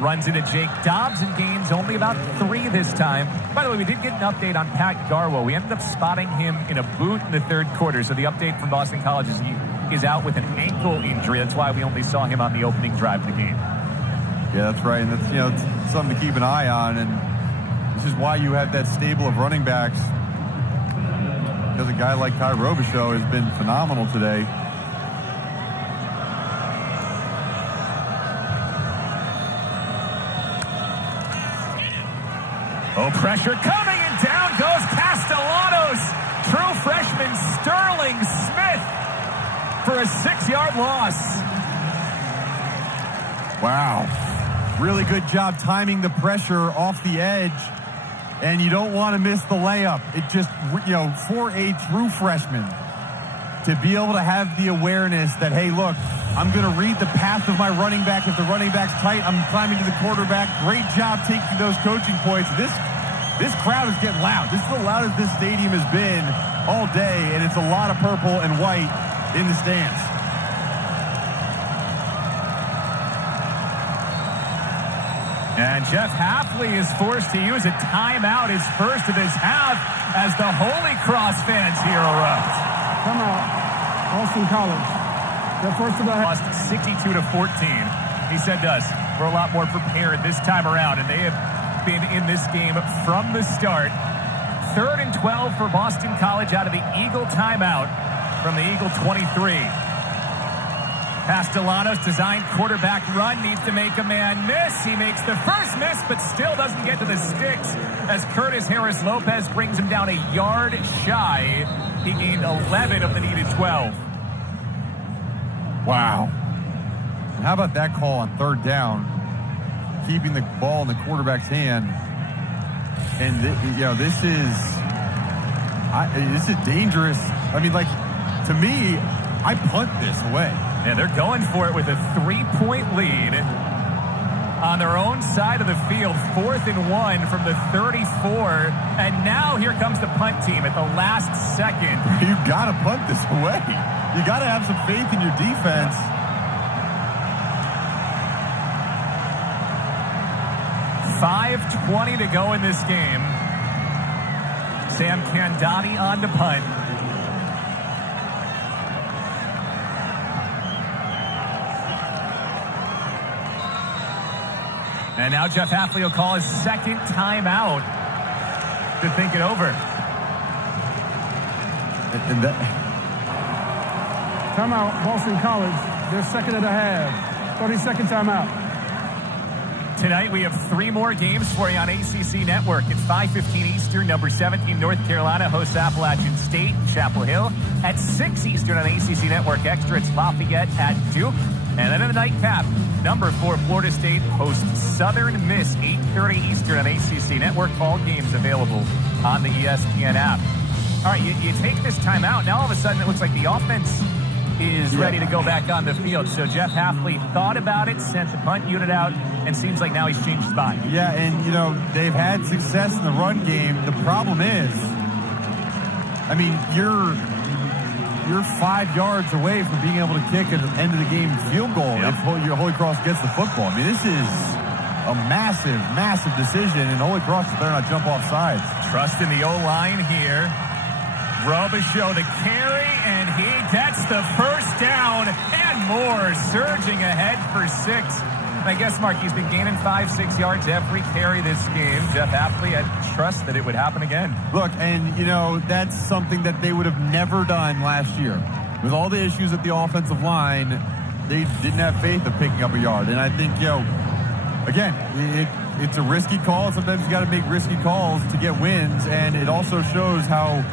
runs into Jake Dobbs and gains only about 3 this time. By the way, we did get an update on Pat Garwo. We ended up spotting him in a boot in the 3rd quarter. So the update from Boston College is he is out with an ankle injury. That's why we only saw him on the opening drive of the game. Yeah, that's right. And that's, it's something to keep an eye on. And this is why you have that stable of running backs. Because a guy like Kai Robichaux has been phenomenal today. Oh, pressure coming, and down goes Castellanos. True freshman Sterling Smith for a 6-yard loss. Wow. Really good job timing the pressure off the edge. And you don't want to miss the layup. It just, for a true freshman to be able to have the awareness that, hey, look, I'm going to read the path of my running back. If the running back's tight, I'm climbing to the quarterback. Great job taking those coaching points. This crowd is getting loud. This is the loudest this stadium has been all day, and it's a lot of purple and white in the stands. And Jeff Hafley is forced to use a timeout, his first of his half, as the Holy Cross fans here erupt. Come out, Boston College. Their first of the half. Lost 62-14. He said to us, we're a lot more prepared this time around, and they have been in this game from the start. 3rd and 12 for Boston College out of the Eagle timeout from the Eagle 23. Castellanos designed quarterback run, needs to make a man miss. He makes the first miss, but still doesn't get to the sticks as Curtis Harris-Lopez brings him down a yard shy. He gained 11 of the needed 12. Wow. How about that call on 3rd down, keeping the ball in the quarterback's hand? And this is dangerous. I mean, like, to me, I punt this away. Yeah, they're going for it with a 3-point lead on their own side of the field. 4th and 1 from the 34. And now here comes the punt team at the last second. You got to punt this away. You got to have some faith in your defense. 5:20 to go in this game. Sam Candani on to punt. And now Jeff Hafley will call his second timeout to think it over. Timeout, Boston College. Their second of the half. 30-second timeout. Tonight we have 3 more games for you on ACC Network. At 5:15 Eastern, number 17 North Carolina hosts Appalachian State in Chapel Hill. At 6 Eastern on ACC Network Extra, it's Lafayette at Duke. And then in the nightcap, number 4 Florida State hosts Southern Miss, 8:30 Eastern on ACC Network. All games available on the ESPN app. All right, you take this timeout. Now all of a sudden it looks like the offense is ready to go back on the field. So Jeff Hafley thought about it, sent the punt unit out, and seems like now he's changed his mind. Yeah, and, they've had success in the run game. The problem is, I mean, you're 5 yards away from being able to kick at the end of the game field goal if Holy Cross gets the football. I mean, this is a massive, massive decision, and Holy Cross better not jump off sides. Trust in the O-line here. Robichaux the carry, and he gets the first down and more, surging ahead for 6. I guess, Mark, he's been gaining 5-6 yards every carry this game. Jeff Hafley had trust that it would happen again. Look, and, that's something that they would have never done last year. With all the issues at the offensive line, they didn't have faith of picking up a yard. And I think, again, it's a risky call. Sometimes you got to make risky calls to get wins, and it also shows how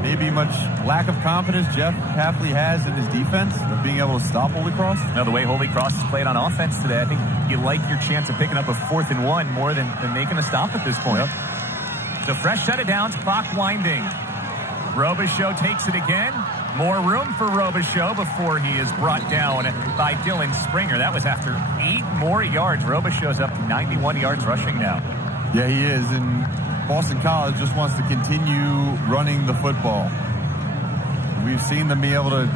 maybe much lack of confidence Jeff Hafley has in his defense of being able to stop Holy Cross. Now, the way Holy Cross has played on offense today, I think you like your chance of picking up a 4th and 1 more than making a stop at this point. Yep. The fresh set of downs, clock winding. Robichaux takes it again. More room for Robichaux before he is brought down by Dylan Springer. That was after 8 more yards. Robichaux's up to 91 yards rushing now. Yeah, he is, and Boston College just wants to continue running the football. We've seen them be able to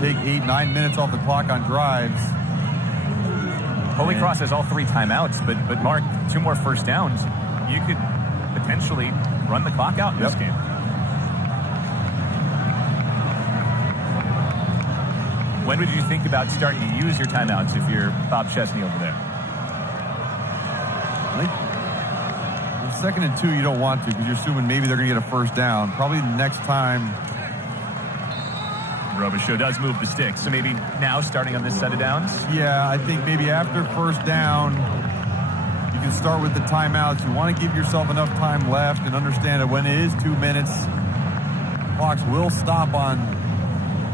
take 8-9 minutes off the clock on drives. Holy Cross has all 3 timeouts, but Mark, 2 more first downs. You could potentially run the clock out in this game. When would you think about starting to use your timeouts if you're Bob Chesney over there? I think 2nd and 2 you don't want to, because you're assuming maybe they're going to get a first down. Probably next time. Robichaux does move the sticks, so maybe now starting on this set of downs? Yeah, I think maybe after first down, you can start with the timeouts. You want to give yourself enough time left and understand that when it is 2 minutes, clocks will stop on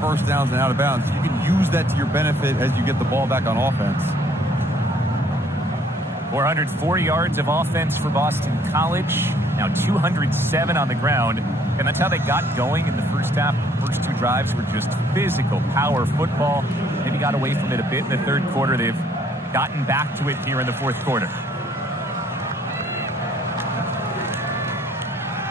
first downs and out of bounds. You can use that to your benefit as you get the ball back on offense. 440 yards of offense for Boston College. Now 207 on the ground. And that's how they got going in the first half. The first 2 drives were just physical power football. Maybe got away from it a bit in the 3rd quarter. They've gotten back to it here in the 4th quarter.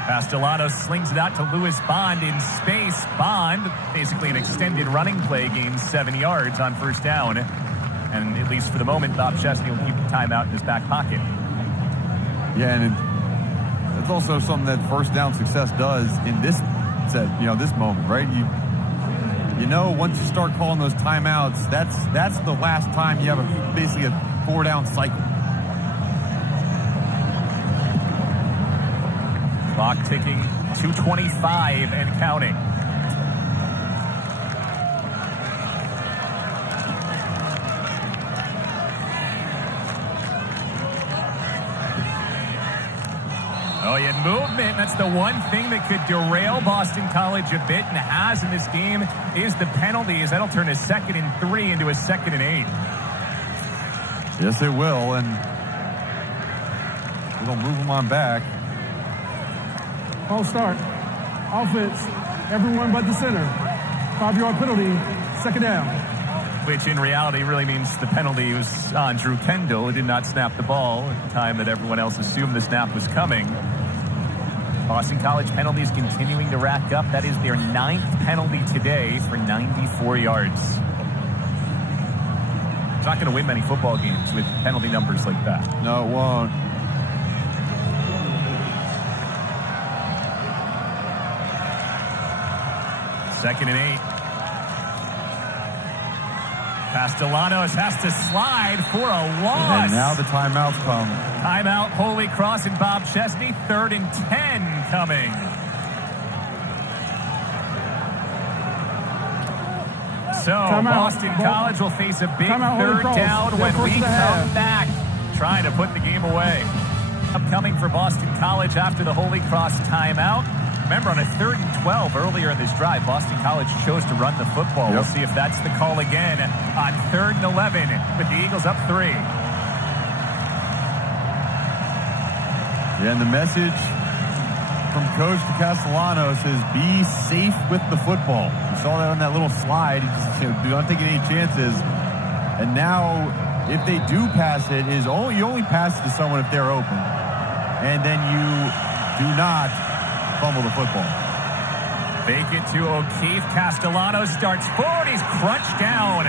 Castellanos slings it out to Lewis Bond in space. Bond, basically an extended running play, gains 7 yards on first down. And at least for the moment, Bob Chesney will keep the timeout in his back pocket. Yeah, and it's also something that first down success does in this this moment, right? You know, once you start calling those timeouts, that's the last time you have basically a 4-down cycle. Clock ticking, 2:25 and counting. Oh, yeah, movement. That's the one thing that could derail Boston College a bit, and has in this game, is the penalties. That'll turn a 2nd and 3 into a 2nd and 8. Yes, it will, and it'll move them on back. False start. Offense. Everyone but the center. 5-yard penalty. 2nd down. Which in reality really means the penalty was on Drew Kendall, who did not snap the ball at the time that everyone else assumed the snap was coming. Boston College penalties continuing to rack up. That is their 9th penalty today for 94 yards. It's not going to win many football games with penalty numbers like that. No, it won't. Second and 8. Castellanos has to slide for a loss. And now the timeouts come. Timeout, Holy Cross and Bob Chesney. 3rd and 10 coming. So Boston College will face a big 3rd down when we come back, trying to put the game away. Upcoming for Boston College after the Holy Cross timeout. Remember, on a 3rd and 12 earlier in this drive, Boston College chose to run the football. We'll see if that's the call again on 3rd and 11 with the Eagles up 3. Yeah, and the message from Coach to Castellanos is be safe with the football. You saw that on that little slide. You don't take any chances. And now, if they do pass it, you only pass it to someone if they're open. And then you do not fumble the football. Fake it to O'Keefe. Castellanos starts forward. He's crunched down.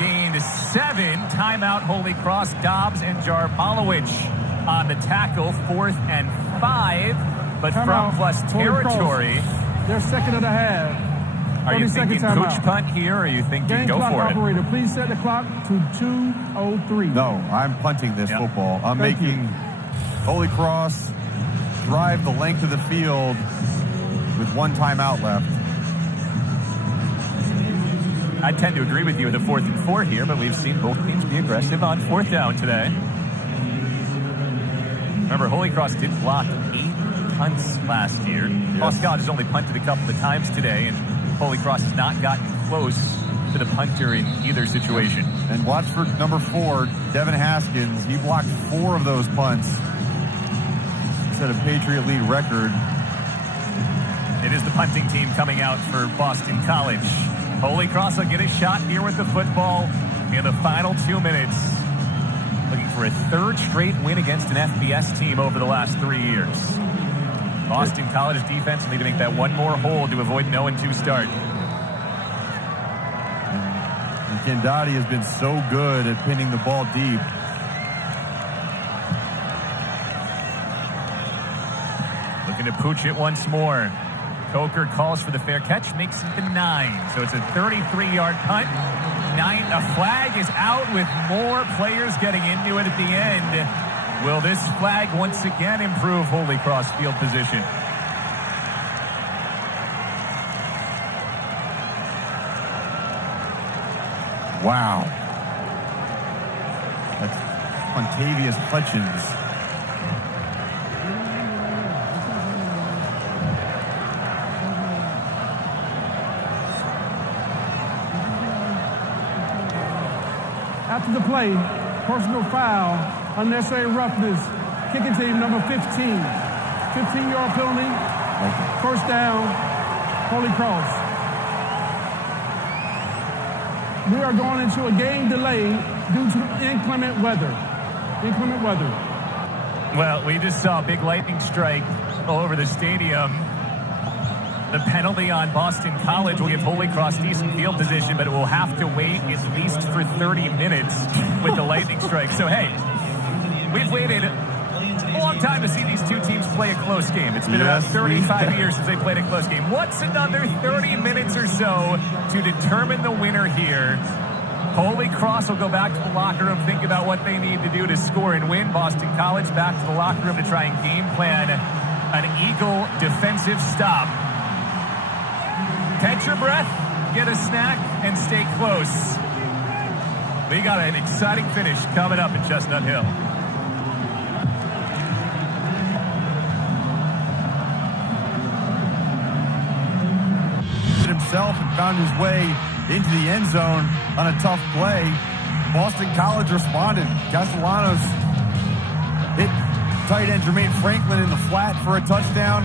Gained 7. Timeout, Holy Cross. Dobbs and Jarbalowicz on the tackle. 4th and 5. But from plus territory. They're 2nd of the half. Are you thinking pooch punt here, or are you thinking go for it? Operator, please set the clock to 2:03. No, I'm punting this football. I'm making Holy Cross drive the length of the field with 1 timeout left. I tend to agree with you with a 4th and 4 here, but we've seen both teams be aggressive on 4th down today. Remember, Holy Cross did block 8 punts last year. Boston College has only punted a couple of times today, and Holy Cross has not gotten close to the punter in either situation. And watch for number 4, Devin Haskins. He blocked 4 of those punts. Set a Patriot league record. It is the punting team coming out for Boston College. Holy Cross will get a shot here with the football in the final 2 minutes. Looking for a 3rd straight win against an FBS team over the last 3 years. Boston College defense will need to make that one more hold to avoid an 0-2 start. And Kendati has been so good at pinning the ball deep. Looking to pooch it once more. Coker calls for the fair catch, makes it the 9. So it's a 33-yard punt. 9. A flag is out with more players getting into it at the end. Will this flag once again improve Holy Cross field position? Wow. That's Montavious Hutchins. After the play, personal foul, unnecessary roughness, kicking team number 15. 15-yard penalty, 1st down, Holy Cross. We are going into a game delay due to inclement weather. Inclement weather. Well, we just saw a big lightning strike all over the stadium. The penalty on Boston College will give Holy Cross decent field position, but it will have to wait at least for 30 minutes with the lightning strike. So, hey, we've waited a long time to see these two teams play a close game. It's been about 35 years since they played a close game. What's another 30 minutes or so to determine the winner here? Holy Cross will go back to the locker room, think about what they need to do to score and win. Boston College back to the locker room to try and game plan an Eagle defensive stop. Catch your breath, get a snack, and stay close. We got an exciting finish coming up at Chestnut Hill. Himself and found his way into the end zone on a tough play. Boston College responded. Castellanos hit tight end Jermaine Franklin in the flat for a touchdown.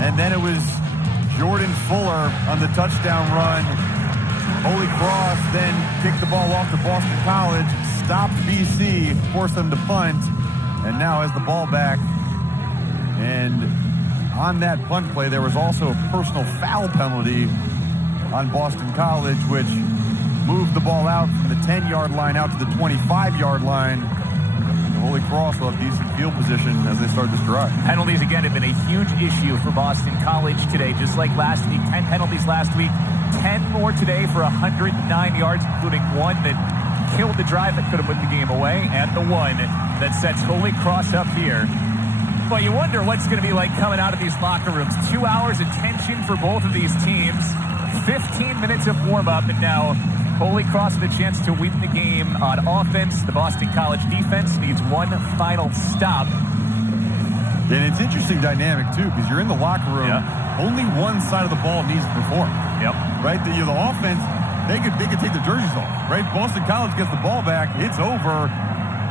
And then it was Jordan Fuller on the touchdown run. Holy Cross then kicked the ball off to Boston College, stopped BC, forced them to punt, and now has the ball back. And on that punt play, there was also a personal foul penalty on Boston College, which moved the ball out from the 10-yard line out to the 25-yard line. Holy Cross will have decent field position as they start this drive. Penalties, again, have been a huge issue for Boston College today, just like last week. 10 penalties last week, 10 more today for 109 yards, including one that killed the drive that could have put the game away, and the one that sets Holy Cross up here. Well, you wonder what's going to be like coming out of these locker rooms. 2 hours of tension for both of these teams, 15 minutes of warm-up, and now Holy Cross with a chance to win the game on offense. The Boston College defense needs one final stop. And it's interesting dynamic, too, because you're in the locker room. Only one side of the ball needs to perform. Right? The offense, they could take their jerseys off. Right? Boston College gets the ball back. It's over.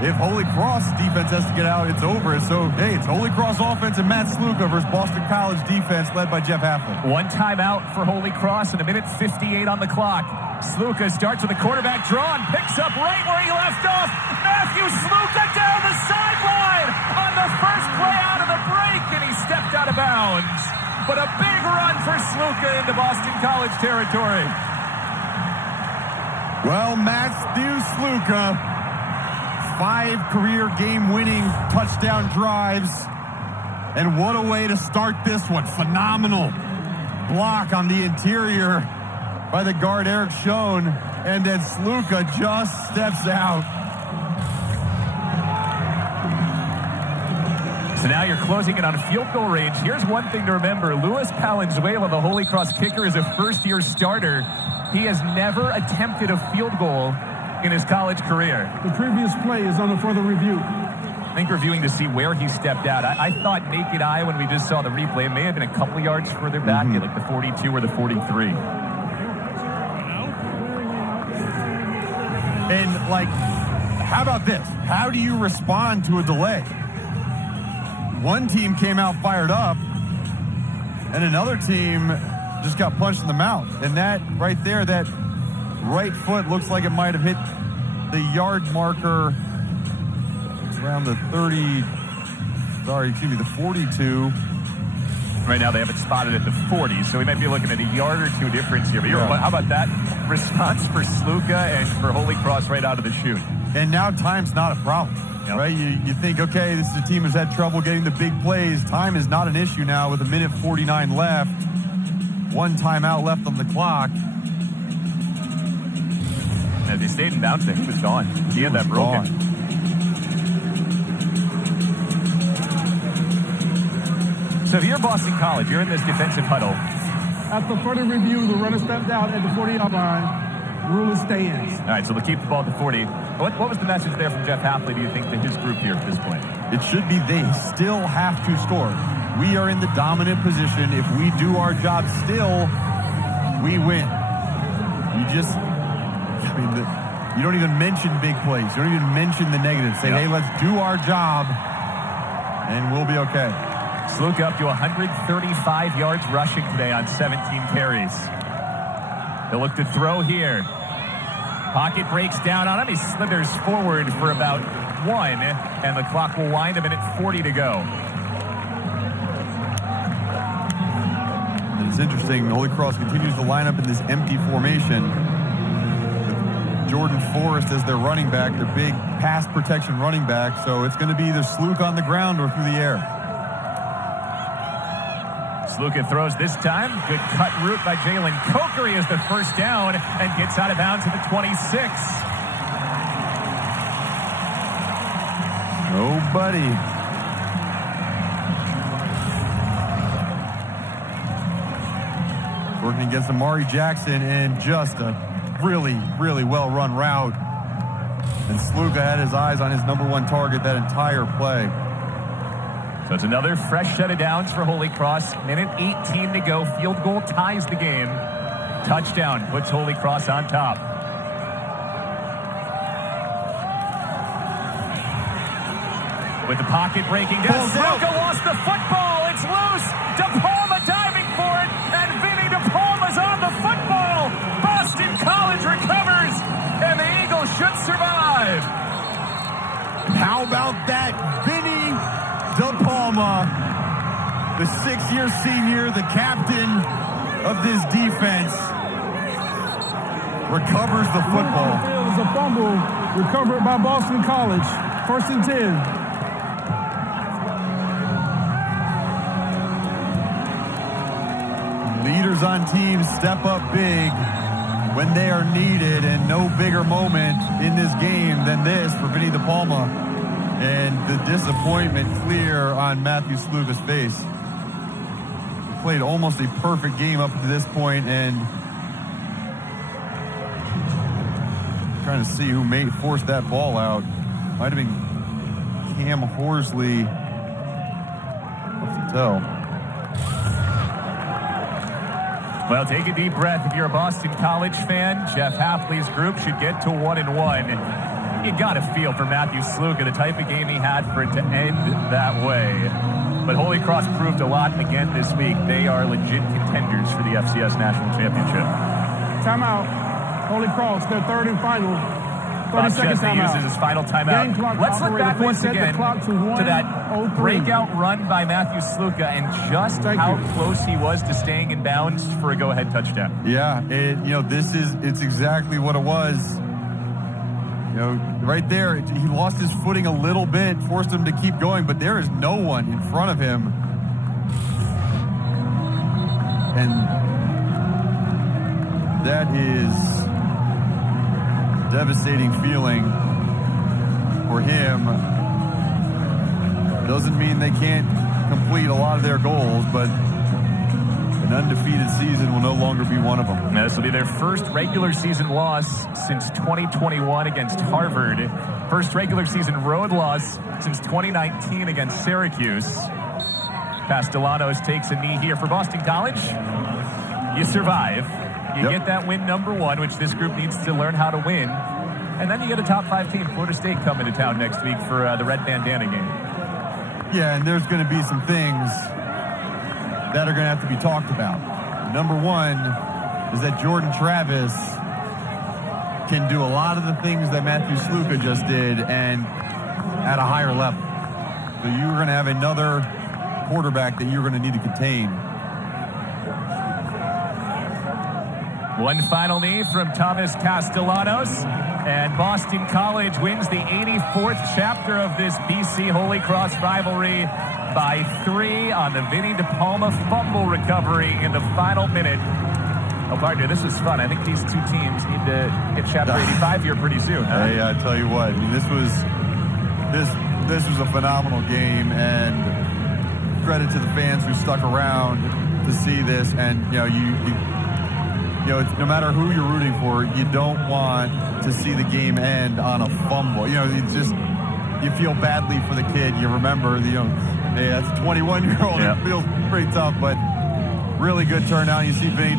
If Holy Cross defense has to get out, it's over. So, hey, it's Holy Cross offense and Matt Sluka versus Boston College defense led by Jeff Halfley. One timeout for Holy Cross and a minute 58 on the clock. Sluka starts with the quarterback draw and picks up right where he left off. Matthew Sluka down the sideline on the first play out of the break, and he stepped out of bounds. But a big run for Sluka into Boston College territory. Well, Matthew Sluka, 5 career game-winning touchdown drives. And what a way to start this one. Phenomenal block on the interior by the guard Eric Schoen. And then Sluka just steps out. So now you're closing it on field goal range. Here's one thing to remember. Luis Palenzuela, the Holy Cross kicker, is a first-year starter. He has never attempted a field goal in his college career. The previous play is under further review. I think reviewing to see where he stepped out. I thought naked eye when we just saw the replay, it may have been a couple yards further back, at like the 42 or the 43. And, like, how about this? How do you respond to a delay? One team came out fired up, and another team just got punched in the mouth. And that right there, that right foot looks like it might have hit the yard marker around the 42. Right now they have it spotted at the 40, so we might be looking at a yard or two difference here. But how about that response for Sluka and for Holy Cross right out of the chute? And now time's not a problem, right? You think, okay, this is a team that's had trouble getting the big plays. Time is not an issue now with a minute 49 left. One timeout left on the clock. As he stayed in bounds, he was gone. He had that broken. So if you're Boston College, you're in this defensive huddle. After further review, the runner stepped out at the 40-yard line. Rule stands. All right, so they'll keep the ball at the 40. What was the message there from Jeff Halfley, do you think, to his group here at this point? It should be they still have to score. We are in the dominant position. If we do our job still, we win. You don't even mention big plays. You don't even mention the negatives. Say, hey, let's do our job, and we'll be okay. Sluka up to 135 yards rushing today on 17 carries. They'll look to throw here. Pocket breaks down on him. He slithers forward for about 1, and the clock will wind a minute 40 to go. It's interesting. Holy Cross continues to line up in this empty formation. Jordan Forrest as their running back, their big pass protection running back. So it's going to be either Sluka on the ground or through the air. Sluka throws this time. Good cut route by Jalen Kokery as the first down and gets out of bounds at the 26. Oh, buddy. Working against Amari Jackson and just a really, really well-run route. And Sluka had his eyes on his number one target that entire play. So it's another fresh set of downs for Holy Cross. Minute 18 to go. Field goal ties the game. Touchdown puts Holy Cross on top. With the pocket breaking down, Sluka lost the football. It's loose. DePalma diving for it, and Vinny DePalma's on the football. Boston College recovers, and the Eagles should survive. How about that? Vinny DePalma, the 6-year senior, the captain of this defense, recovers the football. It was a fumble recovered by Boston College. 1st and 10. Leaders on teams step up big when they are needed, and no bigger moment in this game than this for Vinny DePalma. And the disappointment clear on Matthew Sluka's face. He played almost a perfect game up to this point, and trying to see who may force that ball out. Might have been Cam Horsley. Tough to tell. Well, take a deep breath if you're a Boston College fan. Jeff Hafley's group should get to 1-1. You got to feel for Matthew Sluka, the type of game he had for it to end that way. But Holy Cross proved a lot again this week. They are legit contenders for the FCS National Championship. Timeout. Holy Cross, their third and final. 30 seconds Chesney timeout. uses his final timeout. Let's look back once again to that breakout run by Matthew Sluka and just how close he was to staying in bounds for a go-ahead touchdown. Yeah, it's exactly what it was. Right there, he lost his footing a little bit, forced him to keep going, but there is no one in front of him. And that is devastating feeling for him. Doesn't mean they can't complete a lot of their goals, but an undefeated season will no longer be one of them. Now, this will be their first regular season loss since 2021 against Harvard. First regular season road loss since 2019 against Syracuse. Castellanos takes a knee here for Boston College. You survive. You get that win number 1, which this group needs to learn how to win. And then you get a top 5 team, Florida State, coming to town next week for the Red Bandana game. Yeah, and there's going to be some things that are going to have to be talked about. Number 1 is that Jordan Travis can do a lot of the things that Matthew Sluka just did and at a higher level. So you're going to have another quarterback that you're going to need to contain. One final knee from Thomas Castellanos, and Boston College wins the 84th chapter of this BC Holy Cross rivalry by 3 on the Vinny DePalma fumble recovery in the final minute. Oh, partner, this was fun. I think these two teams need to hit chapter 85 here pretty soon. Huh? Hey, I tell you what, I mean, this was a phenomenal game, and credit to the fans who stuck around to see this. And it's, no matter who you're rooting for, you don't want to see the game end on a fumble. It's just, you feel badly for the kid. You remember, hey, that's a 21-year-old. Yeah. It feels pretty tough, but really good turnout. You see Vinny